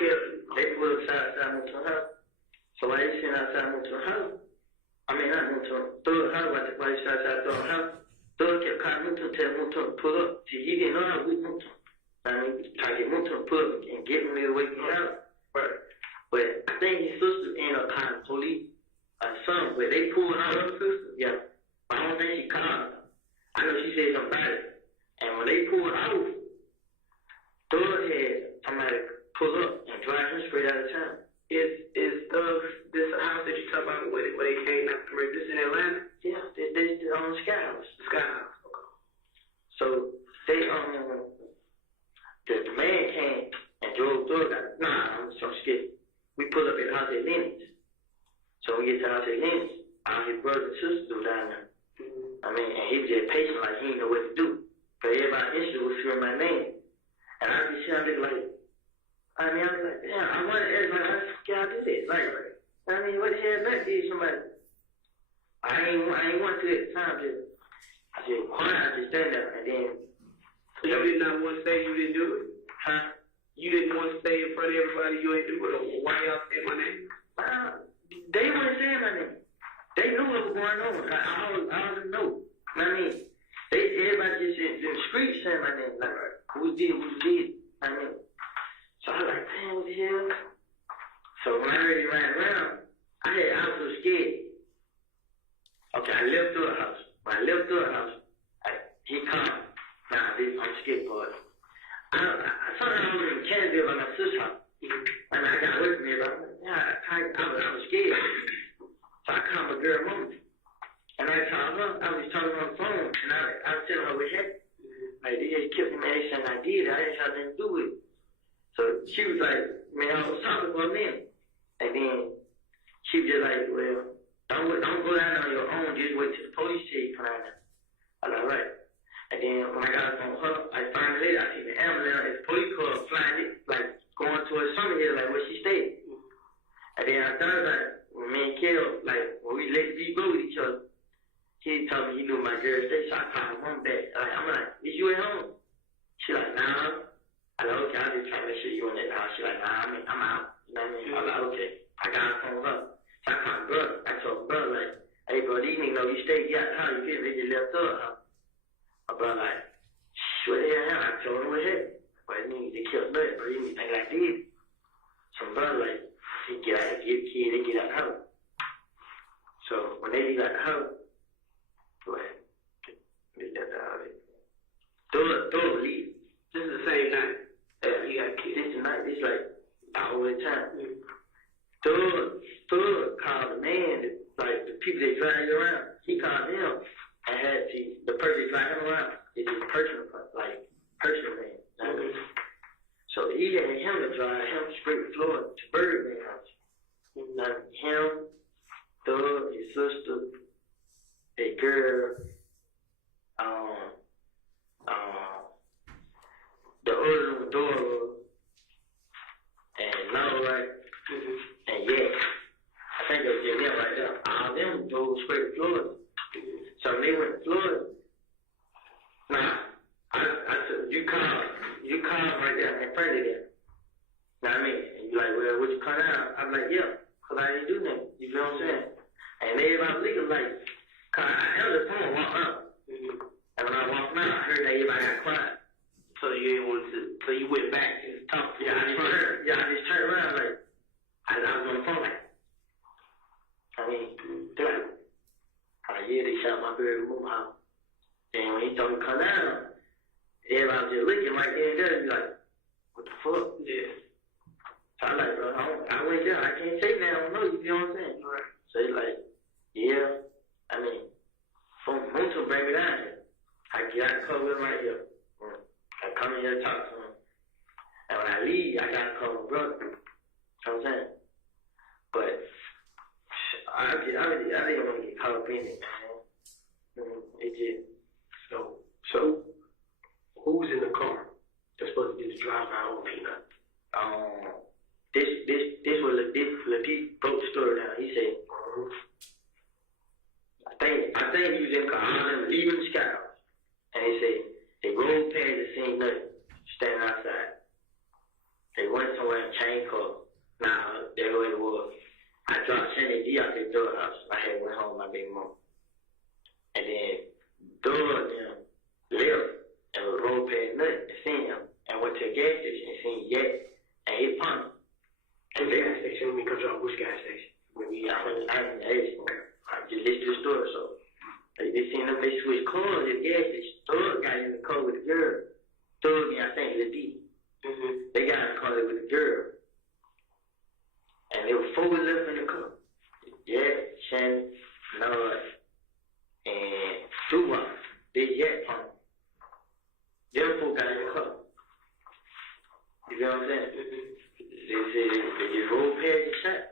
They pulled up outside Moonshine house. So while they sitting outside Moonshine house, I mean, not Moonshine, Thug house, while they sitting outside Thug house, Thug kept calling Moonshine, tell Moonshine to pull up. See, he didn't know how to whip Moonshine. I mean, trying to get Moonshine to pull up and get me away from the house. Right. But I think his sister ended up calling the police. Son, but they pulled out her sister. Yeah. But I don't think she called her. I know she said something about it. And when they pulled out, Thug had somebody pull up and drive him straight out of town. Is Thug this house that you talk about where they came out from? This in Atlanta? Yeah, this on the Sky House. The Sky House. Okay. So they the man came and drove Thug out. Nah, I'm so scared. We pulled up at the house at Lenny's. So we get to the house at Lenny's. All his brothers and sisters were down there. I mean, and he was just patient like he didn't know what to do. But everybody interested was hearing my name. And I be sounding like, I was like, damn, I want to ask, like, how y'all do this? Like, I mean, what the hell that did somebody? I ain't want to at the time, I said, quiet, I just stand there, and then. So you did not want to say you didn't do it? Huh? You didn't want to say in front of everybody you ain't do it, or why y'all say my name? They weren't saying my name. They knew what was going on. I already know. I mean, everybody just in the streets saying my name, like, who did. I mean, so I was like, damn, what the hell? So when I really ran around, I was so scared. Okay, I left through the house. When I left through the house, he called. Nah, I'm scared, boy. Sometimes I was in Canada by my sister's house. And I got away from there, but I was scared. So I called my girl mom. And I told her, I was talking on the phone, and I was telling her what happened. Like, they just kept me saying I did. I didn't have nothing to do with it. So she was like, man, I was talking for a minute. And then she was just like, well, don't go down on your own. Just wait till the police tell you come out there. I was like, right. And then when I got up on her, I found later, I seen the ambulance and the police car flying it, like going towards something here, like where she stayed. And then I thought about it. When me and Kel, like, when we let the go with each other, he told me he knew my girl stay, so I called my mom back. I'm like, is you at home? She like, nah. I like, okay, I'm just trying to make sure you in that house. She like, nah, I'm out. You know what I mean? I'm like, okay. I got her phone up. So I called my brother. I told my brother, like, hey, bro, these niggas know you stay, get out the house. You feel me? They just left her house. My brother like, what the hell? I told him what happened. But they killed nothing, bro. You think I did? So my brother like, he get out, get the kid, they get out the house. So when they get out the house, go ahead. Get that out of it. Throw leave. This is the same night. You got kids. This is night. It's like all the time. Thug called the man, like the people that drive you around. He called them and had the person driving him around. It's his personal man. Mm-hmm. So he had him to drive him straight to Florida to Birdman House. Like him, Thug, his sister, a girl, the other daughter, and no, right? Mm-hmm. And yeah, I think it was just them right there. All of them drove straight to Florida. So when they went to Florida, I said, you called right there in front of them. You know what I mean? And you're like, well, would you call out? I'm like, yeah, because I didn't do nothing. You feel what I'm saying? And everybody legal, like, cause I held the phone, walked up. Mm-hmm. And when I walked out, I heard that everybody got quiet. So you didn't want to, so you went back and talked to I just turned around like, I was on the phone like, they're like, yeah, they shot my baby move house. And when he told me to come down, everybody was just looking right there and there and be like, what the fuck? Yeah. So I'm like, bro, I went there. I can't say that. I don't know. You know what I'm saying? Right. So he's like, yeah. From to bring me down here. I got to come with him right here. I come in here to talk to him. And when I leave, I got to call my brother. You know what I'm saying? But I didn't want to get caught up in it, man. It just. So, who's in the car that's supposed to get the drive by on Peanut? This was Latif broke the story down. He said, I think he was in the car, leaving the scouts. And he said, they rolled past the scene, nothing, standing outside. They went somewhere and changed clothes. Nah, that's what it was. I dropped Sandy D out the door house. I had went home with my baby mom. And then Doug them left and was rolled past nothing and seen him and went to a gas station and seen Yet and his pump. And the gas station, when we come to which gas station? I just listened to the story, so they seen them, they switched cars at the gas station. Doug got in the car with the girl. Doug and I think the D. They got in the car with the girl. And there were 4 left in the car. Jet, Shannon, Nod, and Dua. They jet pump. Them 4 got in the car. You know what I'm saying? They just rolled past the shot.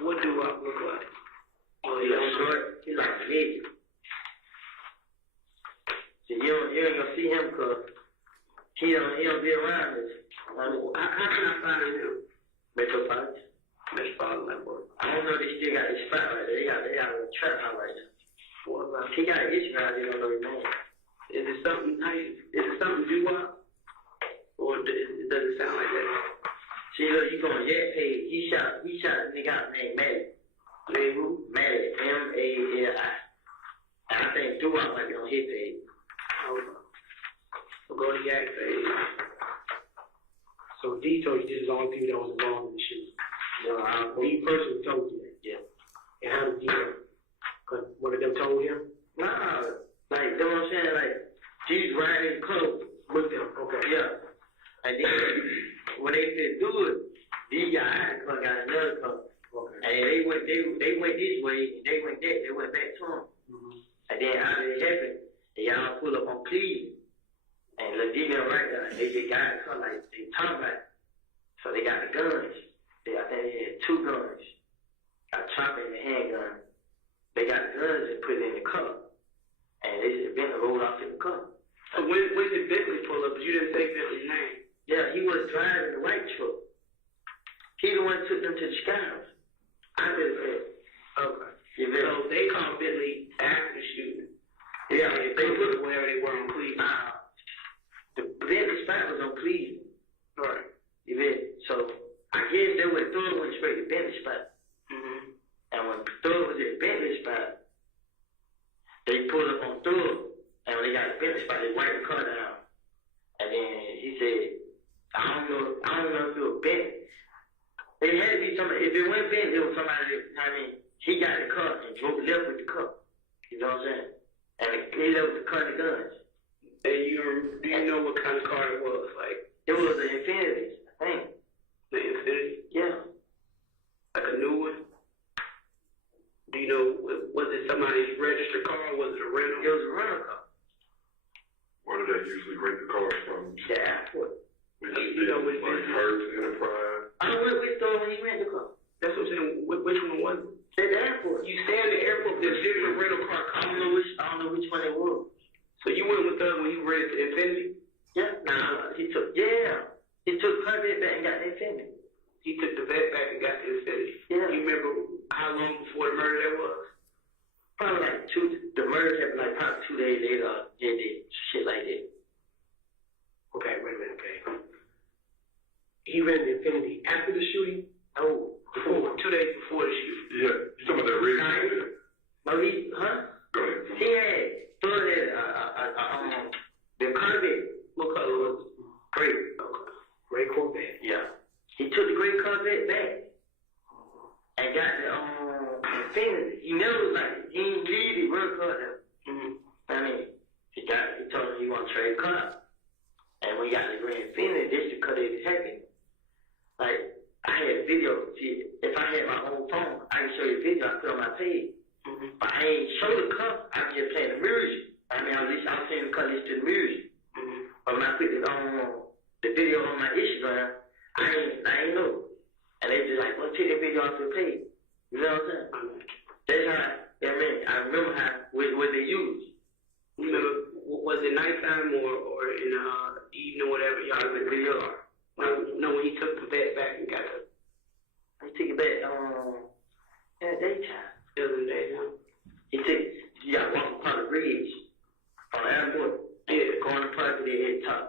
What do I look like? Oh, he's short. He's like a lady. So you ain't gonna see him because he don't be around us. How can I find him? Metropolitan. Metropolitan, boy. I don't know if they still got his spot right there. They got a trap out right now. He got an issue out there, don't know his name. Is it something do up? Or does it sound like that? See, look, you going Jet page. He shot a nigga out named Maddie. Named who? Maddie, Mali. And I think Dua might be on his page. So go to Yak page. So D told you this is the only people that was involved in the shooting. No, D personally told you that. Yeah. And how did D know? Because one of them told him? Nah, like, you know what I'm saying? Like, she's riding in the club with them. Okay. Yeah. And then when they said do it, these guys got another car. Okay. And they went this way, and they went that, they went back to them. And then how did it happen? They all pull up on Cleveland. And look, they right there, they just got in the car like they talking about it. So they got the guns. I think they had 2 guns. A chopper and a handgun. They got the guns and put it in the car. And they just been rolled off in the car. So when did Bentley pull up? But you didn't say Bentley's name. Yeah, he was driving the white truck. He the one who took them to the scouts. I just said, okay. So they called Bentley after the shooting. Yeah, they put it wherever they were on Cleveland. The Bentley spot was on Cleveland. Right. You bet? So I guess they went through went straight to Bentley spot. And when Thug was at Bentley spot, they pulled up on Thug. And when they got to Bentley spot, they wiped the car down. And then he said, I don't know if it was Bentley. It had to be somebody. If it went Bentley, it was somebody that, he got the car and drove left with the car. You know what I'm saying? And he left with the car and the guns. And do you know what kind of car it was? Like, it was an Infiniti, I think. The Infiniti? Yeah. Like a new one? Do you know, was it somebody's registered car or was it a rental? It was a rental car. Where do they usually rent the cars from? The airport. You know which like Hertz, Enterprise. I went with Thug when he rented the car. That's what I'm saying. Which one was it? At the airport. You stay in the airport, there's different rental car I companies. don't know which one it was. So you went with Thug when he rented the Infiniti? Yeah. He took Corvette back and got the Infiniti. He took the vet back and got the Infiniti. Yeah. You remember how long before the murder that was? Probably like the murder happened like probably 2 days later. They did shit like that. Okay, wait a minute, okay. He rented the Infiniti after the shooting? No. Before, 2 days before the shooting. Yeah, you talking about that red? Marie, huh? Go ahead. He had thought that the Corvette. What color was it? Gray. Okay. Gray Corvette. Yeah. He took the gray Corvette back. got the Infinity. He never like he didn't leave the work hard. I mean, he told him he want to trade car. And we got the Grand Infinity, this the cut it happened. Like I had video. See, if I had my own phone, I can show you a video. I put on my page. But I ain't show the car. I just play the music. I mean, I was saying the car listen to the music. But when I put it on the video on my Instagram, I ain't know. And they just like, well, take that video off the page. You know what I'm saying? That's how, I mean, I remember how, what they used. You know, was it nighttime or in the evening or whatever? Y'all The video. no, when he took the vet back and got it. He took it back in the daytime. It was in the daytime. You got to walk upon the bridge on the airport. Yeah, going to park it at the top.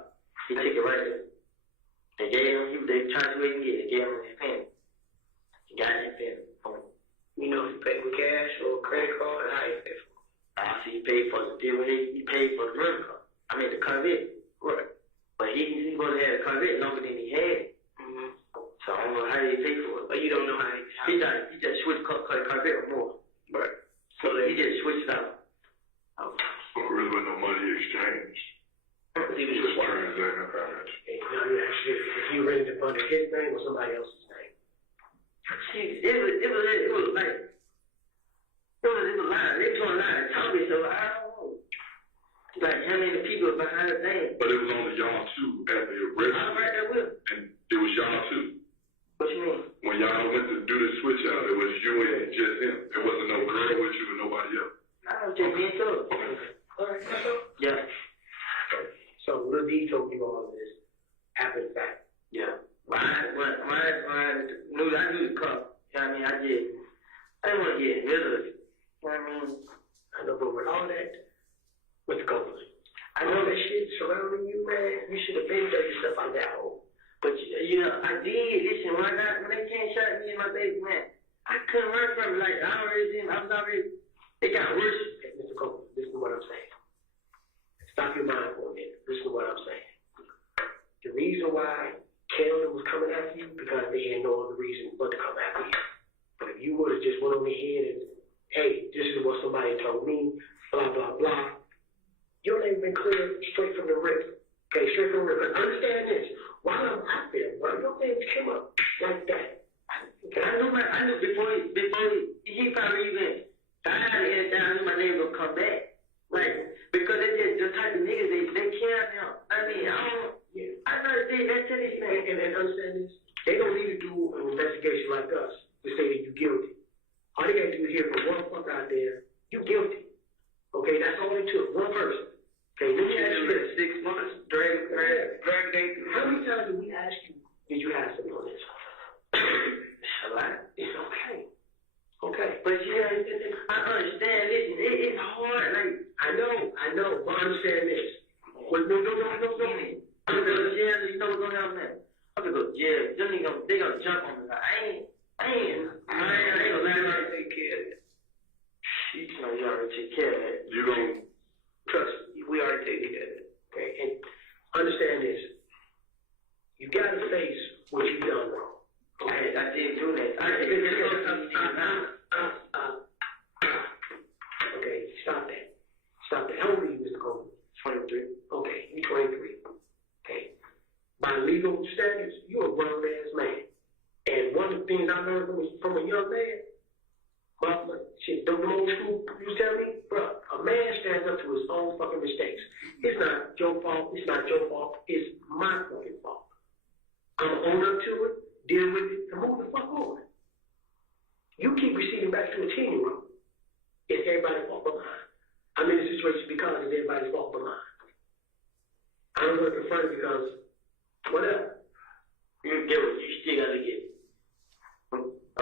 He took it right there. They gave him, they tried to make him get it. They gave him his pen. He got his pen. You know, if he paid with cash or credit card, how he paid for it? So he paid for the deal. He paid for the rental car. I mean, the Corvette. Right. But he supposed to have a Corvette longer than he had. So I don't know how he paid for it. But you don't know how He just switched Corvette more. Right. So he just switched out. So there really wasn't no money exchanged. He was Just just transacting finance. Hey, you know, actually, if you rented it under his name or somebody else's name. See, it was like, it was a lot. They was on a lot of talking, so I don't know. Like, how many people behind the thing? But it was only y'all two at the arrest. I'm right there with him. And it was y'all two. What you mean? When y'all went to do the switch out, it was you and just him. There wasn't no girl with you and nobody else. I was just being told. All right, Yeah. So Lil D told you all of this after the fact. Yeah. When I knew the cup, you know what I mean? I didn't want to get rid of it. You know what I mean? I know, but with all that, Mr. Copeland, I know that shit surrounding you, man. You should have been dug yourself out that hole. But, you know, I did. Listen, when they came shot me and my baby, man, I couldn't run from it. Like, I was already, it got worse. Hey, Mr. Copeland, listen to what I'm saying. Stop your mind for a minute. Listen to what I'm saying. The reason why Canada was coming after you, because they had no other reason but to come after you. But if you would have just went on ahead and, hey, this is what somebody told me, blah, blah, blah, your name been cleared straight from the rip. Okay, straight from the rip. But understand this. While I'm out there, bro, your name came up like that. Okay. I knew before he probably even died and I knew my name would come back. Like, because they just the type of niggas they care now. I mean, I know that's to this man. And understand this. They don't need to do an investigation like us to say that you're guilty. All they got to do is hear from one fucker out there, you guilty. Okay, that's all it took. One person. Okay, let me ask you this. 6 months, drag day. How many times did we ask you, did you have something on this? A lot. It's okay. Okay. But yeah, I understand. Listen, it's hard. Like, I know, but understand this. Well, no. I'm gonna go to jail. You know what's gonna happen now? I'm gonna go to jail. They gonna jump on me. I ain't gonna let her take care of it. You know you already take care of it. You gonna Trust me, we already taken care of it. Okay, and understand this. You gotta face what you've done wrong. Okay, I didn't do that. Okay, stop that. How old are you, Mr. Coleman? 23. Okay, you're 23. Okay. By legal standards, you're a grown-ass man. And one of the things I learned from a young man, the old school used to tell me, bro, a man stands up to his own fucking mistakes. It's not your fault. It's not your fault. It's my fucking fault. I'm gonna own up to it, deal with it, and move the fuck on. You keep receding back to a 10-year-old. It's everybody's fault but mine. I'm in a situation because it's everybody's fault but mine. I'm going to confront it because whatever. You get what you still gotta get.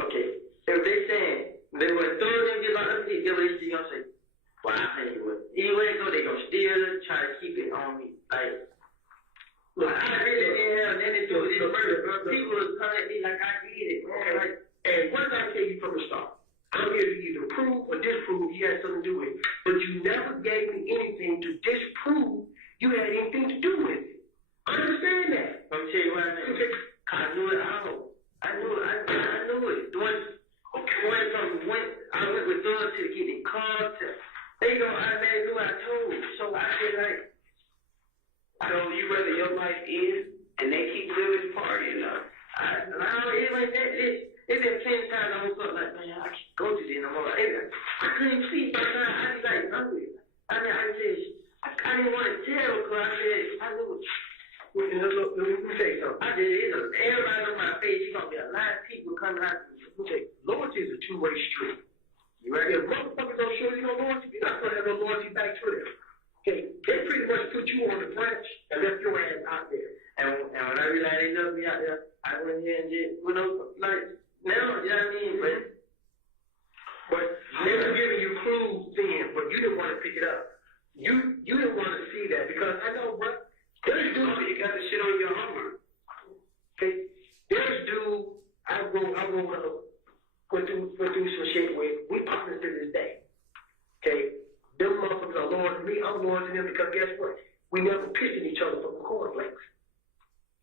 Okay. If they saying they were throwing them about other people, they still gonna say, well, I tell you what. Either way it go, they gonna still try to keep it on me. Like, look, I really didn't have anything to do with this murder, bro. People was coming at me like I did it, man. Like, and what did I tell you from the start? I'm here to either prove or disprove you had something to do with it. But you never gave me anything to disprove you had anything to do with it. Understand that. Let me tell you what I mean. I knew it all. I knew it. Okay. it's been 10 times I woke up like, man, I can't go to this no more. I couldn't sleep by the time I was like hungry. I didn't want to tell because I knew. Let me say something. Everybody on my face, you're going to be a lot of people coming out. Loyalty is a two-way street. You right? If motherfuckers don't show you no loyalty, you're not going to have no loyalty back to them. Okay? They pretty much put you on the branch and left your ass out there. And when I realized they left me out there, I went here and did, like, now, you know what I mean? But they were giving you clues then, but you didn't want to pick it up. You didn't want to see that because I know what. There's dude, you got the shit on your homework. Okay? There's dude, I went through some shit with, we partners to this day. Okay? Them motherfuckers are loyal to me, I'm loyal to them because guess what? We never pissing each other from cornflakes.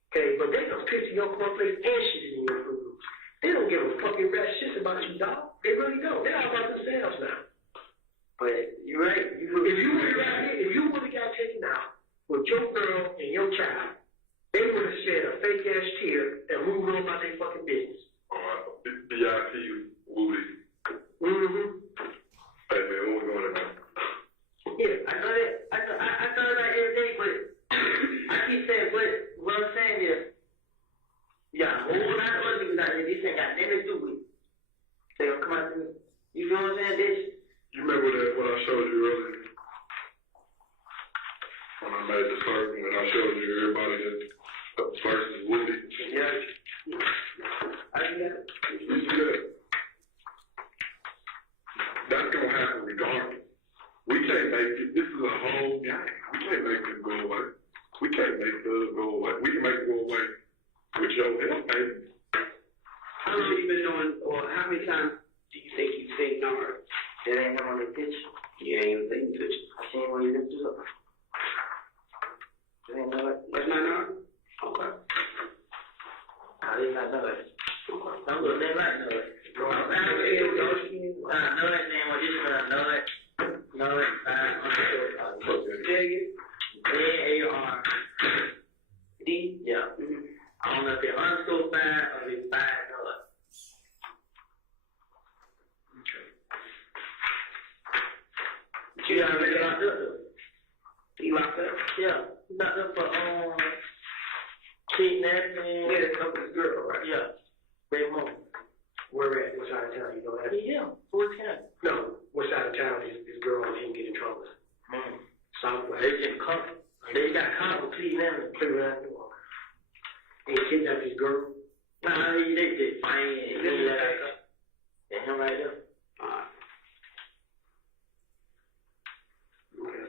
Okay? But they don't piss in your cornflakes and shit in your food. They don't give a fucking rat shit about you, dog. They really don't. They're all about themselves now. But you're right. If you would have got taken out with your girl and your child, they would have shed a fake ass tear and moved on about their fucking business. B.I.T. Woody. Mm-hmm. Hey man, what we going to? Yeah, I know that. I thought about every day, but I keep saying, but what I'm saying is, yeah, a whole lot of other things out there, this ain't got nothing to do with it. They gonna come out to me. You feel what I'm saying? This. You remember what I showed you earlier? When I made the circle, and I showed you everybody that versus Woody. Yeah. I do that. You see that? That's gonna happen regardless. We can't make it. This is a whole game. We can't make it go away. We can't make it go away. We can make it go away with your help, baby. How long you been doing, or how many times do you think you've seen Nard? That ain't him on the pitch. You ain't even seen the pitch. I seen when you looked it up. That ain't Nard. That's not Nard? Okay. I did not know that. I'm going to name like Nard. Know that name, or just Nard. Nard. N-A-R-D. Yeah. I don't know if they're underscore 5 or if it's 5 Nard. You got already locked up though. He locked up? Yeah. He locked up for kidnapping. Yeah, the couple girl, right? Yeah. Baby mom. Where at? What side of town? You know that? Yeah. Fulton County. No. What side of town is this girl didn't get in trouble? Southwest. They just caught. They got caught with kidnapping. Cleveland. They kidnapped this girl. Nah, they did fine. And him right there. Okay.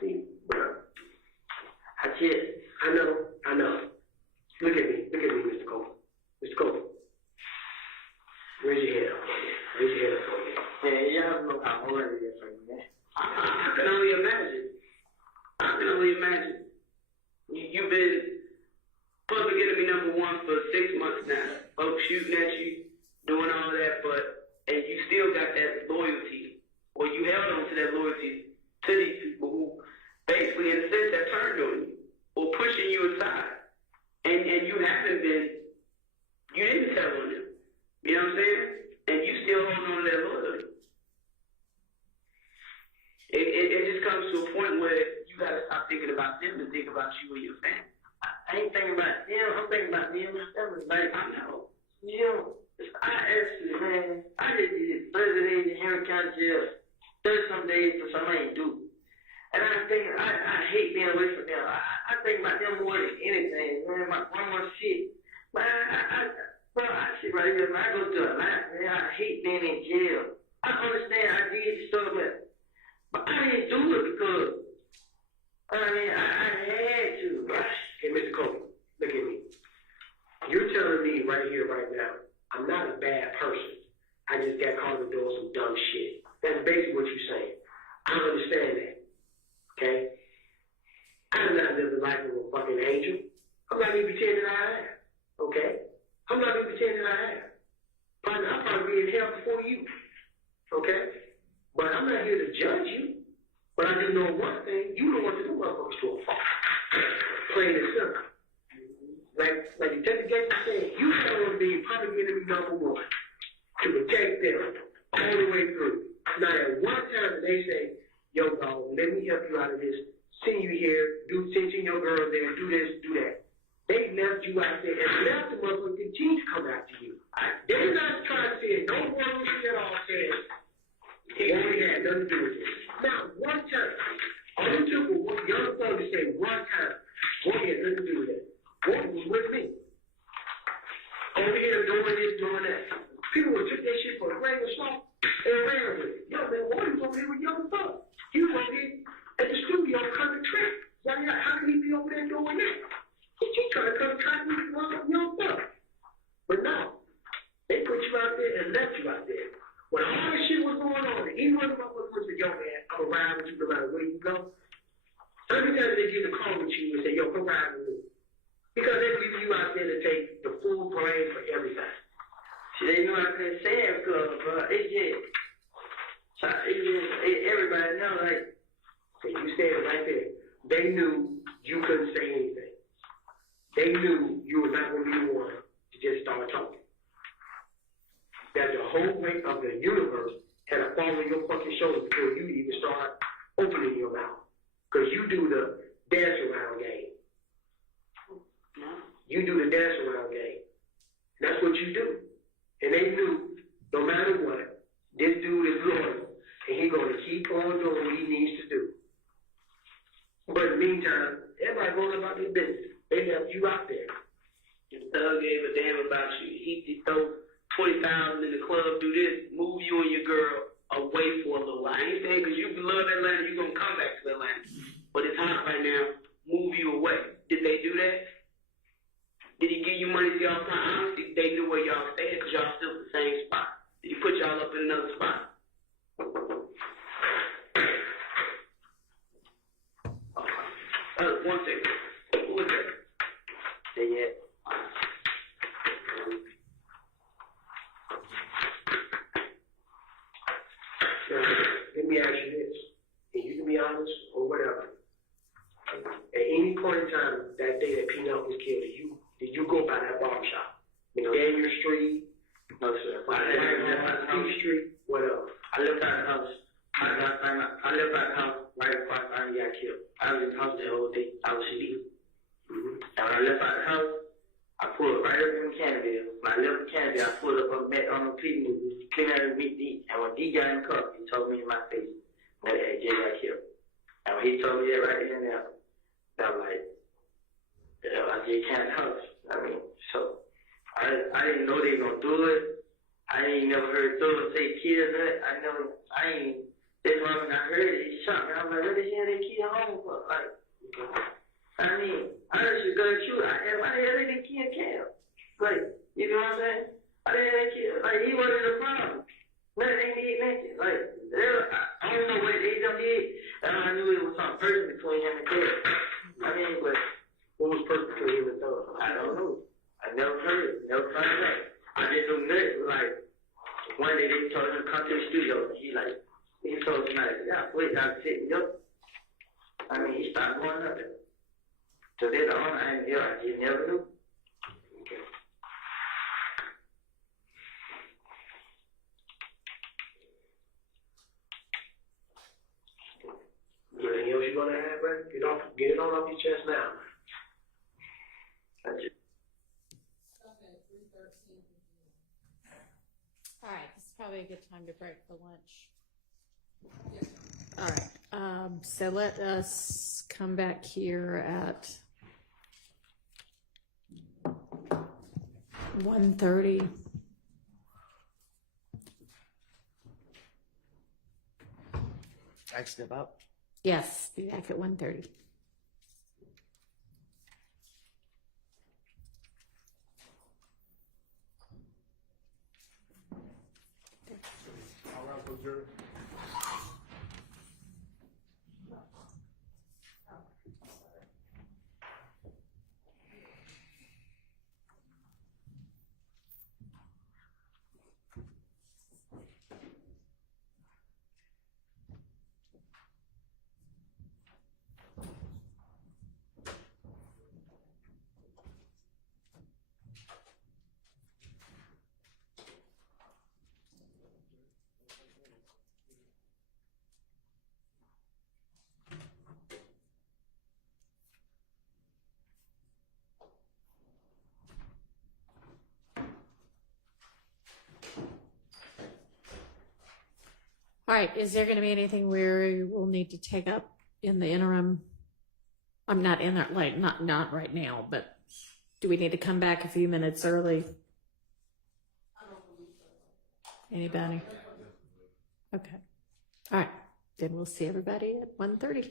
See, bro. I know. Look at me, Mr. Cole. Mr. Cole. Raise your head up. Yeah, you have no problem with it for me, man. I can only imagine. You've been public enemy number 1 for 6 months now. Folks shooting at you, doing all that, and you still got that loyalty, or you held on to that loyalty to these people who basically, in a sense, have turned on you, or pushing you aside. And you haven't been, you didn't tell on them. You know what I'm saying? And you still hold on to that loyalty. It just comes to a point where you gotta stop thinking about them and think about you and your family. I ain't thinking about them, I'm thinking about them. Like, I know. I actually, man, I just did 30 days in Henry County Jail, 30-some days for something I ain't do. And I'm thinking, I hate being away from them. I think about them more than anything, man. My one more shit. Man, I sit right here, man. I go through a lot, man. I hate being in jail. I understand I did the stuff, but I didn't do it because, I had to. Hey, Mr. Cole, look at me. You're telling me right here, right now, I'm not a bad person. I just got caught in doing some dumb shit. That's basically what you're saying. I understand that. Okay? I'm not living life of a fucking angel. I'm not even pretending I am. Okay? I'm not even pretending I am. Partner, I'll probably be in hell before you. Okay? But I'm not here to judge you. But I do know one thing. You don't want to do motherfuckers to a fault. Plain and simple. Like Detective Gates said, you don't want to be public number one, to protect them all the way through. Now, at one time, they say, yo, dog, let me help you out of this. Send you here, send your girl there, do this, do that. They left you out there and left the motherfucker continue to come after you. They're not trying to say, don't worry at all, saying, he only had nothing to do with it. Now, one time, all it took was one young fellow to say one time, boy, he had nothing to do with it. Boy, was with me. Over here doing this, doing that. People would took that shit for a grain of salt and ran with it. Yo, man, boy, he's over here with young fellas. He was over here at the studio cutting the track. How can he be over there doing that? He's trying to cut a track with young fellas. But no, they put you out there and left you out there. When all this shit was going on, and even when the motherfucker said, yo, man, I'm going to ride with you no matter where you go. Every time they get a call with you and say, yo, come ride with me. Because they leave you out there to take the full blame for everything. See, they knew I couldn't say it because, it's everybody know, like, you said it right there. They knew you couldn't say anything. They knew you were not going to be the one to just start talking. That the whole weight of the universe had to fall on your fucking shoulders before you even start opening your mouth. Because you do the dance around game. You do the dance around game. That's what you do. And they knew, no matter what, this dude is loyal, and he's going to keep on doing what he needs to do. But in the meantime, everybody going about their business. They left you out there. The thug gave a damn about you. He throw 20,000 in the club, do this, move you and your girl away for a little while. I ain't saying because you love Atlanta, you're going to come back to Atlanta. But it's hot right now, move you away. Did they do that? Did he give you money to y'all come? Honestly, they knew where y'all stayed because y'all still at the same spot. Did he put y'all up in another spot? One second. Who was that? Say yeah. Now, let me ask you this, and you can be honest or whatever. At any point in time that day that Peanut was killed, did you go by that barbershop? Daniel Street? No, sir. P Street? What else? I left out the house. I left out the house right before I finally got killed. I was in the house the whole day. I was sleeping. And when I left out the house, I pulled right up in Canterville. When I left Canterville, I pulled up on the P movie, came out and meet D. And when D got in the car, he told me in my face that Jay got killed. And when he told me that right then and there, I'm like, I just can't house. I mean, so I didn't know they were gonna do it. I ain't never heard Thor say kill that. That's why when I heard it, it shocked me. I'm like, what the hell they kill home for? Like, I mean, I just got you. Why the hell they kill Cam? Like, you know what I'm saying? Why the hell they kill? Like, he wasn't the problem. Nothing they did nothing. Like, I don't know what they done did. I knew it was something personal between him and Ted. I mean, but what was personal between him and Thor? I don't know. I never heard it. Never found it out. I just knew that, like, one day they told him to come to the studio. He told somebody, yeah, wait, I'm sitting up. I mean, he started going up there. So they're the owner, I just never knew. Okay. Anything else you're gonna have, Brad? Get it on off your chest now. That's it. All right, this is probably a good time to break for lunch. All right, so let us come back here at 1:30. I can step out. Yes, be back at 1:30. All right, so Jerry. All right, is there going to be anything where we'll need to take up in the interim? I'm not in that, like, not right now, but do we need to come back a few minutes early? Anybody? Okay. All right, then we'll see everybody at 1:30.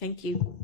Thank you.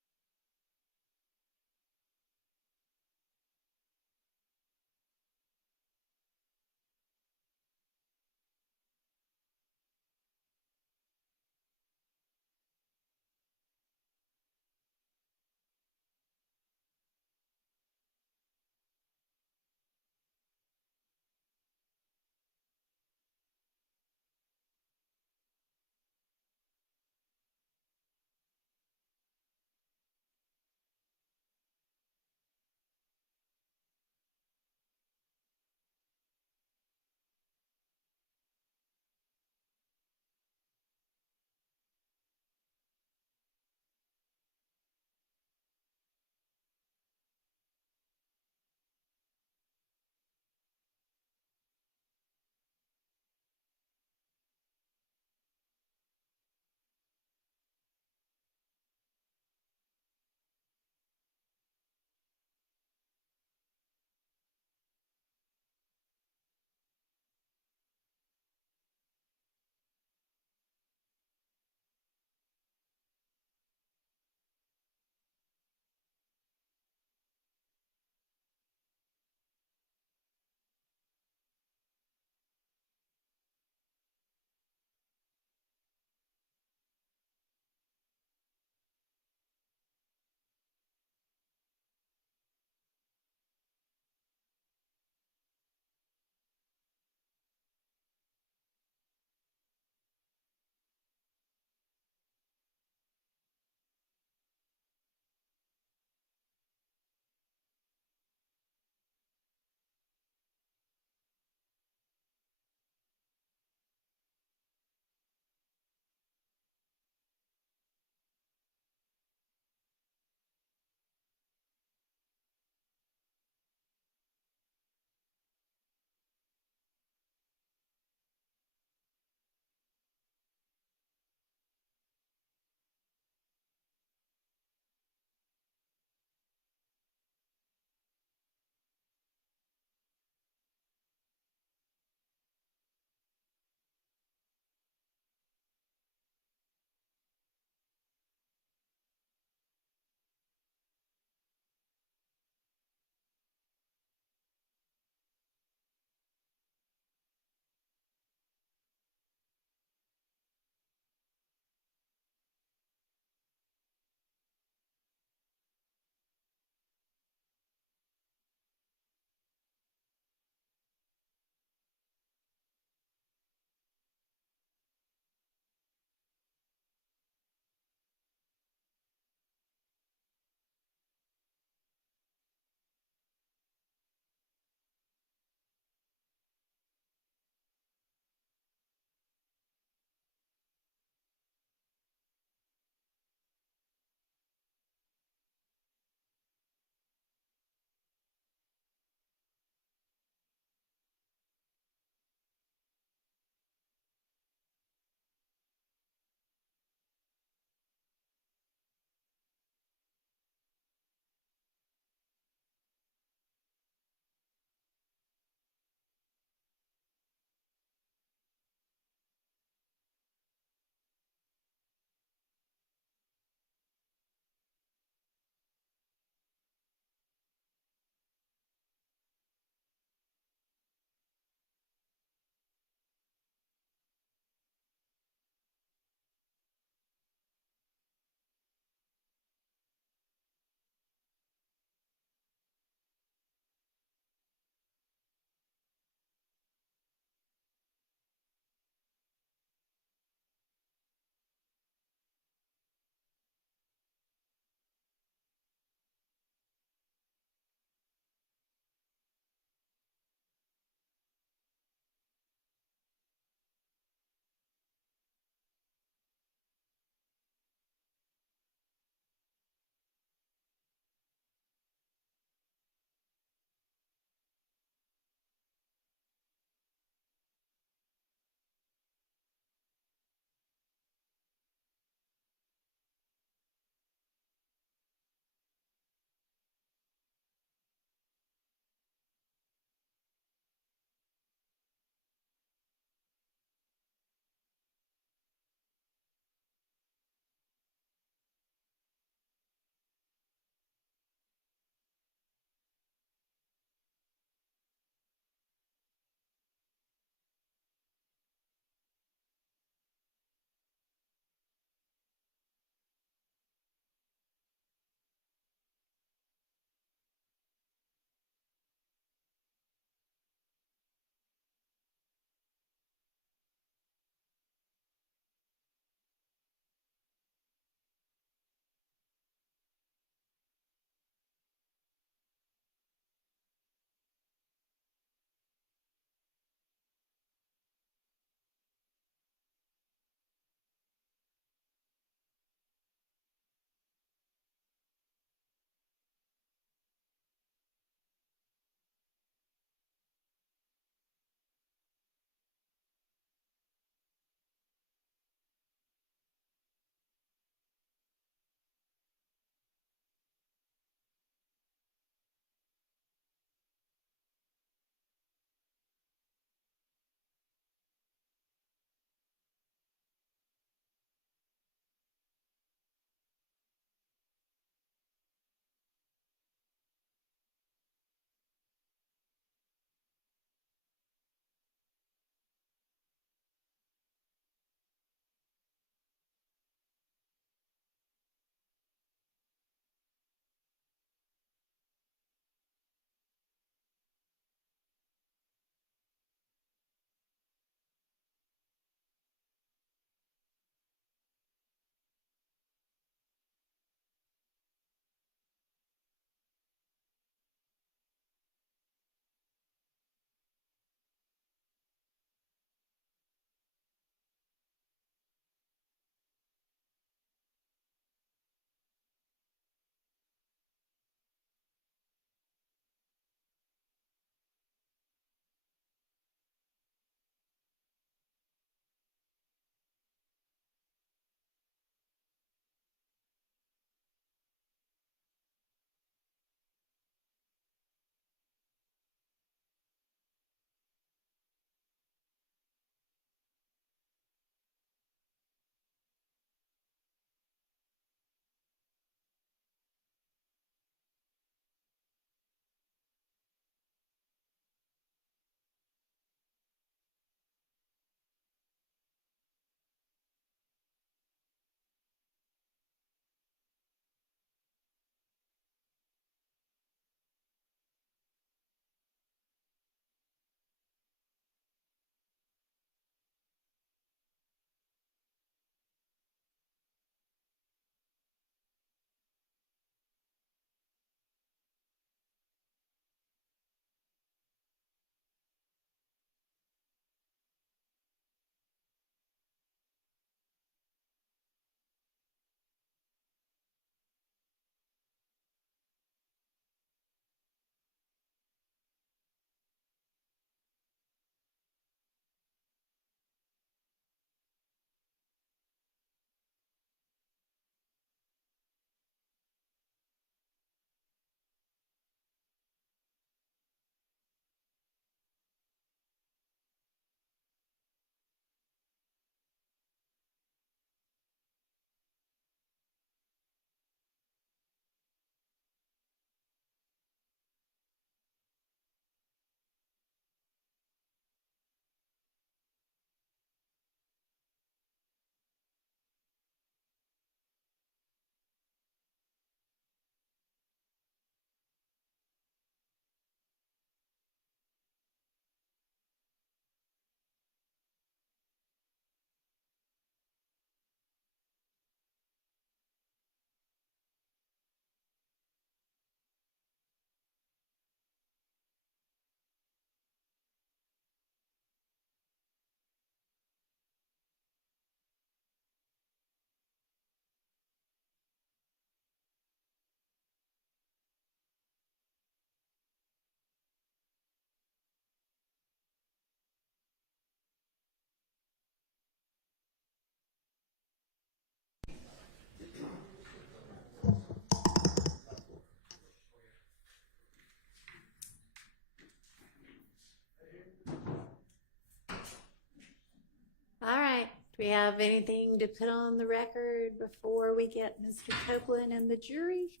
have anything to put on the record before we get Mr. Copeland and the jury?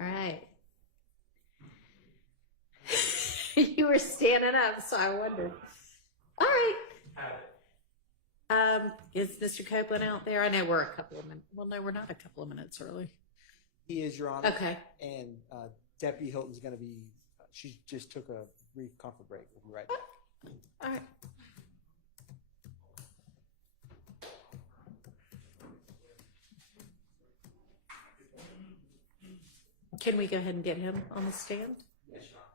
All right. You were standing up, so I wondered. All right. Is Mr. Copeland out there? I know we're a couple of minutes. Well, no, we're not a couple of minutes early. He is, Your Honor. Okay. And Deputy Hilton's going to be, she just took a brief comfort break. We'll be right back. All right. Can we go ahead and get him on the stand? Yes, Your Honor.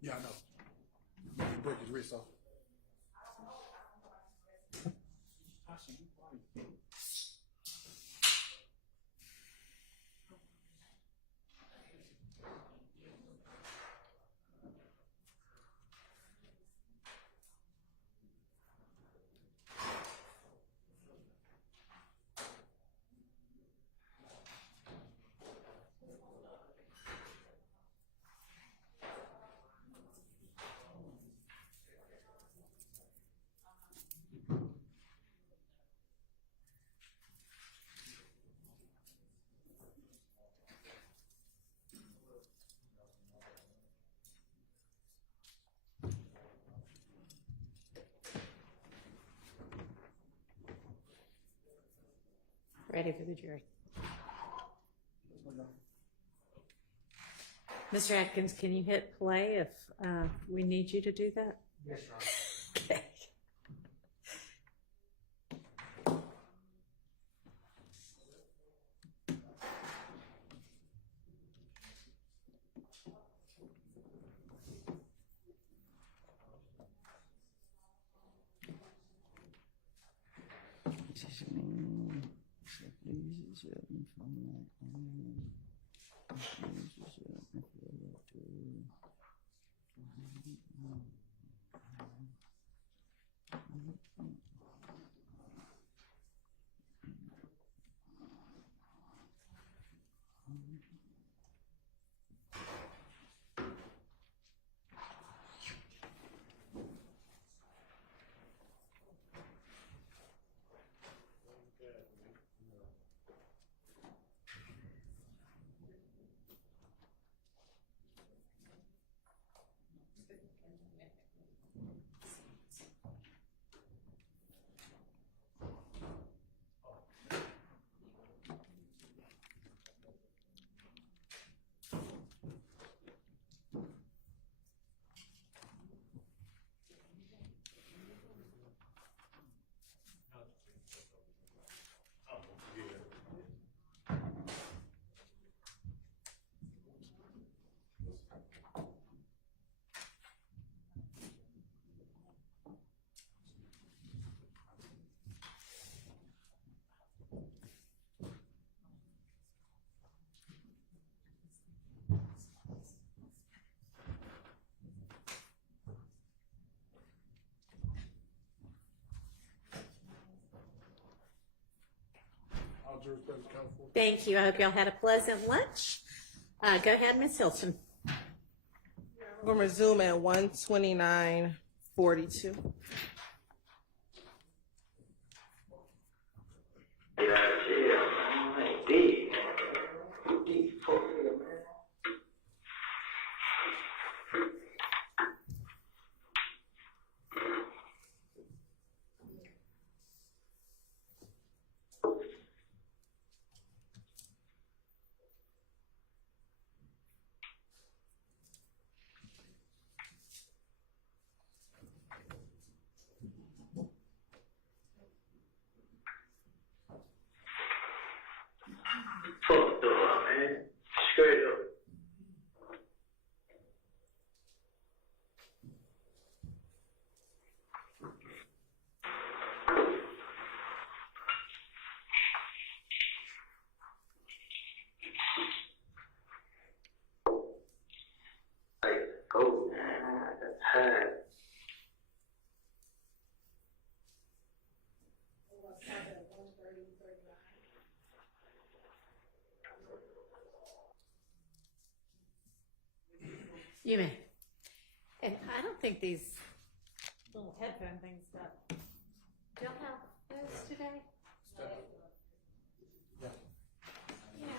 Yeah, I know. You break his wrist off. Ready for the jury. Mr. Atkins, can you hit play if we need you to do that? Yes, Your Honor. Okay. Thank you. I hope y'all had a pleasant lunch. Go ahead, Ms. Hilton. We're going to resume at 1:29:42. Fuck the law, man. Straight up. Hey, go, man. You may. And I don't think these little headphone things got. Do y'all have those today? Yeah.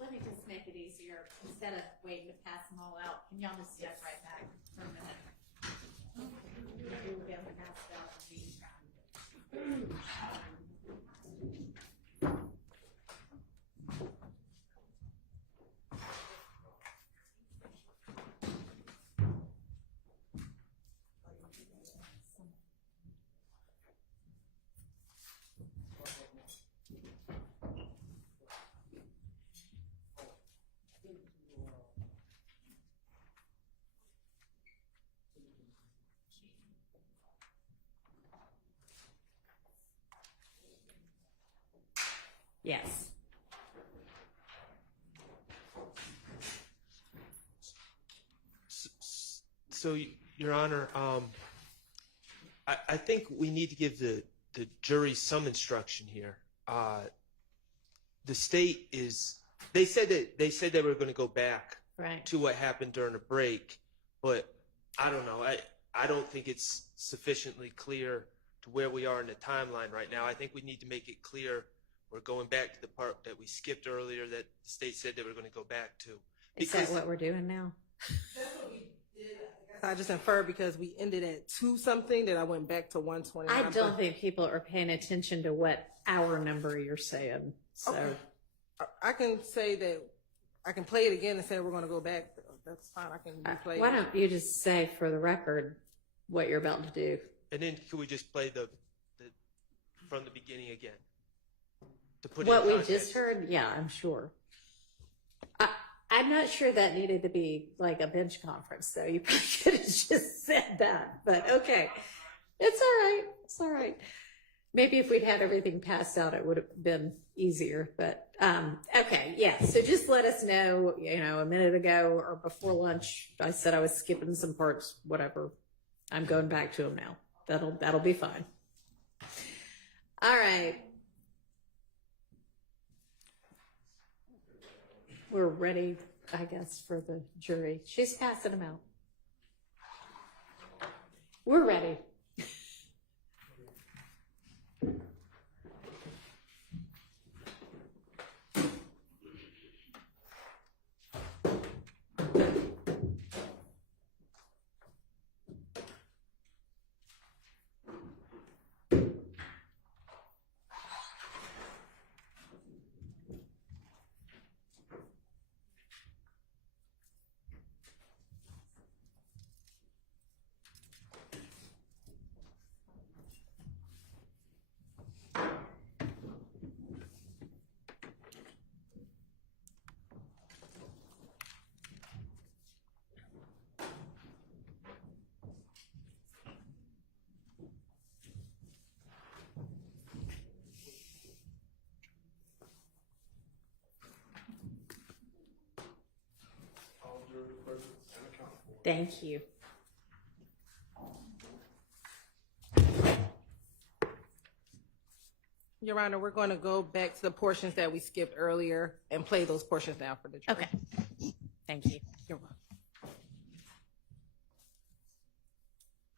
Let me just make it easier. Instead of waiting to pass them all out, can y'all just step right back for a minute? We'll get them passed out in the meantime. Yes. So, Your Honor, I think we need to give the jury some instruction here. The state is, they said they were going to go back to what happened during the break, but I don't know. I don't think it's sufficiently clear to where we are in the timeline right now. I think we need to make it clear we're going back to the part that we skipped earlier that the state said they were going to go back to. Is that what we're doing now? That's what we did. I just inferred because we ended at 2 something that I went back to 129. I don't think people are paying attention to what hour number you're saying. So okay. I can say that I can play it again and say we're going to go back. That's fine. I can replay it. Why don't you just say for the record what you're about to do? And then can we just play the from the beginning again? To put What in we context. just heard? Yeah, I'm sure. I'm not sure that needed to be like a bench conference, though. You probably could have just said that, but okay. It's all right. It's all right. Maybe if we'd had everything passed out, it would have been easier, but okay. Yeah. So just let us know, a minute ago or before lunch, I said I was skipping some parts, whatever. I'm going back to them now. That'll be fine. All right. We're ready, I guess, for the jury. She's passing them out. We're ready. Thank you. Your Honor, we're going to go back to the portions that we skipped earlier and play those portions now for the jury. Okay. Thank you. You're welcome.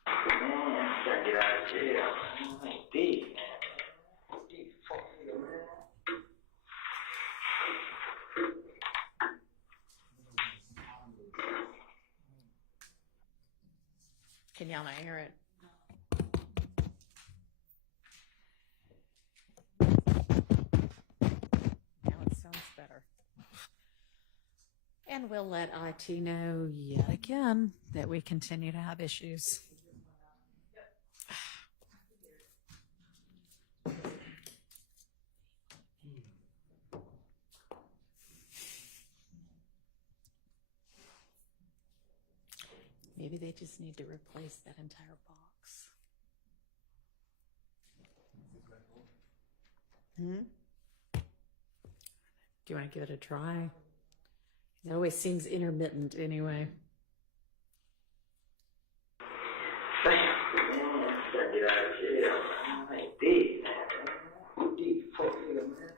Man, I gotta get out of jail. I ain't big, man. Can y'all not hear it? Now it sounds better. And we'll let IT know yet again that we continue to have issues. Maybe they just need to replace that entire box. Do you want to give it a try? It always seems intermittent anyway. Man, gotta get out of jail. I ain't big, man. Who deep? Fuck nigga, man.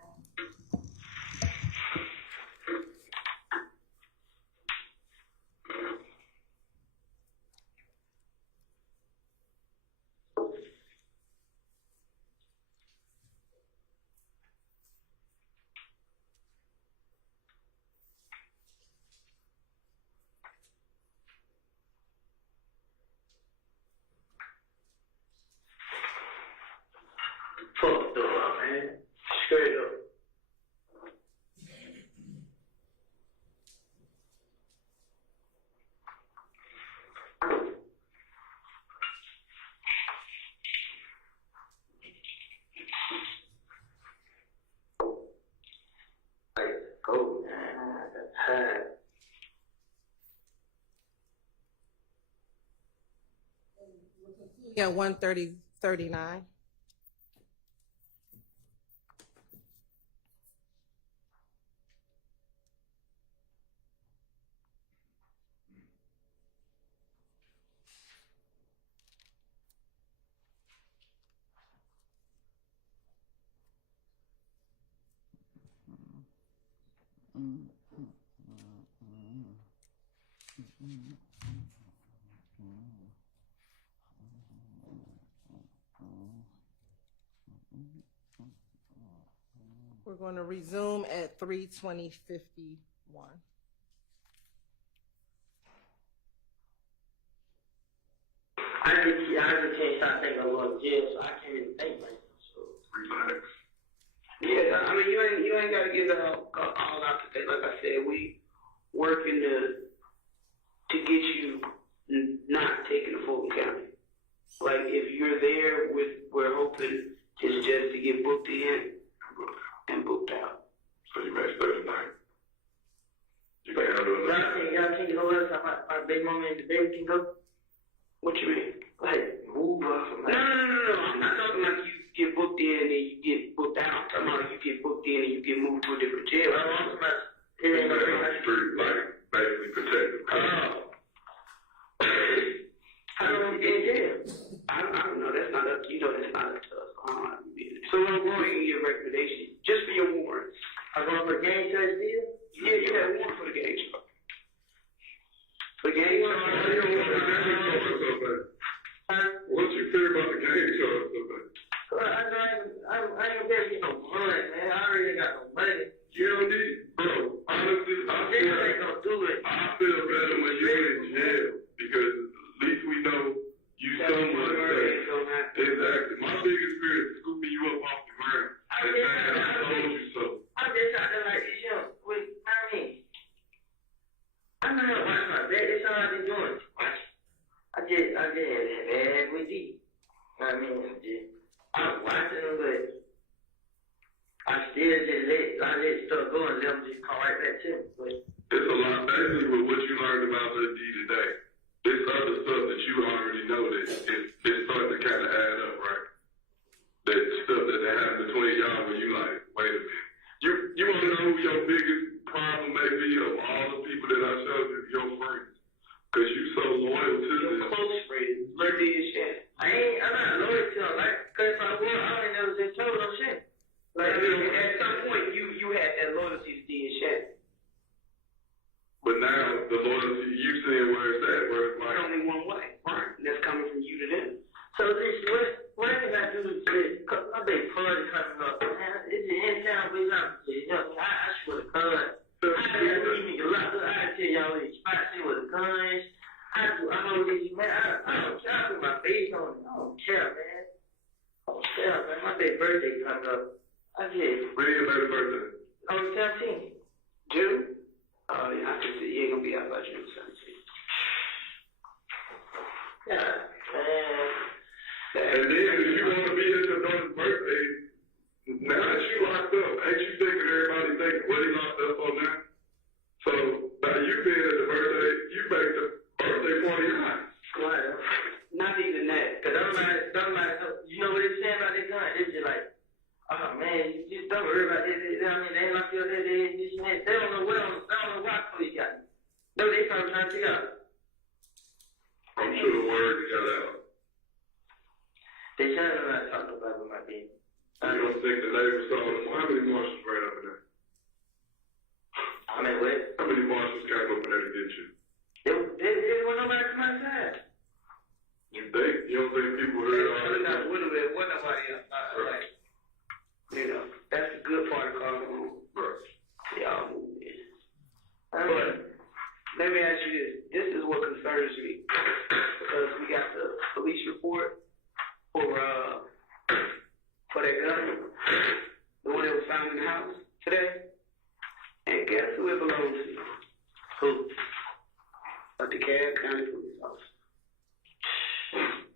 Fuck the law, man. Straight up. Go, man. I got tired. Yeah, 1:30:39. We're going to resume at 3:20:51. I just can't stop thinking I'm going to jail, so I can't even think right now. So Relax. Yeah, I mean, you ain't got to get all out today. Like I said, we working to get you not taken to Fulton County. Like, if you're there, we're hoping just to get booked in and booked out. So you messed up tonight. You can handle it. Y'all think our big mama and the baby can go? What you mean? Like, move or something? No. I'm not talking like you get booked in and you get booked out. I'm talking about you get booked in and you get moved to a different jail. I'm talking about it You ain't on gonna the street, like, basically protected. How long you been in jail? I don't know. That's not up to you. That's not up to us. I don't know how to be in it. So I'm going to get your recommendation just for your warrants. I'm going for a gang charge deal? Yeah, you had a warrant for the gang charge. For the gang charge? What you feel about the gang charge so bad? I ain't gonna get you no money, man. I already got no money. You don't need, bro, honestly, I ain't gonna do it. feel better when you're in jail because at least we know you somewhat safe. Exactly. My biggest fear is scooping you up off the ground and saying I told you so. I'm just out there like this, I mean, I'm not gonna watch my bed. That's all I've been doing. I just had that bad with you. I mean, I'm watching them, but I still just let stuff go and let them just come right back to me. But It's a lot basically with what you learned about Lil D today. This other stuff that you already know that it's starting to kind of add up, right? That stuff that happened between y'all when you like, wait a minute. You want to know who your biggest problem may be of all the people that I showed you, your friends. Because you so loyal to them. Your close friends, Lil D and Shannon. I'm not loyal to them, like, cause if I were, I ain't never just told no shit. Like, at some point, you had that loyalty to D and Shannon. But now the loyalty, you seeing where it's at, where it's It's like, only one way, right? That's coming from you to them. So this, what can I do to this? Cause my big party coming up, man. It's in town, but it's not, I swear to God. I didn't even lock up. I tell y'all these spots here with the guns. I know this, man. I don't care. I put my face on it. I don't care, man. I don't care, man. My big birthday coming up. I just, when your baby birthday? on the 17th. June? Oh, yeah, I can see you ain't gonna be out by June 17th. Yeah, man. And then if you want to be at your daughter's birthday, now that you locked up, ain't you thinking everybody thinking what he locked up on now? So by you being at the birthday, you make the birthday party hot. Well, Not even that. cause you know what they saying about this gun? It's just like, oh man, you just don't worry about this. I mean, they lock you up there, this and that. They don't know why police got me. No, they probably trying to figure out. I'm sure the word got out. don't think the neighbors saw it. How many marshals ran up in there? I mean, what? How many marshals came up in there to get you? There was nobody come outside. You think? You don't think people heard all There that? wasn't nobody outside. Like, you know, that's the good part of calling move. Y'all move this. But let me ask you this. This is what concerns me. Because we got the police report for that gun, the one that was found in the house today. And guess who it belongs to? Who? A DeKalb County police officer.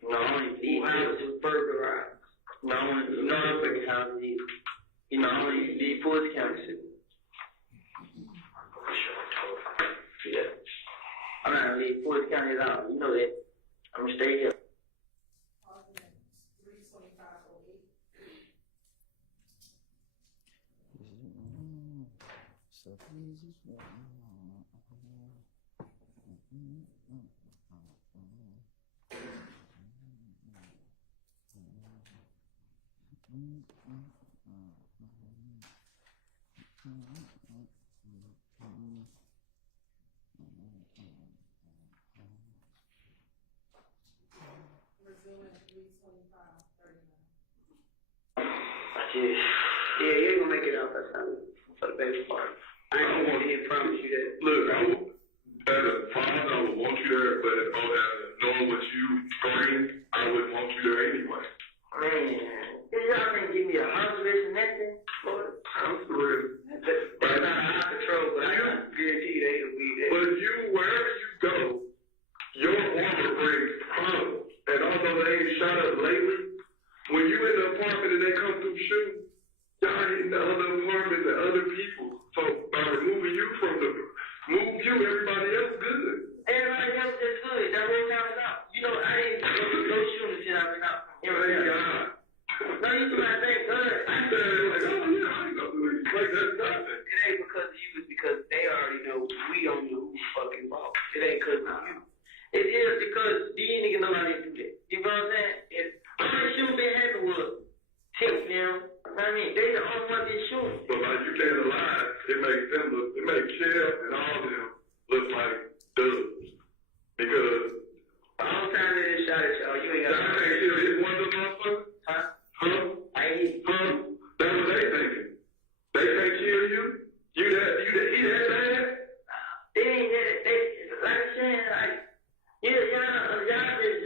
No, these houses burglarized. No, I'm freaking houses either. You know, I only leave Fulton County City. Yeah. I'm not gonna leave Fulton County at all. You know that. I'm gonna stay here. Yeah, you ain't gonna make it out that time for the baby part. I ain't gonna promise you that. Look, as a father, I would want you there, but knowing what you bring, I wouldn't want you there anyway. Man, y'all can give me a house arrest and nothing, Lord. I'm for real. That's not out of control, but I can guarantee you they will be there. But wherever you go, your armor brings problems. And although they ain't shot up lately, when you in the apartment and they come through shooting, y'all hitting the other apartments and other people. So by removing you everybody else good. Everybody else is good. That whole time is out. You know, I didn't go shooting shit I've been out. Thank God. No, you do not think good. I said, like, oh yeah, I ain't gonna do it. Like, that's nothing. It ain't because of you, it's because they already know we don't know who's fucking boss. It ain't because of you. It is because these niggas know how to do that. You know what I'm saying? All that shooting been happening was tips now. I mean, they the only ones that shooting. But like you can't lie, it makes them look, it makes Shell and all of them look like dubs. Because the whole time they just shot at y'all, you ain't got I can't kill hit one of them motherfuckers. Huh? I ain't that's what they thinking. They can't kill you. He that bad? They ain't that. They like saying like, y'all outside this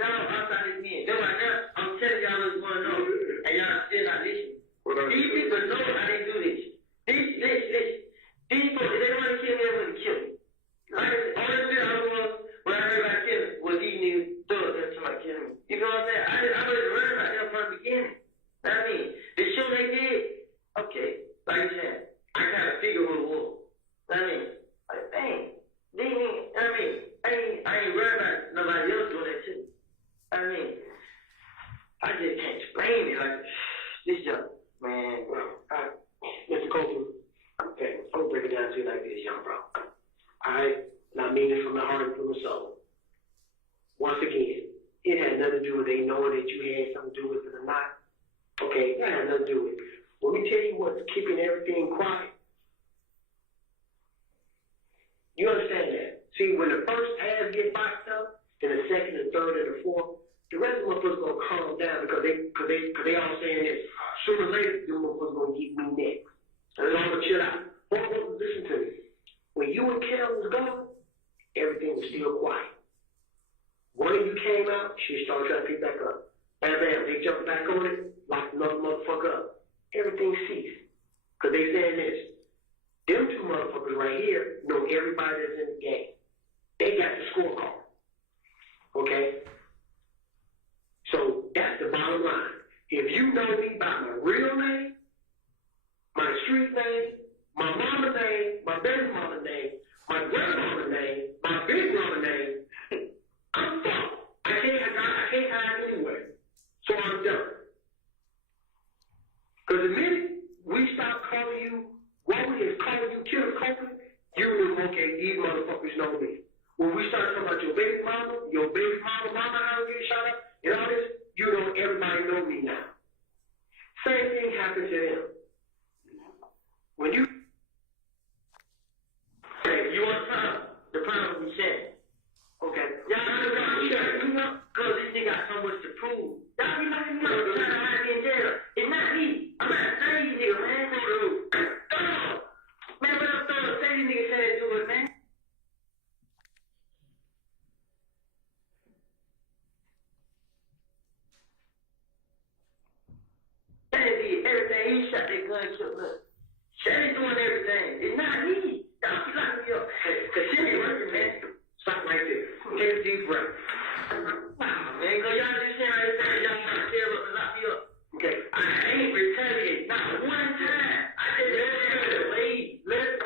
man. They're like, I'm telling y'all what's going on, and y'all still not listening. These people know how they do this. These people, if they want to kill me, they want to kill me. Like, all the shit I was when I heard about killing was these niggas thugs that somebody killing me. You know what I'm saying? I was running about them from the beginning. I mean, the show they did, okay, like you said, I kind of figure who it was. I mean, like, dang, I ain't worried about nobody else doing that shit. I mean, I just can't explain it. Like, this young man, Mr. Copeland, okay, I'm gonna break it down to you like this, young bro. Alright? And I mean it from the heart and from the soul. Once again, it had nothing to do with they knowing that you had something to do with it or not. Okay, that had nothing to do with it. Let me tell you what's keeping everything quiet. You understand that? See, when the first half get boxed up, then the second, the third, and the fourth, the rest of them motherfuckers gonna calm down because they all saying this. Sooner or later, them motherfuckers gonna get me next. And they're gonna chill out. Motherfuckers, listen to me. When you and Kel was gone, everything was still quiet. One of you came out, she started trying to pick back up. Bam, bam, they jumped back on it, locked another motherfucker up. Everything ceased. Because they saying this. Them two motherfuckers right here know everybody that's in the game. They got the scorecard. Okay? So that's the bottom line. If you know me by my real name, my street name, my mama name, my baby mama name, my grandmama name, my big mama name, I'm fucked. I can't hide anywhere. So I'm done. Because the minute we stop calling you, what we is calling you Kenneth Copeland, you know, okay, these motherfuckers know me. When we start talking about your baby mama, how to get shot up, and all this, you know, everybody know me now. Same thing happened to him. When you Hey, you want some? The problem we said. okay, You know, cause this nigga got so much to prove. Y'all be locking me up, trying to hide me in jail. It's not me. I'm not saying you nigga, man. Man, what I'm throwing, say these niggas had to do it, man. Shannon did everything. He shot that gun, killed her. Shannon doing everything. It's not me. Y'all be locking me up. Cause Shannon working, man. stop right there. Take a deep breath. Man, cause y'all just saying everything. Y'all trying to tear up and lock me up. Okay, I ain't retaliate. Not one time. I just wait. listen.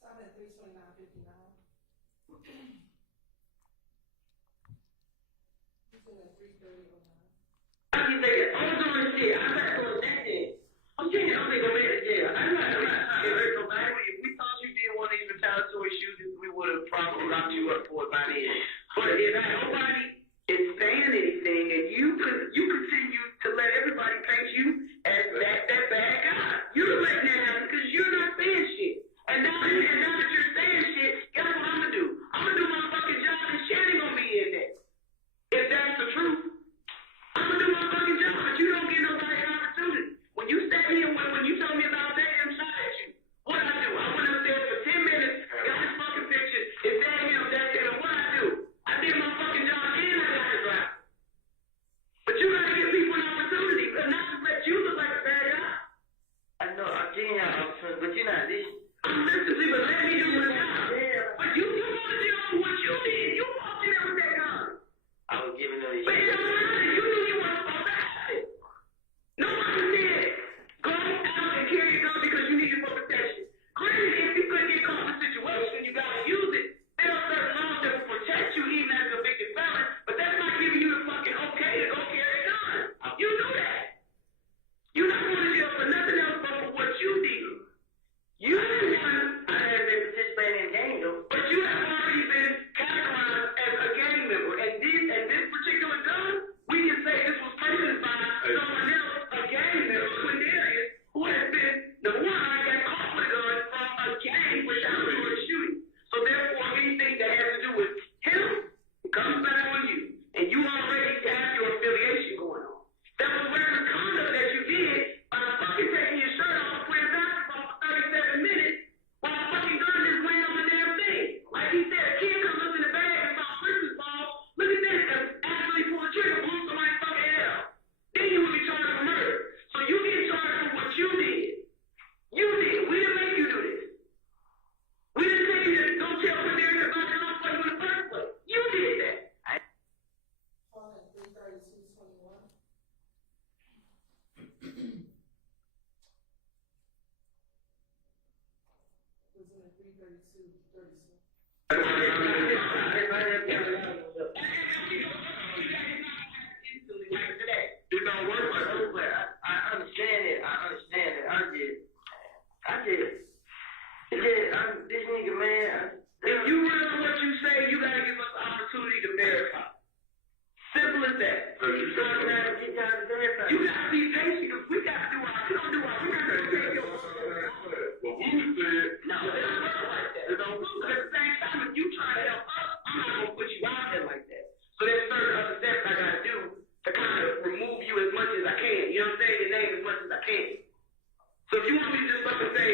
Stop at 329.59. He's in at 330.09. I keep thinking, I'm doing shit. I'm not doing that thing. I'm saying I'm gonna go back to jail. I'm not trying to hurt nobody. If we thought you did one of these retaliatory shootings, we would have probably locked you up for it by then. But if nobody is saying anything, and you continue to let everybody paint you as that bad guy, you're letting that happen because you're not saying shit. And now that you're saying shit, guess what I'm gonna do? I'm gonna do my fucking job, and Shannon gonna be in there. If that's the truth, I'm gonna do my fucking job, but you don't get nobody an opportunity. When you sat here, when you told me about that, I'm shot at you. What I do? I went up there for 10 minutes, got his fucking picture. If that him, that's him. What I do? I did my fucking job and I got his right. But you gotta give people an opportunity, but not to let you look like a bad guy. I know, I'm getting y'all options, but you're not listening. I'm listening, but let me do my job. But you want to deal with what you did. You walked in there with that gun. I was giving them But it don't matter. You knew you weren't supposed to have it. Nobody said go out and carry a gun because you need it for protection. Granted, if you couldn't get caught in a situation, you gotta use it. There are certain laws that will protect you even as a convicted felon, but that's not giving you the fucking okay to go carry a gun. You knew that. You're not going to jail for nothing else but for what you did. You didn't want I haven't been participating in game though. but you have already been categorized as a gang member. And this particular gun, we can say this was purchased by someone else, a gang member, Quindarius, who has been the one that caught the gun from a gang retaliatory shooting. So therefore, anything that has to do with him comes back on you. And you already have your affiliation going on. That was reckless conduct that you did by fucking taking your shirt off, playing basketball for 37 minutes while a fucking gun is laying on the damn thing. Like he said, a kid comes up in the bag and saw Christmas ball. Look at this, and actually pulled the trigger, blew somebody's fucking head out. Then you would be charged for murder. So you get charged for what you did. You did. We didn't make you do this. We didn't tell you to go tell Quindarius about the house play in the first place. You did that. Hold at 332.21. Was in at 332.36. It don't work like that. I understand it. This nigga, man. If you remember what you say, you gotta give us the opportunity to verify. Simple as that. You gotta be patient. If we gotta do our, we don't do our, we gotta take your. Well, Woody said, No, it don't work like that. It don't work. But at the same time, if you try to help us, I'm not gonna put you out there like that. So there's certain other steps I gotta do to kind of remove you as much as I can. You know what I'm saying? Your name as much as I can. So if you want me to just fucking say,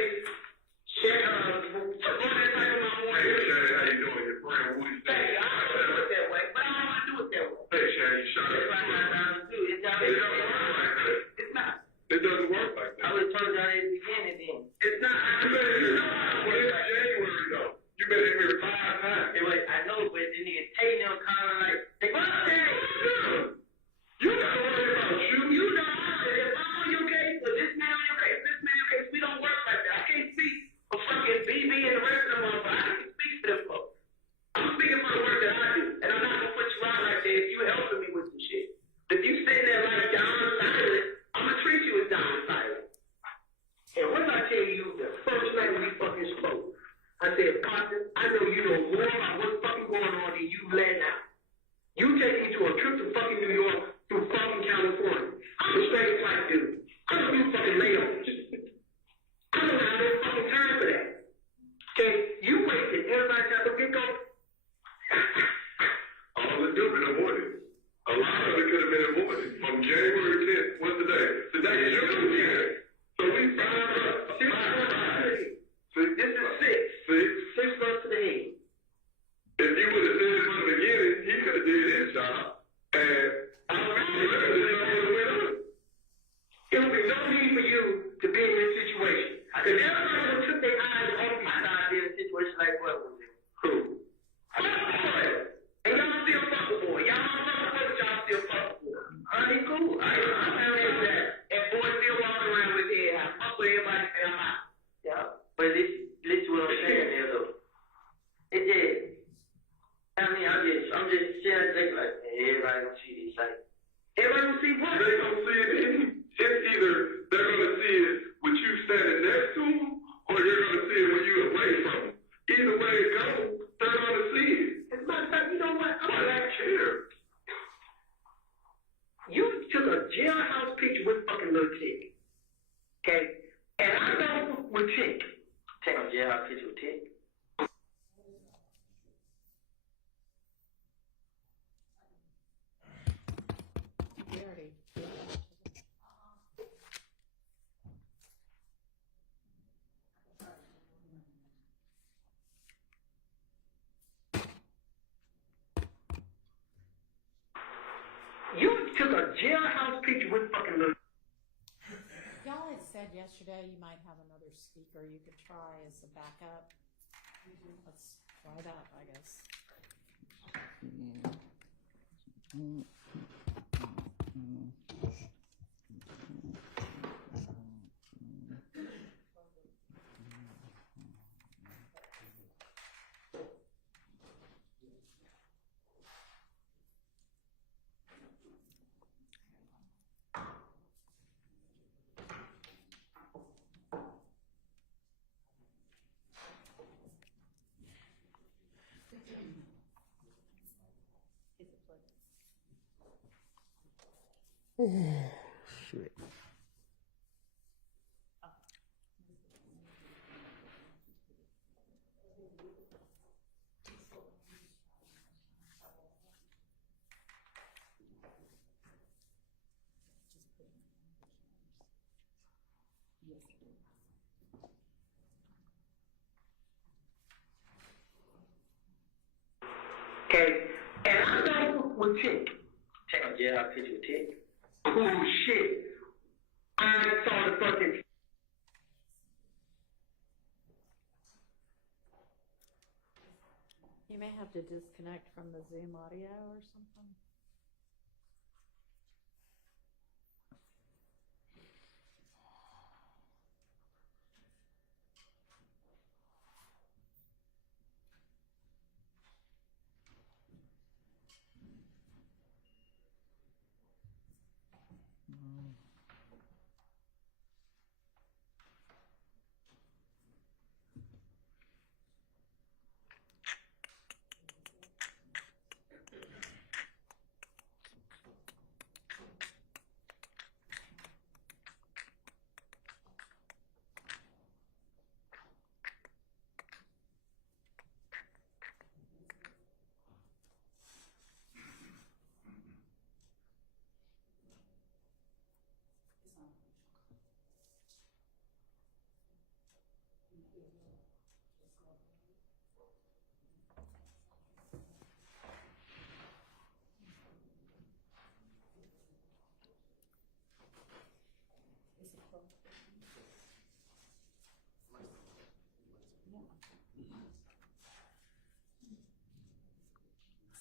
share, go to the type of my morning. hey, Shay, how you doing? Your friend Woody said, Hey, I don't want to do it that way, but I don't want to do it that way. hey, Shay, you shot That's at what I'm trying to do. It doesn't work like that. It's not. It doesn't work like I that. would have told y'all at the beginning then. It's not. You better hear well, it's January though. You better hear 5 times. I know, but the nigga Tate them calling like, they go out there. You gotta worry about you. You know, if I'm on your case, or this man on your case, this man on your case, we don't work like that. I can't speak for fucking BB and the rest of them, but I can speak for them folks. I'm speaking for the work that I do, and I'm not gonna put you out like that if you helping me with some shit. If you sitting there like John Silent, I'm gonna treat you as John Silent. And what did I tell you the first night we fucking spoke? I said, partner, I know you know more about what's fucking going on than you've let out. You take me to a trip to fucking New York through fucking California. And I really it would be no need for you to be in this situation. Because everybody who took their eyes off you started in a situation like what was it? Who? And y'all still fucking for it. Y'all don't know what y'all still fucking for. Ain't cool. I'm happy with that. And boys still walking around with their head. I fuck with everybody and I'm out. Yeah. But listen what I'm saying there though. It is. I mean, I'm just sharing things like everybody gonna see this like everybody gonna see what? They gonna see it. It's either they're gonna see it with you standing next to them, or they're gonna see it when you away from them. Either way it goes, they're gonna see it. As a matter of fact, you know what? Why do you care? You took a jailhouse picture with fucking Lil Tick. Okay? And I know with Tick. Take a jailhouse picture with Tick. We already. You took a jailhouse picture with fucking Lil. Y'all had said yesterday you might have another speaker you could try as a backup. Let's try that, I guess. Shit. Okay? And I know with Tick. Take a jailhouse picture with Tick. Oh shit. I saw the fucking. You may have to disconnect from the Zoom audio or something.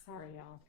Sorry, y'all.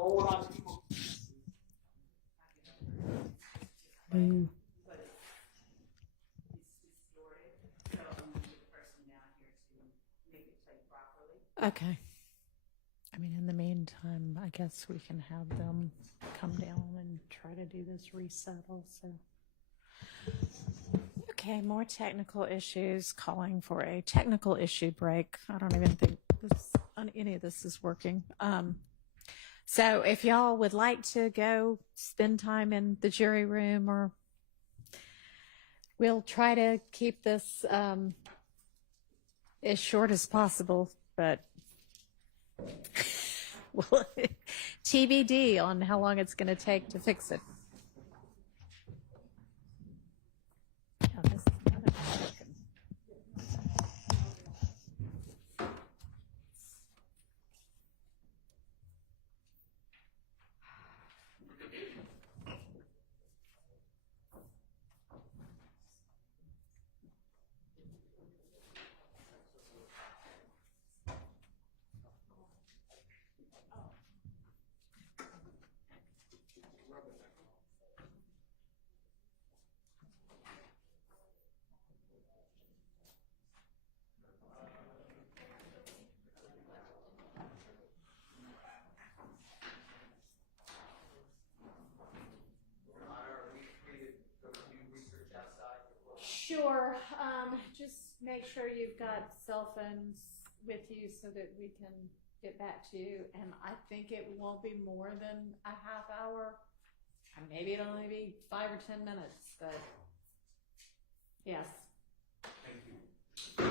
whole lot of people. Okay. I mean, in the meantime, I guess we can have them come down and try to do this reset also. Okay, more technical issues, calling for a technical issue break. I don't even think any of this is working. So if y'all would like to go spend time in the jury room, or we'll try to keep this as short as possible, but well, TBD on how long it's going to take to fix it. Oh, this is not working. Sure. Just make sure you've got cell phones with you so that we can get back to you. And I think it won't be more than a half hour. Maybe it'll only be 5 or 10 minutes, but yes. Thank you.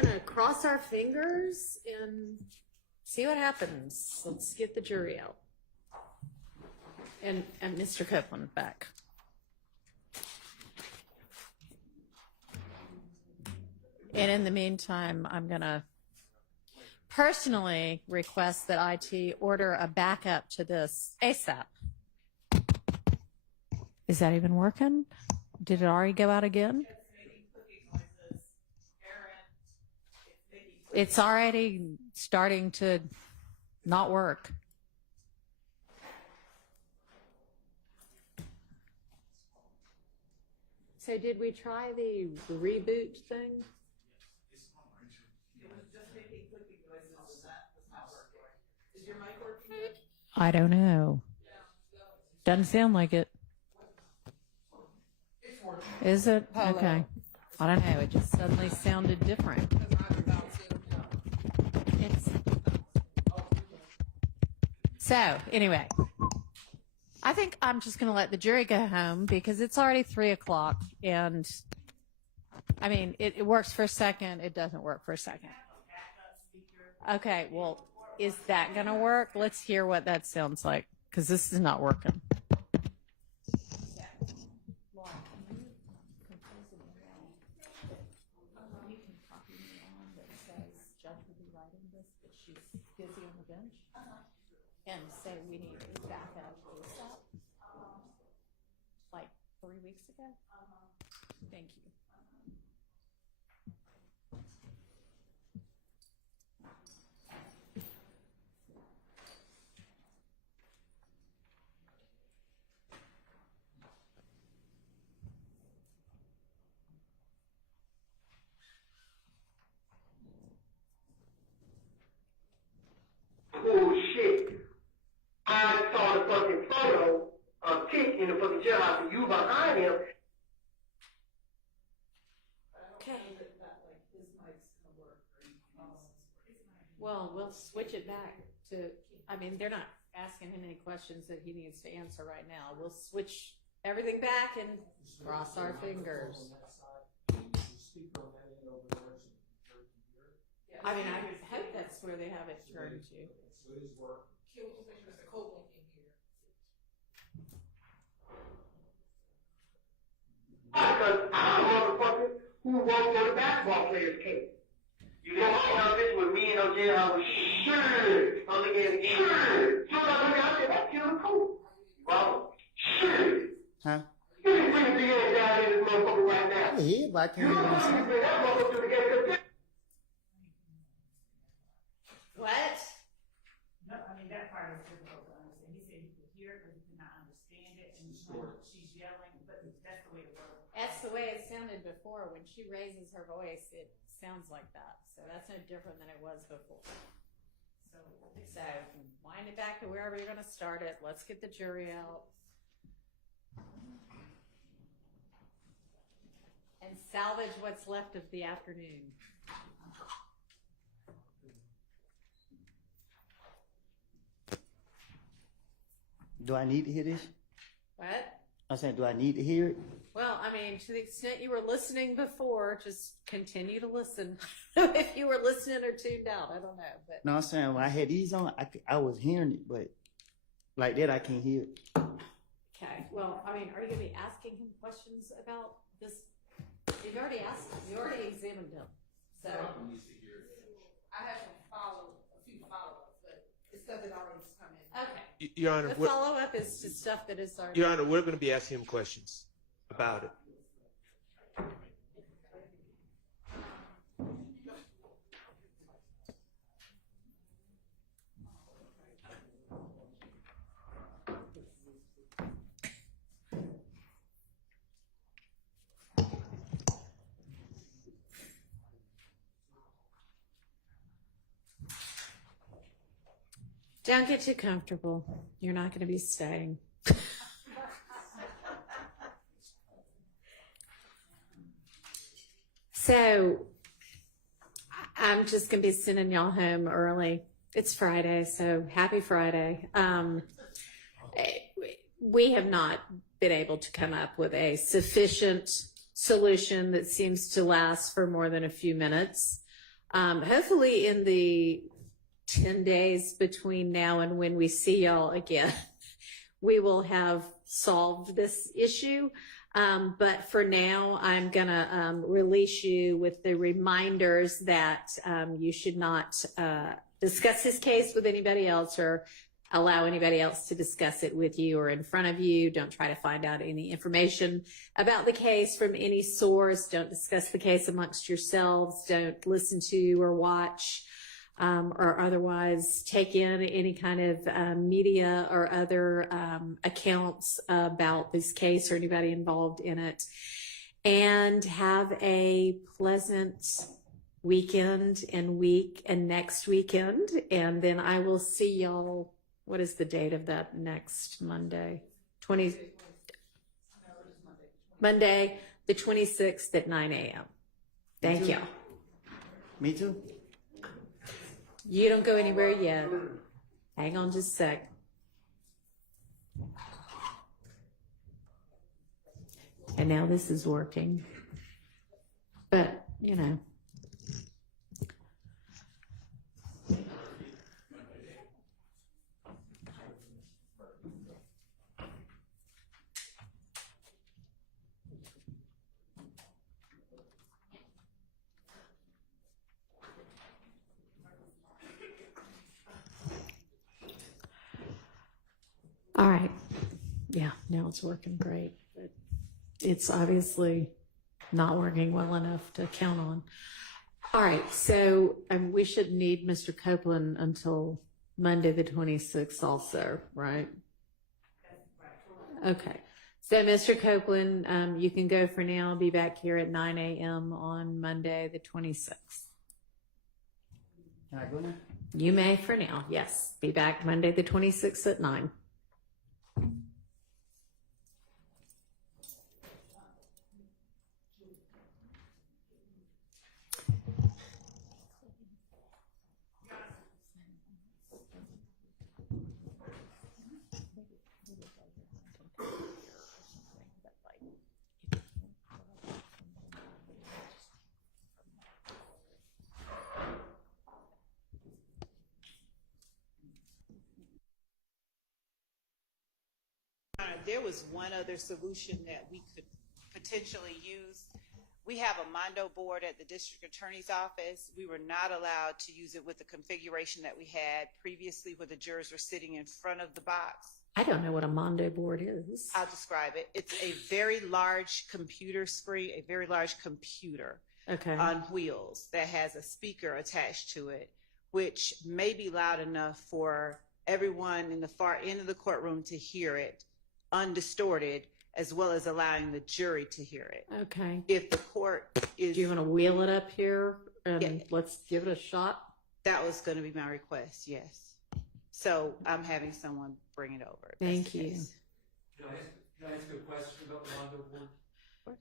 gonna cross our fingers and see what happens. Let's get the jury out. And Mr. Copeland back. And in the meantime, I'm gonna personally request that IT order a backup to this ASAP. Is that even working? Did it already go out again? It's already starting to not work. So did we try the reboot thing? I don't know. Doesn't sound like it. Is it? Okay. I don't know. It just suddenly sounded different. So, anyway, I think I'm just going to let the jury go home because it's already 3 o'clock. And, I mean, it works for a second. It doesn't work for a second. Okay, well, is that going to work? Let's hear what that sounds like because this is not working. Busy on the bench, and say we need to back up ASAP, like 3 weeks ago. Thank you. Bullshit. I saw the fucking photo of Tick in the fucking jailhouse and you behind him. Okay. Well, we'll switch it back to, I mean, they're not asking him any questions that he needs to answer right now. We'll switch everything back and cross our fingers. I mean, I hope that's where they have it turned to. Mr. Copeland in here. Because I'm a motherfucker who won't go to basketball players' case. You know, all this with me and OJ, I was sure. I'm looking at it, sure. So I said, that's Kenneth Copeland. Well, sure. Huh? You can bring the DA down in this motherfucker right now. Yeah, but I can't You hear don't what need you're to bring that motherfucker to the game. What? No, I mean, that part is difficult to understand. He said he could hear it, but he could not understand it, and she's yelling, but that's the way it works. That's the way it sounded before. When she raises her voice, it sounds like that. So that's no different than it was before. So wind it back to wherever you're going to start it. Let's get the jury out. And salvage what's left of the afternoon. Do I need to hear this? What? I'm saying, do I need to hear it? Well, I mean, to the extent you were listening before, just continue to listen. If you were listening or tuned out, I don't know. But No, I'm saying when I had these on, I was hearing it, but like that, I can't hear it. okay. Well, I mean, are you going to be asking him questions about this? You've already asked him. You already examined him. So I have a few follow-ups, but it's stuff that already come in. okay. Your Honor, The follow-up is to stuff that is already. Your Honor, we're going to be asking him questions about it. Don't get too comfortable. You're not going to be staying. So I'm just going to be sending y'all home early. It's Friday, so happy Friday. We have not been able to come up with a sufficient solution that seems to last for more than a few minutes. Hopefully in the 10 days between now and when we see y'all again, we will have solved this issue. But for now, I'm going to release you with the reminders that you should not discuss this case with anybody else or allow anybody else to discuss it with you or in front of you. Don't try to find out any information about the case from any source. Don't discuss the case amongst yourselves. Don't listen to or watch or otherwise take in any kind of media or other accounts about this case or anybody involved in it. And have a pleasant weekend and week and next weekend. And then I will see y'all. What is the date of that next Monday? Monday, the 26th at 9 a.m. Thank you. Me too. You don't go anywhere yet. Hang on just a sec. And now this is working. But, you know. All right. Yeah, now it's working great. But it's obviously not working well enough to count on. All right, so we should need Mr. Copeland until Monday the 26th also, right? Okay. So, Mr. Copeland, you can go for now. Be back here at 9 a.m. on Monday the 26th. Can I go now? You may for now, yes. Be back Monday the 26th at 9. There was one other solution that we could potentially use. We have a Mondo board at the district attorney's office. We were not allowed to use it with the configuration that we had previously where the jurors were sitting in front of the box. I don't know what a Mondo board is. I'll describe it. It's a very large computer screen, a very large computer on wheels that has a speaker attached to it, which may be loud enough for everyone in the far end of the courtroom to hear it undistorted, as well as allowing the jury to hear it. Okay. If the court is... Do you want to wheel it up here and let's give it a shot? That was going to be my request, yes. So I'm having someone bring it over. Thank you. Can I ask you a question about the Mondo board? Of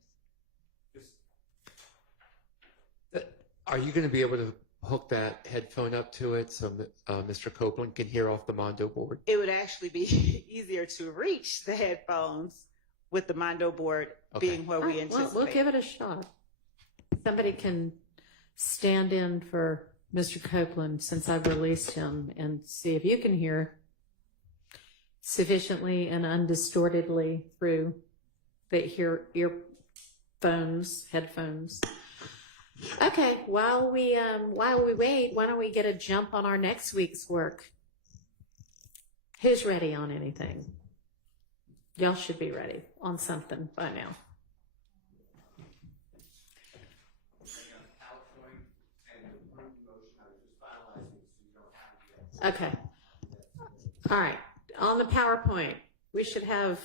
course. Are you going to be able to hook that headphone up to it so Mr. Copeland can hear off the Mondo board? It would actually be easier to reach the headphones with the Mondo board being where we anticipate. We'll give it a shot. Somebody can stand in for Mr. Copeland since I've released him and see if you can hear sufficiently and undistortedly through the earphones, headphones. Okay, while we wait, why don't we get a jump on our next week's work? Who's ready on anything? Y'all should be ready on something by now. Okay. All right. On the PowerPoint, we should have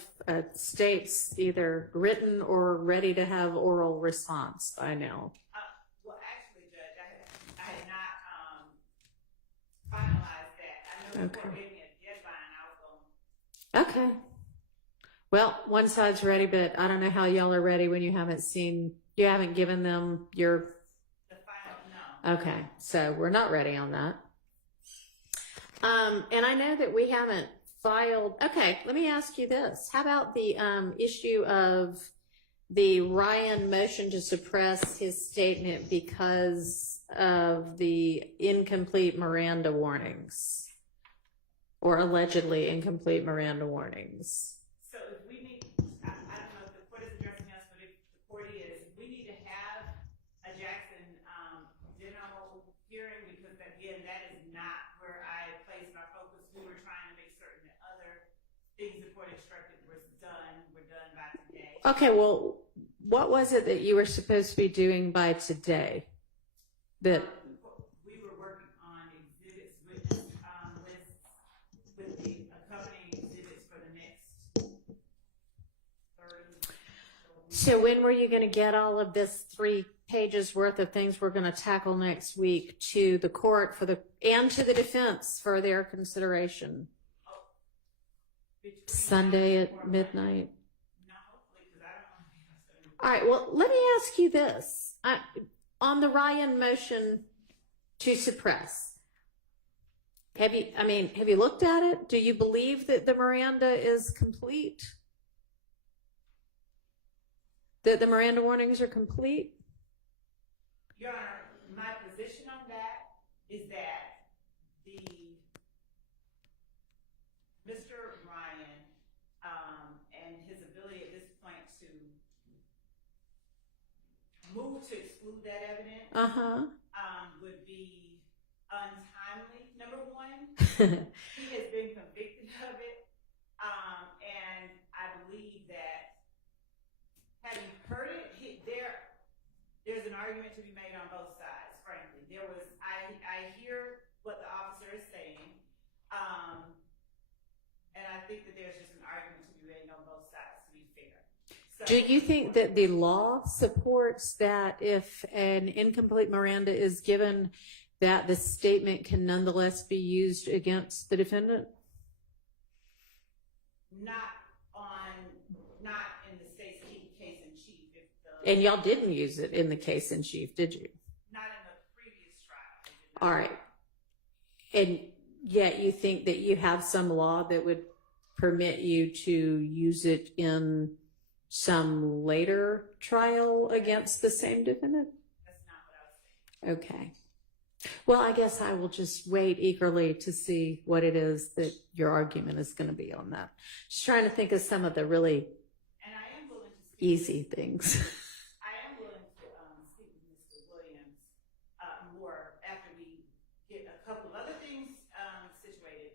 states either written or ready to have oral response by now. Well, actually, Judge, I had not finalized that. I know the court gave me a deadline. I was going. Okay. Well, one side's ready, but I don't know how y'all are ready when you haven't given them your. The final, no. Okay, so we're not ready on that. And I know that we haven't filed. Okay, let me ask you this: how about the issue of the Ryan motion to suppress his statement because of the incomplete Miranda warnings, or allegedly incomplete Miranda warnings. So if we need, I don't know if the court is addressing us, but if the court is, we need to have a Jackson general hearing, because again, that is not where I placed my focus. We were trying to make certain that other things the court instructed were done by today. Okay, well, what was it that you were supposed to be doing by today? That We were working on exhibits, witness lists with the accompanying exhibits for the next 30. So when were you going to get all of this 3 pages worth of things we're going to tackle next week to the court and to the defense for their consideration? Sunday at midnight. All right, well, let me ask you this. On the Ryan motion to suppress, have you looked at it? Do you believe that the Miranda is complete? That the Miranda warnings are complete? Your Honor, my position on that is that Mr. Ryan and his ability at this point to move to exclude that evidence would be untimely, number one. He has been convicted of it, and I believe that having heard it, there's an argument to be made on both sides, frankly. I hear what the officer is saying, and I think that there's just an argument to be made on both sides, to be fair. So, Do you think that the law supports that if an incomplete Miranda is given, that the statement can nonetheless be used against the defendant? Not in the state's case in chief. And y'all didn't use it in the case in chief, did you? Not in the previous trial. All right. And yet you think that you have some law that would permit you to use it in some later trial against the same defendant? That's not what I was saying. Okay. Well, I guess I will just wait eagerly to see what it is that your argument is going to be on that. Just trying to think of some of the really easy things. I am willing to speak with Mr. Williams more after we get a couple of other things situated.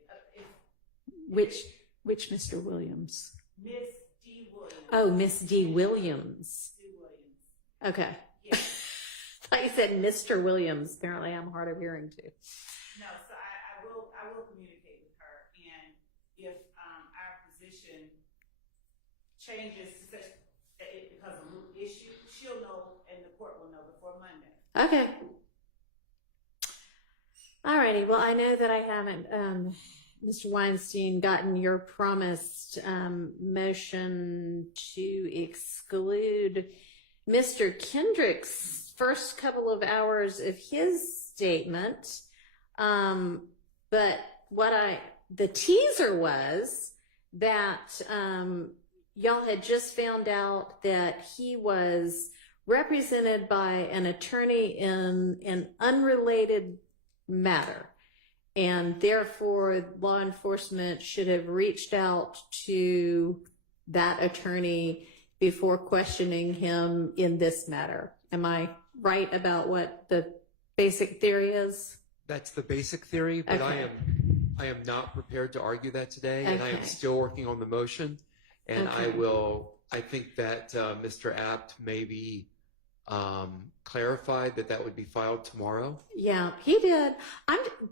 Which Mr. Williams? Miss D. Williams. Oh, Miss D. Williams. D. Williams. Okay. Yeah. I thought you said Mr. Williams. Apparently I'm hard of hearing too. No, so I will communicate with her, and if our position changes to such that it becomes a moot issue, she'll know and the court will know before Monday. Okay. Alrighty. Well, I know that I haven't, Mr. Weinstein, gotten your promised motion to exclude Mr. Kendrick's first couple of hours of his statement. But the teaser was that y'all had just found out that he was represented by an attorney in an unrelated matter, and therefore law enforcement should have reached out to that attorney before questioning him in this matter. Am I right about what the basic theory is? That's the basic theory, but Okay. I am not prepared to argue that today, and I am Okay. still working on the motion. And Okay. I think that Mr. Apt maybe clarified that would be filed tomorrow. Yeah, he did.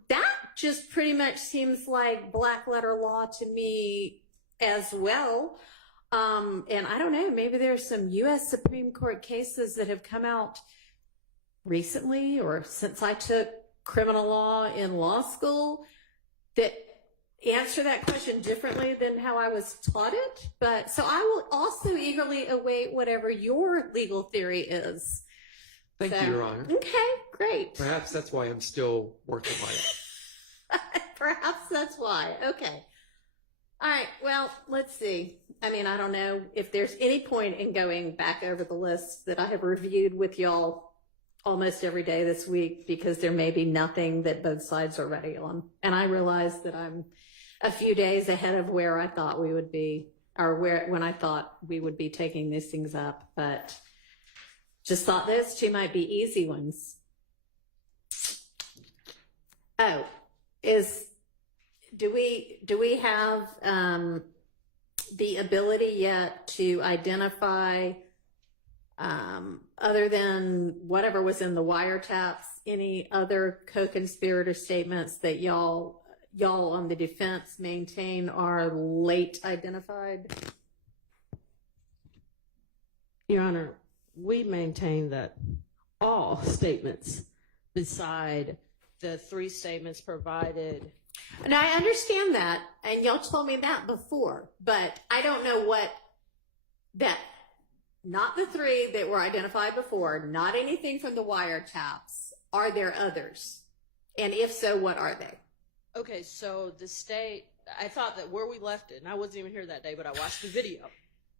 That just pretty much seems like black letter law to me as well. And I don't know, maybe there's some U.S. Supreme Court cases that have come out recently or since I took criminal law in law school that answer that question differently than how I was taught it. But so I will also eagerly await whatever your legal theory is. Thank you, Your Honor. Okay, great. Perhaps that's why I'm still working on it. Perhaps that's why. Okay. All right, well, let's see. I mean, I don't know if there's any point in going back over the list that I have reviewed with y'all almost every day this week, because there may be nothing that both sides are ready on. And I realize that I'm a few days ahead of where I thought we would be, or when I thought we would be taking these things up, but just thought those two might be easy ones. Oh, do we have the ability yet to identify, other than whatever was in the wiretaps, any other co-conspirator statements that y'all on the defense maintain are late identified? Your Honor, we maintain that all statements beside the 3 statements provided. And I understand that, and y'all told me that before, but I don't know not the 3 that were identified before, not anything from the wiretaps. Are there others? And if so, what are they? Okay, so the state, I thought that where we left it, and I wasn't even here that day, but I watched the video,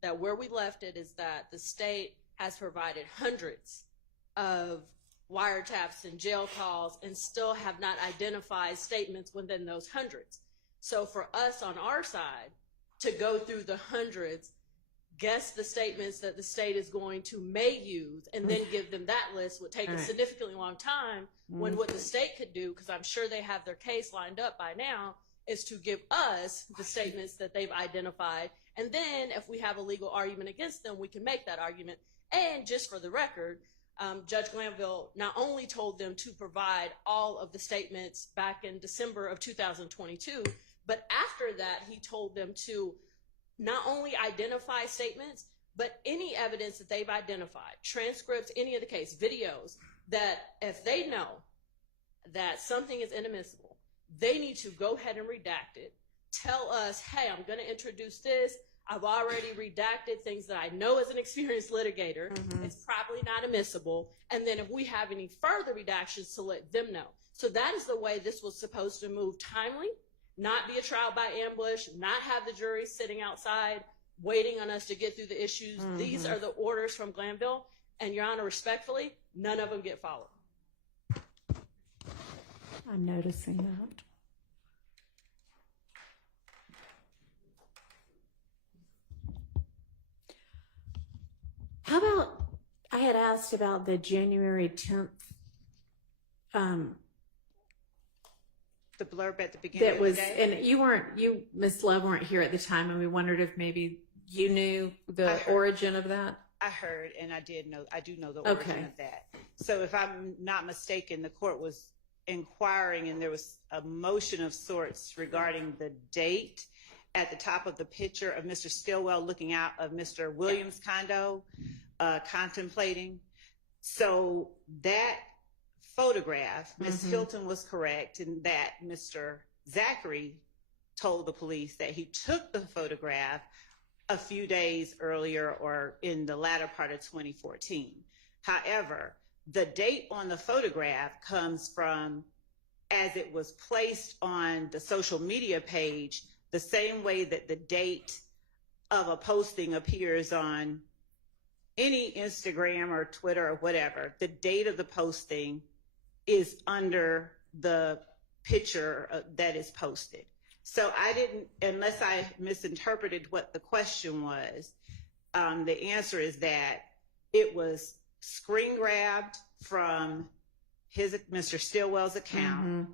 that where we left it is that the state has provided hundreds of wiretaps and jail calls and still have not identified statements within those hundreds. So for us on our side to go through the hundreds, guess the statements that the state is going to may use, and then give them that list would take a significantly long time, when what the state could do, because I'm sure they have their case lined up by now, is to give us the statements that they've identified. And then if we have a legal argument against them, we can make that argument. And just for the record, Judge Glanville not only told them to provide all of the statements back in December of 2022, but after that, he told them to not only identify statements, but any evidence that they've identified, transcripts, any of the case, videos, that if they know that something is inadmissible, they need to go ahead and redact it, tell us, hey, I'm going to introduce this. I've already redacted things that I know as an experienced litigator. It's probably not admissible. And then if we have any further redactions, to let them know. So that is the way this was supposed to move timely, not be a trial by ambush, not have the jury sitting outside waiting on us to get through the issues. These are the orders from Glanville. And Your Honor, respectfully, none of them get followed. I'm noticing that. How about, I had asked about the January 10th, the blurb at the beginning that was, of the day? and you, Ms. Love, weren't here at the time, and we wondered if maybe you knew the origin of that. I heard, and I do know the origin of that. So if I'm not mistaken, the court was inquiring, and there was a motion of sorts regarding the date at the top of the picture of Mr. Stillwell looking out of Mr. Williams' condo, contemplating. So that photograph, Ms. Hilton was correct in that Mr. Zachary told the police that he took the photograph a few days earlier or in the latter part of 2014. However, the date on the photograph comes from as it was placed on the social media page, the same way that the date of a posting appears on any Instagram or Twitter or whatever. The date of the posting is under the picture that is posted. So I didn't, unless I misinterpreted what the question was, the answer is that it was screen grabbed from Mr. Stillwell's account,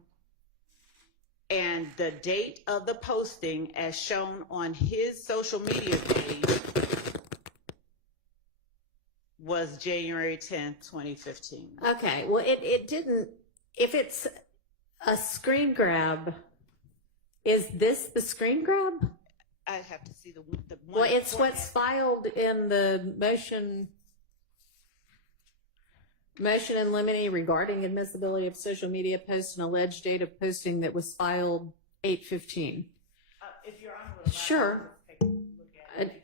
and the date of the posting as shown on his social media page was January 10th, 2015. Okay, well, it didn't, if it's a screen grab, is this the screen grab? I'd have to see the one. Well, it's what's filed in the motion in limine regarding admissibility of social media posts and alleged date of posting that was filed 8/15. If Your Honor would allow, sure. Take a look at it.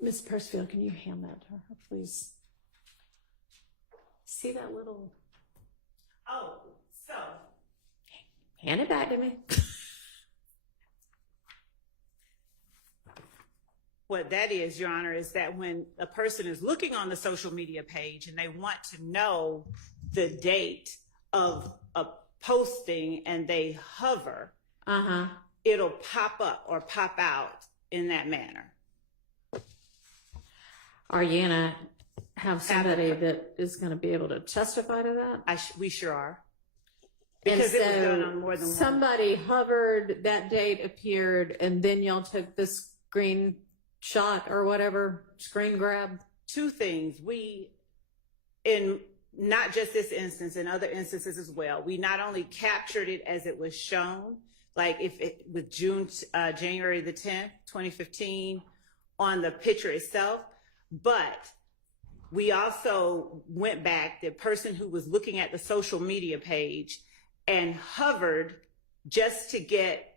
Ms. Persfield, can you hand that to her, please? See that little... Oh, so... Hand it back to me. what that is, Your Honor, is that when a person is looking on the social media page and they want to know the date of a posting and they hover, it'll pop up or pop out in that manner. Are you gonna have somebody that is gonna be able to testify to that? We sure are. And Because it was done so on more than one. somebody hovered, that date appeared, and then y'all took the screenshot or whatever, screen grab? Two things. We, in not just this instance, in other instances as well, we not only captured it as it was shown, like if it with January the 10th, 2015, on the picture itself, but we also went back, the person who was looking at the social media page and hovered just to get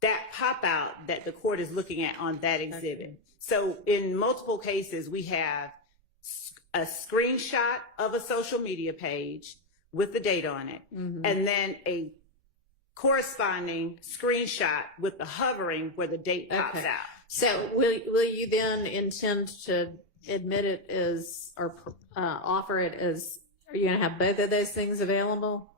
that pop out that the court is looking at on that exhibit. Okay. So in multiple cases, we have a screenshot of a social media page with the date on it, and then a corresponding screenshot with the hovering where the date pops out. So will you then intend to admit it as, or offer it as, are you going to have both of those things available?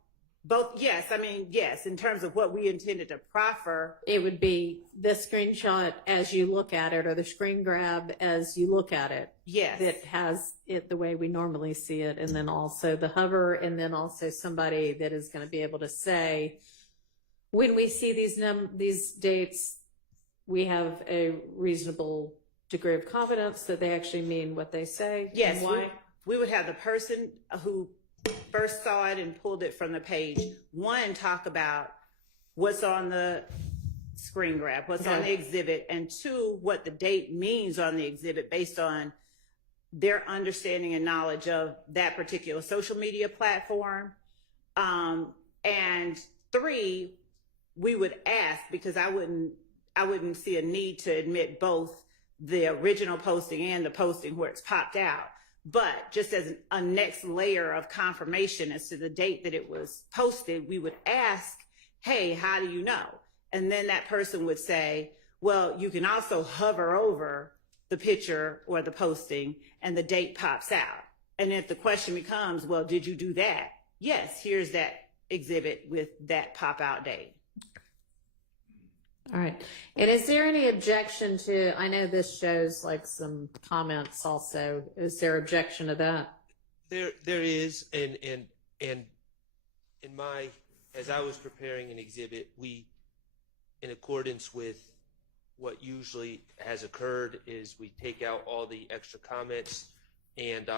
Both, yes. I mean, yes, in terms of what we intended to proffer. It would be the screenshot as you look at it, or the screen grab as you look at it. Yes. That has it the way we normally see it, and then also the hover, and then also somebody that is going to be able to say, when we see these dates, we have a reasonable degree of confidence that they actually mean what they say. Yes. And why? We would have the person who first saw it and pulled it from the page, one, talk about what's on the screen grab, what's on the exhibit, and two, what the date means on the exhibit based on their understanding and knowledge of that particular social media platform. And three, we would ask, because I wouldn't see a need to admit both the original posting and the posting where it's popped out. But just as a next layer of confirmation as to the date that it was posted, we would ask, hey, how do you know? And then that person would say, well, you can also hover over the picture or the posting and the date pops out. And if the question becomes, well, did you do that? Yes, here's that exhibit with that pop out date. All right. And is there any objection to, I know this shows like some comments also. Is there objection to that? There is, and in my, as I was preparing an exhibit, we, in accordance with what usually has occurred, is we take out all the extra comments, and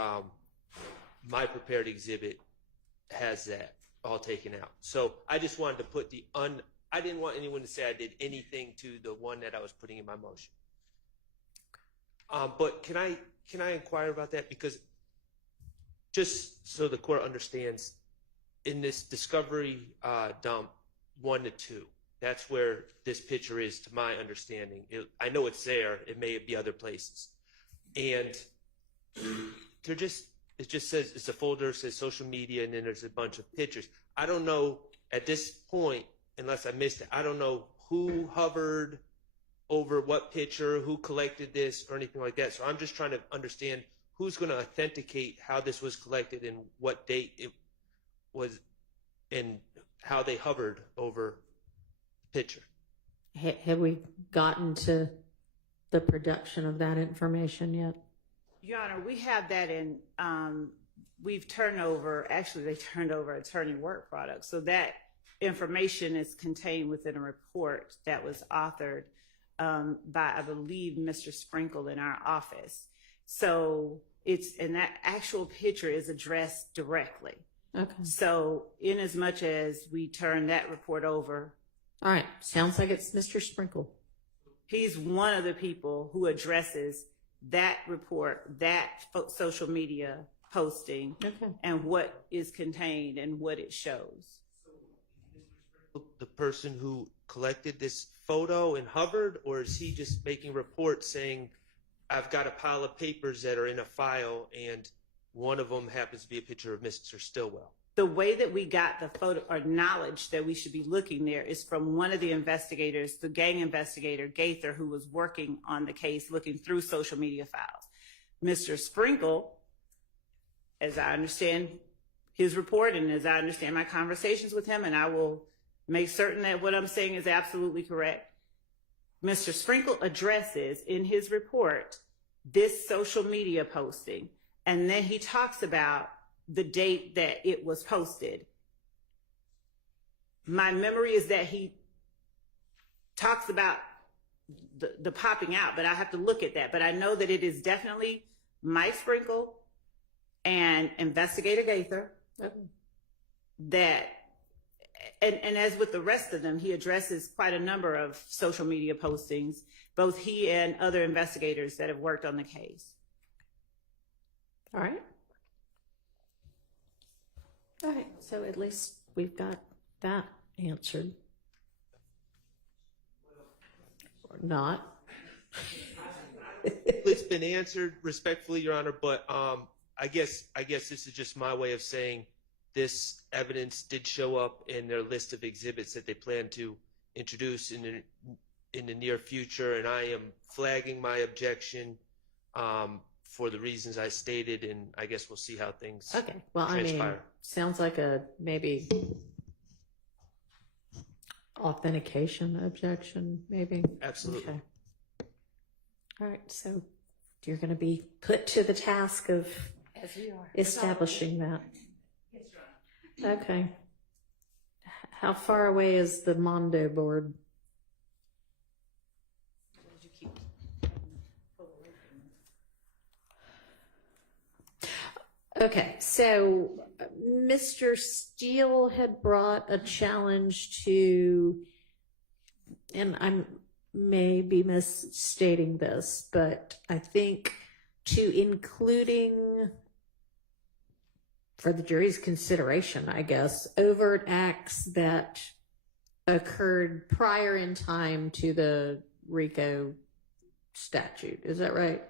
my prepared exhibit has that all taken out. So I just wanted to put I didn't want anyone to say I did anything to the one that I was putting in my motion. But can I inquire about that? Because just so the court understands, in this discovery dump 1 to 2, that's where this picture is, to my understanding. I know it's there. It may be other places. And it just says, it's a folder, it says social media, and then there's a bunch of pictures. I don't know at this point, unless I missed it, I don't know who hovered over what picture, who collected this, or anything like that. So I'm just trying to understand who's going to authenticate how this was collected and what date it was and how they hovered over the picture. Have we gotten to the production of that information yet? Your Honor, we have that in, they turned over attorney work product. So that information is contained within a report that was authored by, I believe, Mr. Sprinkle in our office. So and that actual picture is addressed directly. Okay. So in as much as we turn that report over. All right. Sounds like it's Mr. Sprinkle. He's one of the people who addresses that report, that social media posting, and what is contained and what it shows. The person who collected this photo and hovered, or is he just making reports saying, I've got a pile of papers that are in a file and one of them happens to be a picture of Mr. Stillwell? the way that we got the photo or knowledge that we should be looking there is from one of the investigators, the gang investigator, Gaither, who was working on the case, looking through social media files. Mr. Sprinkle, as I understand his report and as I understand my conversations with him, and I will make certain that what I'm saying is absolutely correct, Mr. Sprinkle addresses in his report this social media posting, and then he talks about the date that it was posted. My memory is that he talks about the popping out, but I have to look at that. But I know that it is definitely Mike Sprinkle and Investigator Gaither that, and as with the rest of them, he addresses quite a number of social media postings, both he and other investigators that have worked on the case. All right. All right, so at least we've got that answered. Or not. It's been answered respectfully, Your Honor, but I guess this is just my way of saying this evidence did show up in their list of exhibits that they plan to introduce in the near future, and I am flagging my objection for the reasons I stated, and I guess we'll see how things transpire. I mean, sounds like a maybe authentication objection, maybe. Absolutely. Okay. All right, so you're going to be put to the task of establishing that. Okay. How far away is the Mondo board? Okay, so Mr. Steele had brought a challenge to, and I may be misstating this, but I think to including, for the jury's consideration, I guess, overt acts that occurred prior in time to the RICO statute. Is that right?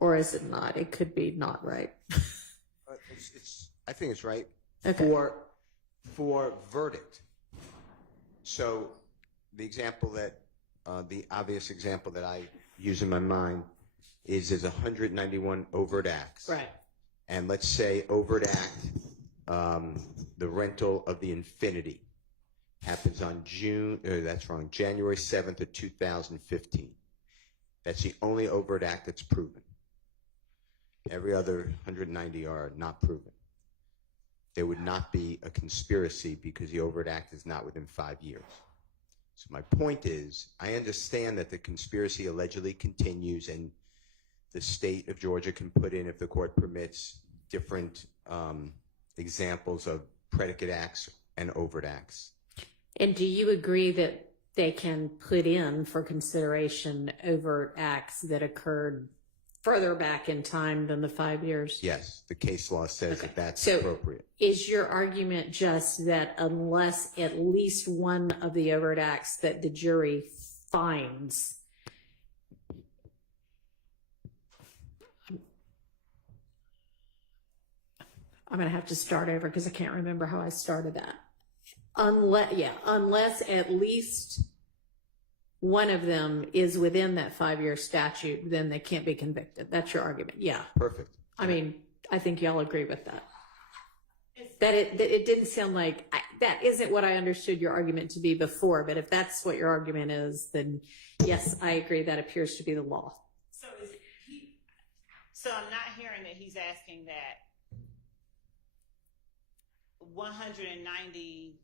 Or is it not? It could be not right. I think it's right. Okay. For verdict. So the example that, the obvious example that I use in my mind is there's 191 overt acts. Right. And let's say overt act, the rental of the Infinity happens on January 7th of 2015. That's the only overt act that's proven. Every other 190 are not proven. There would not be a conspiracy because the overt act is not within 5 years. So my point is, I understand that the conspiracy allegedly continues and the state of Georgia can put in, if the court permits, different examples of predicate acts and overt acts. And do you agree that they can put in for consideration overt acts that occurred further back in time than the 5 years? Yes, the case law says that that's So appropriate. is your argument just that unless at least one of the overt acts that the jury finds, I'm going to have to start over because I can't remember how I started that. Unless at least one of them is within that 5-year statute, then they can't be convicted. That's your argument. Yeah. Perfect. I mean, I think y'all agree with that. That it didn't sound like, that isn't what I understood your argument to be before, but if that's what your argument is, then yes, I agree that appears to be the law. So I'm not hearing that he's asking that 190,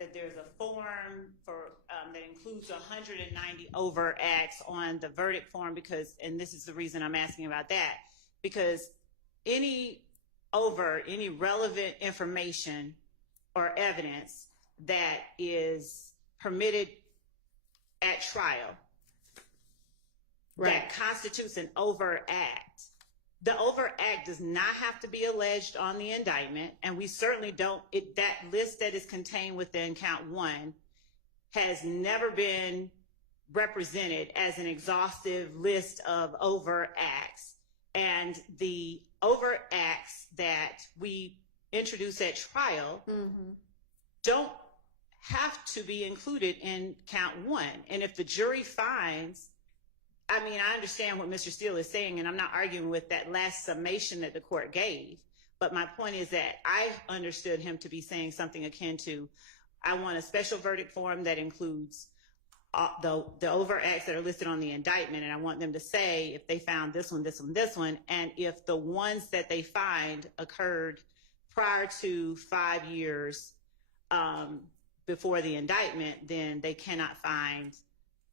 that there's a form for that includes 190 overt acts on the verdict form, because, and this is the reason I'm asking about that, because any relevant information or evidence that is permitted at trial that constitutes an overt act. The overt act does not have to be alleged on the indictment, and we certainly don't, that list that is contained within count 1 has never been represented as an exhaustive list of overt acts. And and the overt acts that we introduce at trial don't have to be included in count one. And if the jury finds, I mean, I understand what Mr. Steele is saying, and I'm not arguing with that last summation that the court gave. But my point is that I understood him to be saying something akin to, I want a special verdict form that includes the overt acts that are listed on the indictment, and I want them to say if they found this one, this one, this one, and if the ones that they find occurred prior to 5 years before the indictment, then they cannot find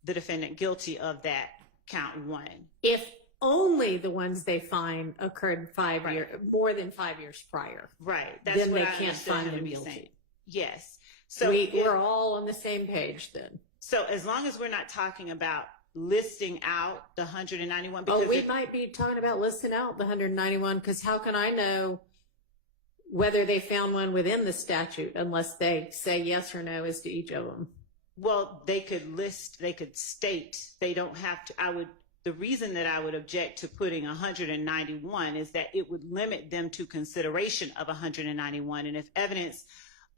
the defendant guilty of that count one. If only the ones they find occurred more than 5 years prior. Right. That's then what they I can't understood find him to them be guilty. saying. Yes. So we're all on the same page then. So as long as we're not talking about listing out the 191, because we might be talking about listing out the 191, because how can I know whether they found one within the statute unless they say yes or no as to each of them? Well, they could list, they could state, they don't have to. The reason that I would object to putting 191 is that it would limit them to consideration of 191. And if evidence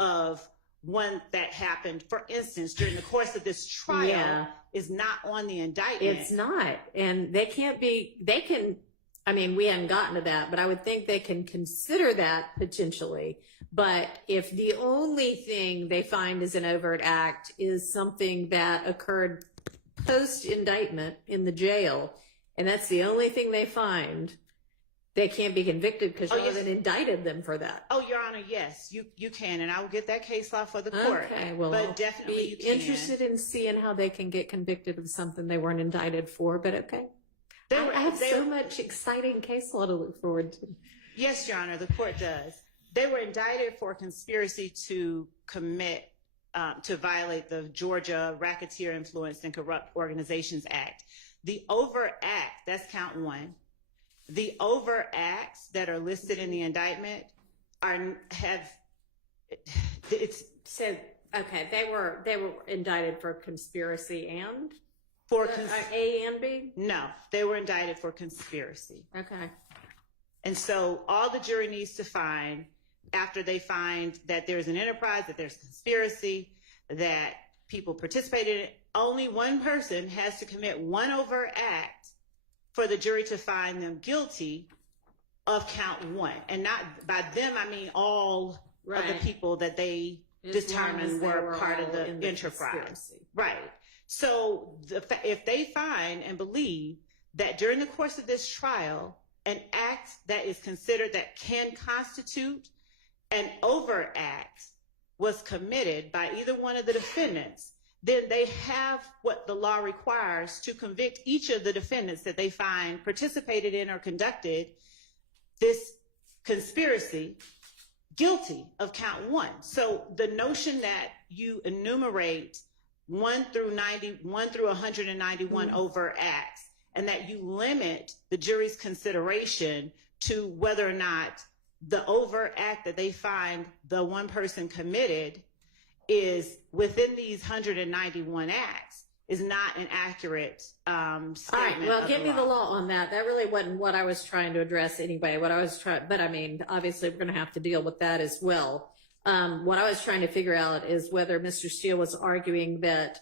of one that happened, for instance, during the course of this trial is not on the indictment. It's not. And they can, I mean, we haven't gotten to that, but I would think they can consider that potentially. But if the only thing they find is an overt act is something that occurred post-indictment in the jail, and that's the only thing they find, they can't be convicted because you haven't indicted them for that. Oh, Your Honor, yes, you can, and I will get that case law for the court. Okay, well, but definitely you be can. Interested in seeing how they can get convicted of something they weren't indicted for, but okay. I have so much exciting case law to look forward to. Yes, Your Honor, the court does. They were indicted for conspiracy to commit, to violate the Georgia Racketeer Influenced and Corrupt Organizations Act. The overt act, that's count one. The overt acts that are listed in the indictment they were indicted for conspiracy and A and B? No, they were indicted for conspiracy. Okay. And so all the jury needs to find, after they find that there's an enterprise, that there's conspiracy, that people participated in it, only one person has to commit one overt act for the jury to find them guilty of count one. And not by them, I mean all of the people that they determined were part of the enterprise. Conspiracy. Right. So if they find and believe that during the course of this trial, an act that is considered that can constitute an overt act was committed by either one of the defendants, then they have what the law requires to convict each of the defendants that they find participated in or conducted this conspiracy guilty of count one. So the notion that you enumerate 1 through 191 overt acts, and that you limit the jury's consideration to whether or not the overt act that they find the one person committed is within these 191 acts is not an accurate statement. All right, well, give me the law on that. That really wasn't what I was trying to address anyway. But I mean, obviously we're going to have to deal with that as well. What I was trying to figure out is whether Mr. Steele was arguing that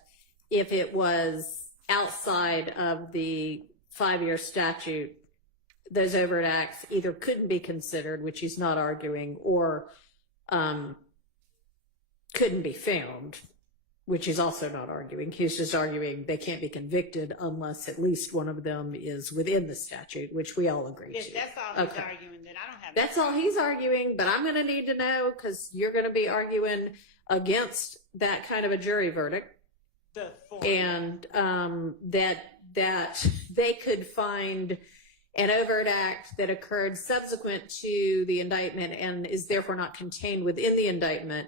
if it was outside of the 5-year statute, those overt acts either couldn't be considered, which he's not arguing, or couldn't be found, which he's also not arguing. He's just arguing they can't be convicted unless at least one of them is within the statute, which we all agree to. That's all he's arguing. Then I don't have. That's all he's arguing, but I'm going to need to know, because you're going to be arguing against that kind of a jury verdict, and that they could find an overt act that occurred subsequent to the indictment and is therefore not contained within the indictment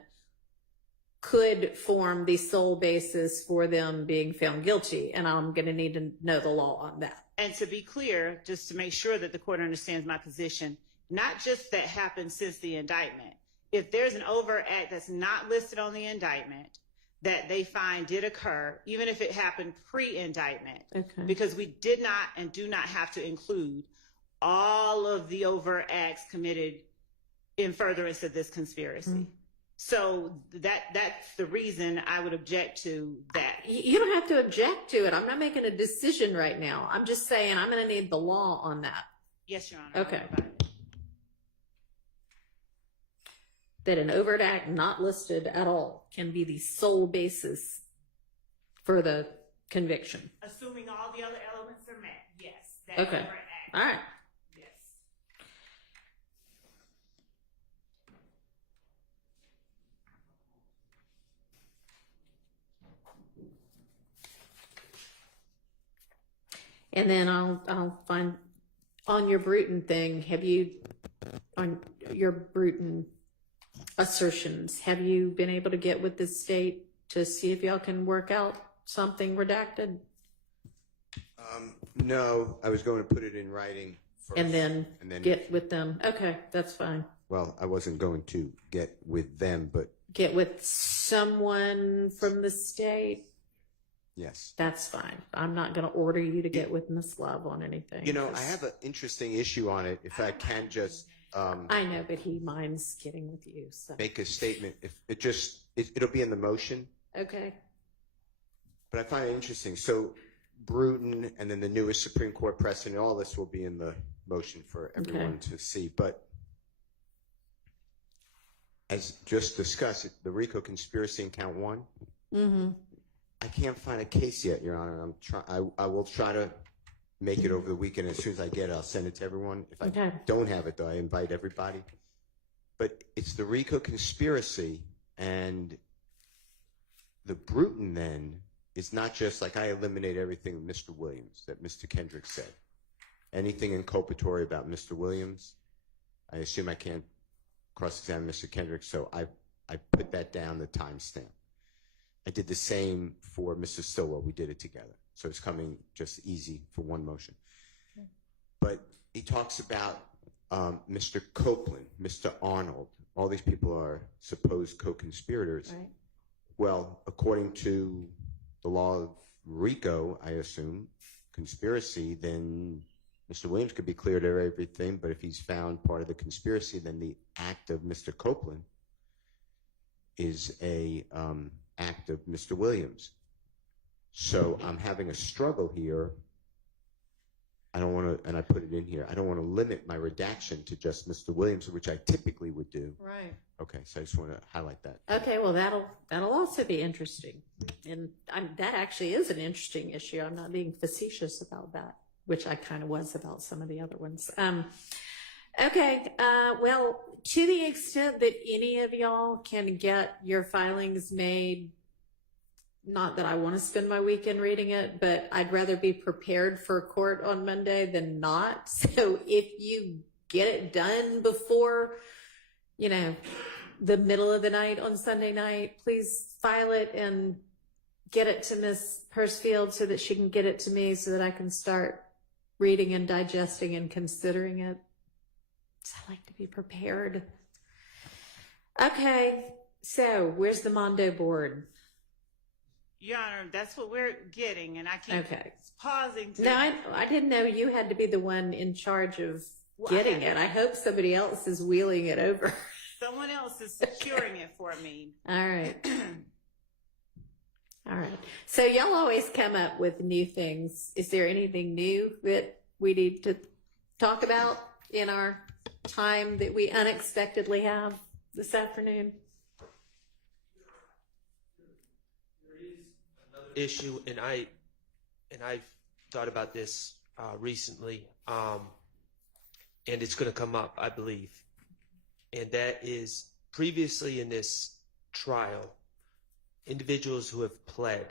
could form the sole basis for them being found guilty. And I'm going to need to know the law on that. And to be clear, just to make sure that the court understands my position, not just that happened since the indictment. If there's an overt act that's not listed on the indictment that they find did occur, even if it happened pre-indictment, because we did not and do not have to include all of the overt acts committed in furtherance of this conspiracy. Mm-hmm. So that's the reason I would object to that. You don't have to object to it. I'm not making a decision right now. I'm just saying I'm going to need the law on that. Yes, Your Honor. Okay. That an overt act not listed at all can be the sole basis for the conviction. Assuming all the other elements are met, yes. That Okay. overt act. All right. Yes. And then I'll find on your Bruton thing, have you, on your Bruton assertions, have you been able to get with the state to see if y'all can work out something redacted? No, I was going to put it in writing first. And then get with them. Okay, that's fine. Well, I wasn't going to get with them, but Get with someone from the state. yes. That's fine. I'm not going to order you to get with Miss Love on anything. You know, I have an interesting issue on it. If I can just I know, but he minds getting with you. So. make a statement, if it'll be in the motion, Okay. but I find it interesting. So Bruton and then the newest Supreme Court precedent, all this will be in the motion for everyone to see. But as just discussed, the RICO conspiracy in count one, Mm-hmm. I can't find a case yet, Your Honor. I will try to make it over the weekend. As soon as I get it, I'll send it to everyone. If I don't have it, though, I invite everybody. But it's the RICO conspiracy, and the Bruton then is not just like I eliminate everything with Mr. Williams that Mr. Kendrick said. Anything inculpatory about Mr. Williams, I assume I can't cross-examine Mr. Kendrick, so I put that down the timestamp. I did the same for Mr. Stillwell. We did it together. So it's coming just easy for one motion. But he talks about Mr. Copeland, Mr. Arnold. All these people are supposed co-conspirators. Right. Well, according to the law of RICO, I assume, conspiracy, then Mr. Williams could be cleared of everything, but if he's found part of the conspiracy, then the act of Mr. Copeland is a act of Mr. Williams. So I'm having a struggle here. I don't want to, and I put it in here, I don't want to limit my redaction to just Mr. Williams, which I typically would do. Right. Okay, so I just want to highlight that. Okay, well, that'll also be interesting. And that actually is an interesting issue. I'm not being facetious about that, which I kind of was about some of the other ones. Okay, well, to the extent that any of y'all can get your filings made, not that I want to spend my weekend reading it, but I'd rather be prepared for court on Monday than not. So if you get it done before, the middle of the night on Sunday night, please file it and get it to Miss Persfield so that she can get it to me so that I can start reading and digesting and considering it. So I like to be prepared. Okay, so where's the Mondo board? Your Honor, that's what we're getting, and I keep pausing. No, I didn't know you had to be the one in charge of getting it. I hope somebody else is wheeling it over. Someone else is securing it for me. All right. All right. So y'all always come up with new things. Is there anything new that we need to talk about in our time that we unexpectedly have this afternoon? Issue, and I've thought about this recently, and it's going to come up, I believe, and that is previously in this trial, individuals who have pled,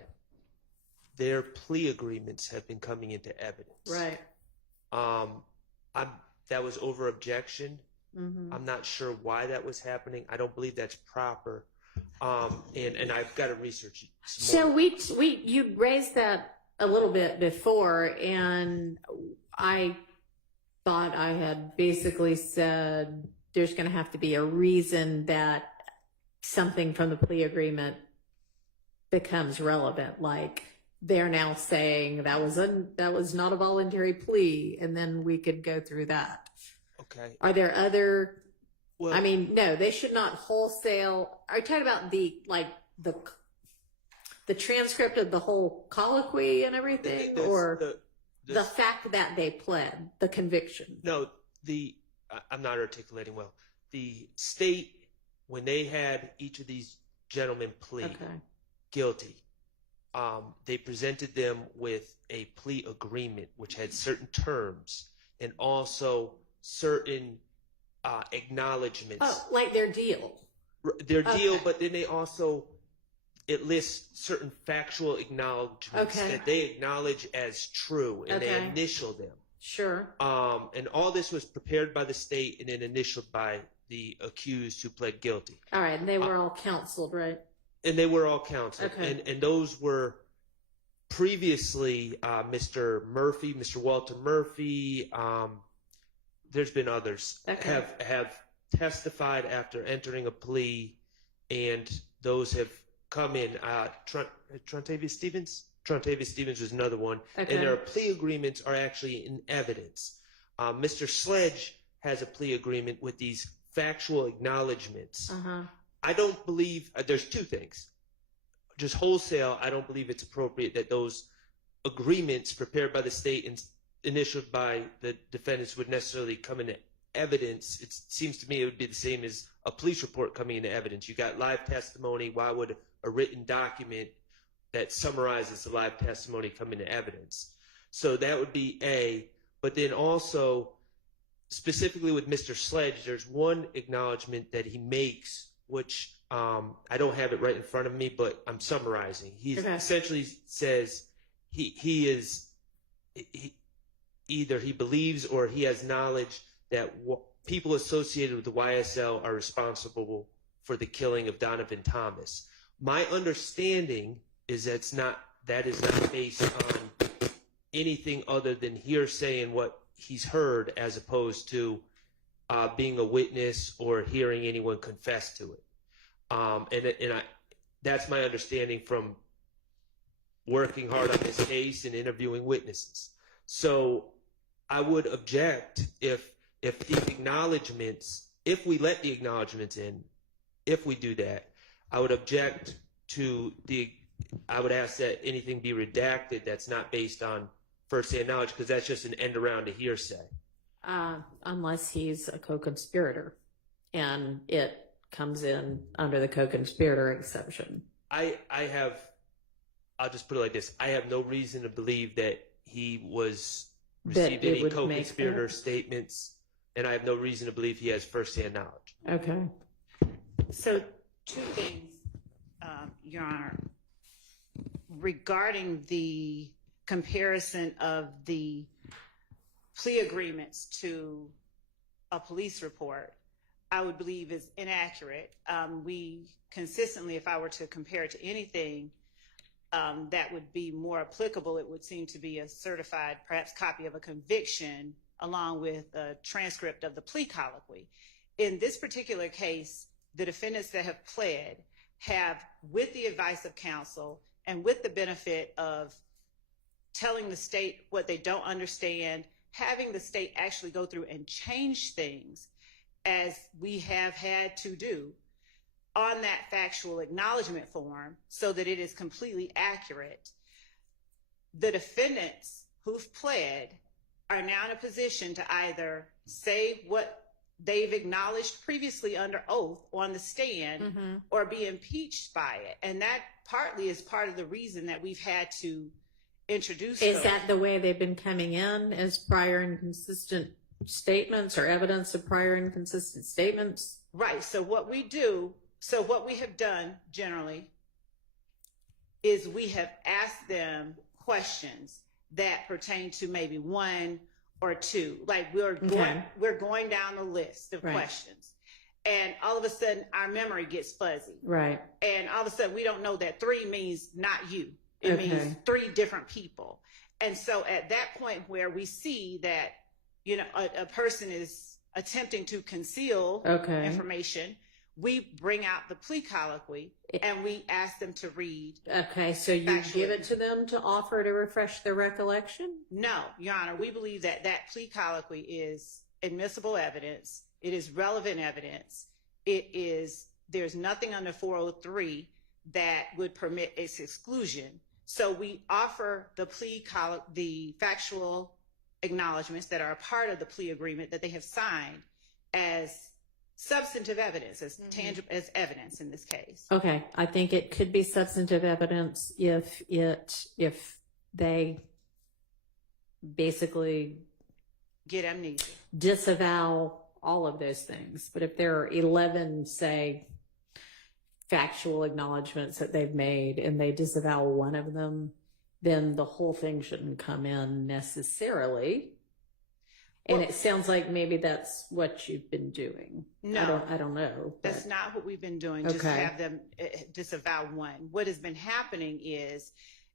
their plea agreements have been coming into evidence. Right. That was over objection. Mm-hmm. I'm not sure why that was happening. I don't believe that's proper. And I've got to research it some more. So you raised that a little bit before, and I thought I had basically said there's going to have to be a reason that something from the plea agreement becomes relevant, like they're now saying that was not a voluntary plea, and then we could go through that. Okay. Are there other? Well, I mean, no, they should not wholesale. Are you talking about the transcript of the whole colloquy and everything, or the fact that they pled the conviction? No, I'm not articulating well. The state, when they had each of these gentlemen plead guilty, they presented them with a plea agreement which had certain terms and also certain acknowledgments. Oh, like their deal. Their deal, but then it lists certain factual acknowledgments that they acknowledge as true, and they initial them. Sure. And all this was prepared by the state and then initialed by the accused who pled guilty. All right, and they were all counseled, right? And they were all counseled. Okay. And those were previously Mr. Murphy, Mr. Walter Murphy. There's been others have testified after entering a plea, and those have come in. Trontavious Stevens? Trontavious Stevens was another one. Okay. And their plea agreements are actually in evidence. Mr. Sledge has a plea agreement with these factual acknowledgments. I don't believe, there's two things. Just wholesale, I don't believe it's appropriate that those agreements prepared by the state and initialed by the defendants would necessarily come into evidence. It seems to me it would be the same as a police report coming into evidence. You got live testimony. Why would a written document that summarizes the live testimony come into evidence? So that would be A. But then also, specifically with Mr. Sledge, there's one acknowledgement that he makes, which I don't have it right in front of me, but I'm summarizing. He essentially says either he believes or he has knowledge that people associated with the YSL are responsible for the killing of Donovan Thomas. My understanding is that is not based on anything other than hearsay and what he's heard, as opposed to being a witness or hearing anyone confess to it. That's my understanding from working hard on this case and interviewing witnesses. So I would object if these acknowledgments, if we let the acknowledgments in, if we do that, I would object to I would ask that anything be redacted that's not based on first-hand knowledge, because that's just an end around to hearsay. Unless he's a co-conspirator and it comes in under the co-conspirator exception. I'll just put it like this. I have no reason to believe that he received any co-conspirator statements, and I have no reason to believe he has first-hand knowledge. Okay. So, two things, Your Honor. Regarding the comparison of the plea agreements to a police report, I would believe is inaccurate. We consistently, if I were to compare it to anything that would be more applicable, it would seem to be a certified, perhaps, copy of a conviction along with a transcript of the plea colloquy. In this particular case, the defendants that have pled have, with the advice of counsel and with the benefit of telling the state what they don't understand, having the state actually go through and change things, as we have had to do, on that factual acknowledgement form so that it is completely accurate. The defendants who've pled are now in a position to either say what they've acknowledged previously under oath on the stand or be impeached by it. And that partly is part of the reason that we've had to introduce Is that the way they've been coming in, as prior inconsistent statements or evidence of prior inconsistent statements? Right. So what we have done generally is we have asked them questions that pertain to maybe one or two. Like we're going down the list of questions, and all of a sudden our memory gets fuzzy. Right. And all of a sudden we don't know that 3 means not you. It means 3 different people. And so at that point where we see that, a person is attempting to conceal information, We bring out the plea colloquy and we ask them to read. Okay, so you give it to them to offer to refresh their recollection? No, Your Honor, we believe that that plea colloquy is admissible evidence. It is relevant evidence. There's nothing under 403 that would permit its exclusion. So we offer the factual acknowledgments that are a part of the plea agreement that they have signed as substantive evidence, as tangible as evidence in this case. Okay, I think it could be substantive evidence if they basically get amnesia, disavow all of those things. But if there are 11, say, factual acknowledgments that they've made and they disavow one of them, then the whole thing shouldn't come in necessarily. And it sounds like maybe that's what you've been doing. No, I don't know. That's not what we've been doing. Okay. Just have them disavow one. What has been happening is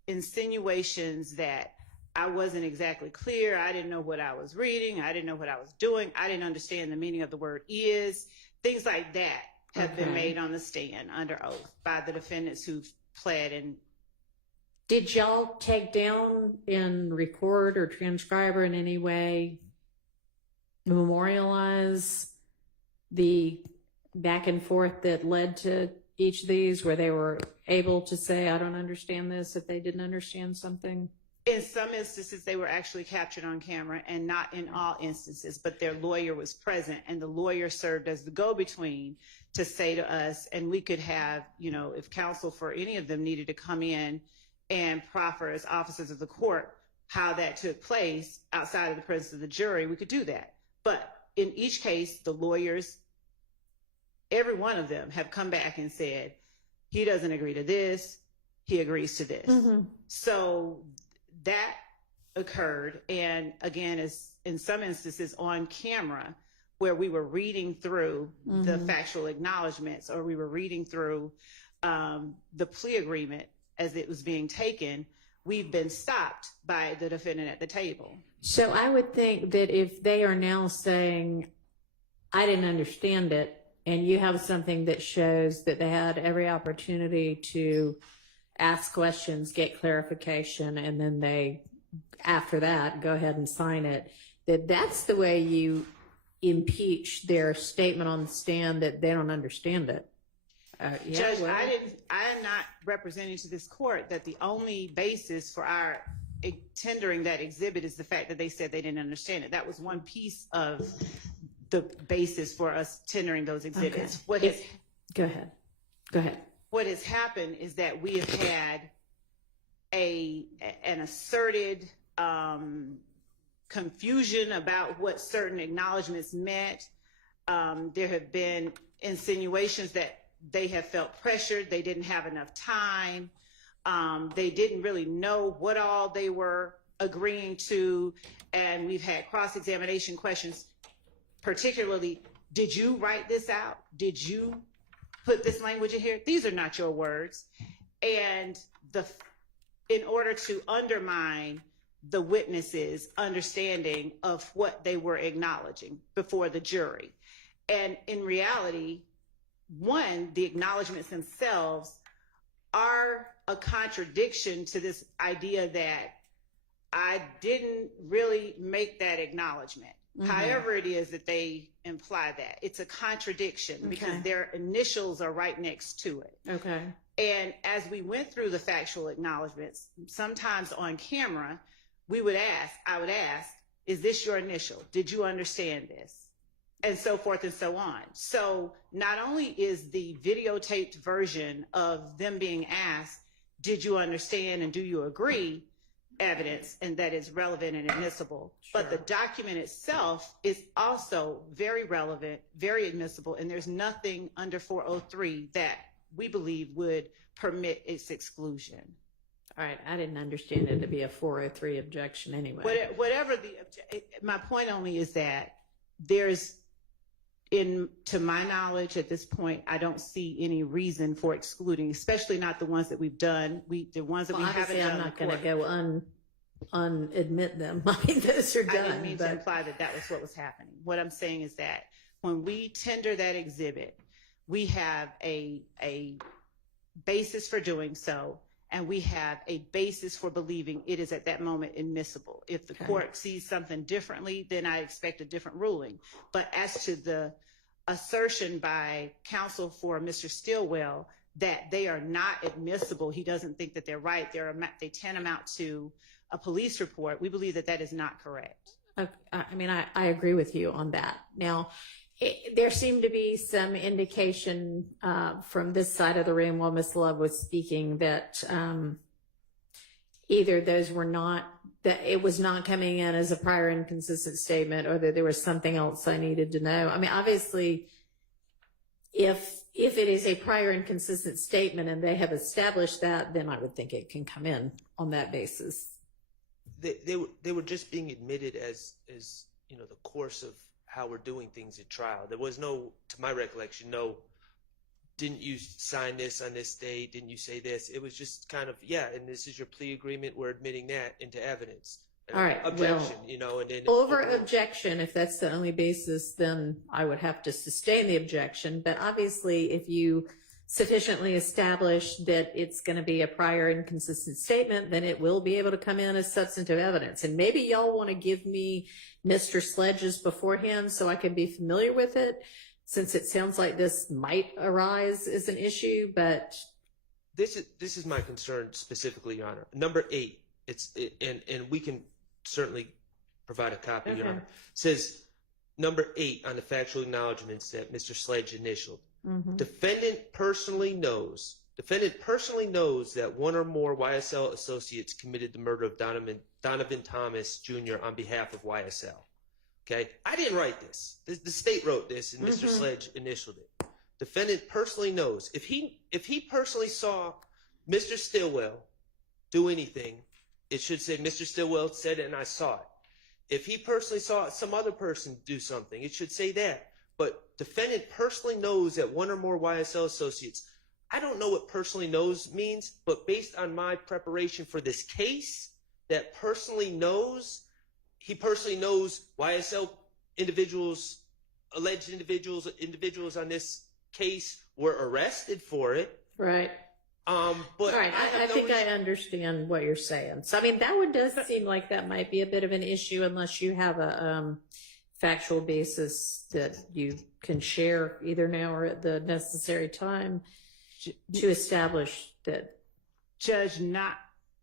insinuations that I wasn't exactly clear. I didn't know what I was reading. I didn't know what I was doing. I didn't understand the meaning of the word is. Things like that have been made on the stand under oath by the defendants who've pled. And did y'all take down and record or transcribe or in any way memorialize the back and forth that led to each of these, where they were able to say, I don't understand this, if they didn't understand something? In some instances, they were actually captured on camera, and not in all instances, but their lawyer was present, and the lawyer served as the go-between to say to us, and we could have, if counsel for any of them needed to come in and proffer as officers of the court how that took place outside of the presence of the jury, we could do that. But in each case, the lawyers, every one of them, have come back and said, he doesn't agree to this, he agrees to this. So that occurred, and again, as in some instances on camera, where we were reading through the factual acknowledgments, or we were reading through the plea agreement as it was being taken, we've been stopped by the defendant at the table. So I would think that if they are now saying, I didn't understand it, and you have something that shows that they had every opportunity to ask questions, get clarification, and then they, after that, go ahead and sign it, that's the way you impeach their statement on the stand that they don't understand it. Judge, I am not representing to this court that the only basis for our tendering that exhibit is the fact that they said they didn't understand it. That was one piece of the basis for us tendering those exhibits. Go ahead. What has happened is that we have had an asserted confusion about what certain acknowledgments meant. There have been insinuations that they have felt pressured, they didn't have enough time, they didn't really know what all they were agreeing to, and we've had cross-examination questions, particularly, did you write this out? Did you put this language in here? These are not your words. And in order to undermine the witnesses' understanding of what they were acknowledging before the jury. And in reality, one, the acknowledgments themselves are a contradiction to this idea that I didn't really make that acknowledgement. However it is that they imply that. It's a contradiction because their initials are right next to it. Okay. And as we went through the factual acknowledgments, sometimes on camera, I would ask, is this your initial? Did you understand this? And so forth and so on. So not only is the videotaped version of them being asked, did you understand and do you agree, evidence, and that is relevant and admissible, but the document itself is also very relevant, very admissible, and there's nothing under 403 that we believe would permit its exclusion. All right, I didn't understand it to be a 403 objection anyway. My point only is that to my knowledge at this point, I don't see any reason for excluding, especially not the ones that we've done. The ones that we haven't done. I'm not going to go unadmit them. I mean, those are done. I didn't mean to imply that was what was happening. What I'm saying is that when we tender that exhibit, we have a basis for doing so, and we have a basis for believing it is at that moment admissible. If the court sees something differently, then I expect a different ruling. But as to the assertion by counsel for Mr. Stillwell that they are not admissible, he doesn't think that they're right, they tantamount to a police report, we believe that that is not correct. I mean, I agree with you on that. Now, there seemed to be some indication from this side of the room while Ms. Love was speaking that either those were not, that it was not coming in as a prior inconsistent statement, or that there was something else I needed to know. I mean, obviously, if it is a prior inconsistent statement and they have established that, then I would think it can come in on that basis. They were just being admitted as you know, the course of how we're doing things at trial. There was no, to my recollection, no, didn't you sign this on this date? Didn't you say this? It was just kind of, yeah, and this is your plea agreement. We're admitting that into evidence. All right. Objection, well, you know, and then over objection, if that's the only basis, then I would have to sustain the objection. But obviously, if you sufficiently establish that it's going to be a prior inconsistent statement, then it will be able to come in as substantive evidence. And maybe y'all want to give me Mr. Sledge's beforehand so I can be familiar with it, since it sounds like this might arise as an issue. But this is my concern specifically, Your Honor. Number 8, and we can certainly provide a copy, Your Honor. Says number 8 on the factual acknowledgments that Mr. Sledge initialed. Defendant personally knows that one or more YSL associates committed the murder of Donovan Thomas Jr. on behalf of YSL. Okay, I didn't write this. The state wrote this, and Mr. Sledge initialed it. Defendant personally knows. If he personally saw Mr. Stillwell do anything, it should say Mr. Stillwell said it and I saw it. If he personally saw some other person do something, it should say that. But defendant personally knows that one or more YSL associates. I don't know what personally knows means, but based on my preparation for this case, that personally knows, he personally knows YSL individuals, alleged individuals on this case were arrested for it. Right. But right. I think I understand what you're saying. So, I mean, that does seem like that might be a bit of an issue unless you have a factual basis that you can share either now or at the necessary time to establish that. Judge,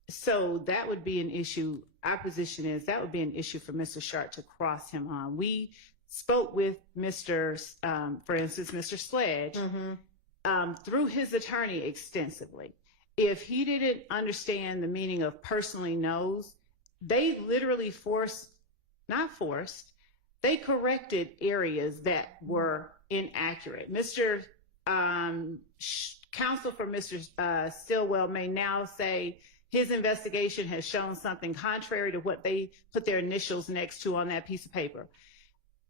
so that would be an issue. Our position is that would be an issue for Mr. Sharp to cross him on. We spoke with for instance, Mr. Sledge, through his attorney extensively. If he didn't understand the meaning of personally knows, they literally they corrected areas that were inaccurate. Mr. Counsel for Mr. Stillwell may now say his investigation has shown something contrary to what they put their initials next to on that piece of paper.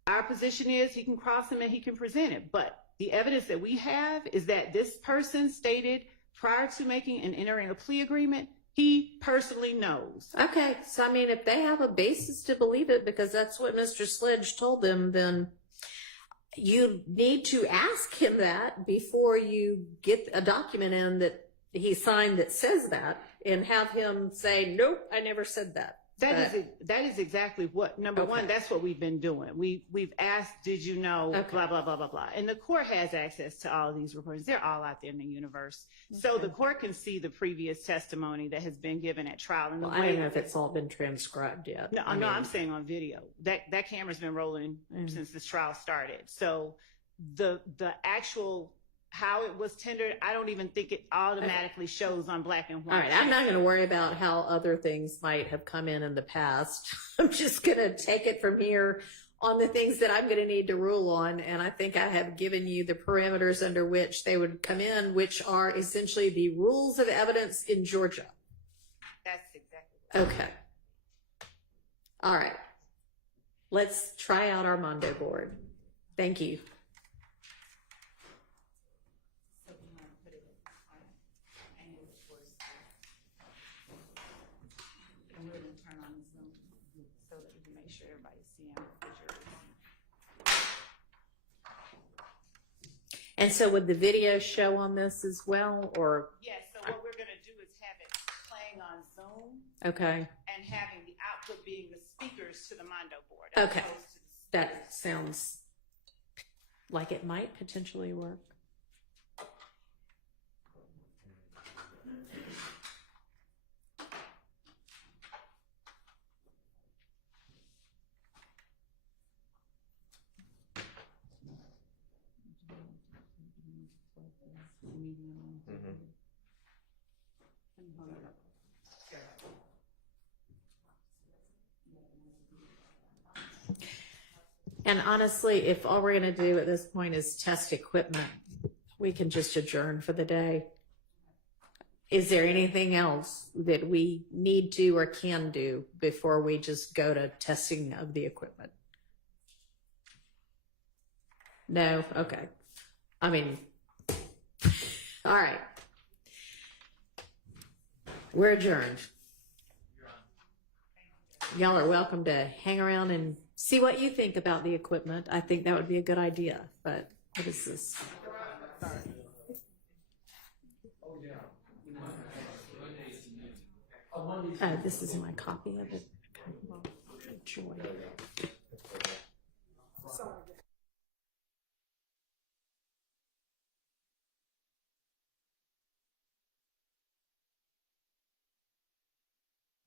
Our position is he can cross them and he can present it. But the evidence that we have is that this person stated prior to making and entering a plea agreement, he personally knows. Okay. So, I mean, if they have a basis to believe it because that's what Mr. Sledge told them, then you need to ask him that before you get a document in that he signed that says that, and have him say, nope, I never said that. That is exactly what, number one, that's what we've been doing. We've asked, did you know, blah, blah, blah, blah, blah. And the court has access to all of these reports. They're all out there in the universe. So the court can see the previous testimony that has been given at trial. And I don't know if it's all been transcribed yet. No, I'm saying on video. That camera's been rolling since this trial started. So the actual how it was tendered, I don't even think it automatically shows on black and white. All right, I'm not going to worry about how other things might have come in the past. I'm just going to take it from here on the things that I'm going to need to rule on, and I think I have given you the parameters under which they would come in, which are essentially the rules of evidence in Georgia. That's exactly right. Okay. All right. Let's try out Armando board. Thank you. And so would the video show on this as well, or? Yes, so what we're gonna do is have it playing on Zoom Okay. and having the output being the speakers to the Mondo board. Okay. That sounds like it might potentially work. And honestly, if all we're going to do at this point is test equipment, we can just adjourn for the day. Is there anything else that we need to or can do before we just go to testing of the equipment? No? Okay. I mean, all right. We're adjourned. Y'all are welcome to hang around and see what you think about the equipment. I think that would be a good idea, but what is this? This is my copy of it. Joy.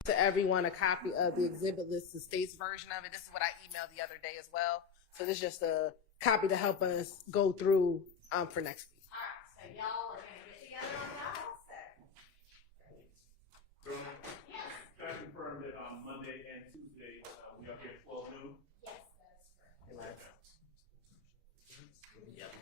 To everyone a copy of the exhibit list, the state's version of it. This is what I emailed the other day as well. So this is just a copy to help us go through for next week. All right, so y'all are going to get together on that also. Yes. Can I confirm that Monday and Tuesday we are here at 12 noon? Yes, that is correct. Yep.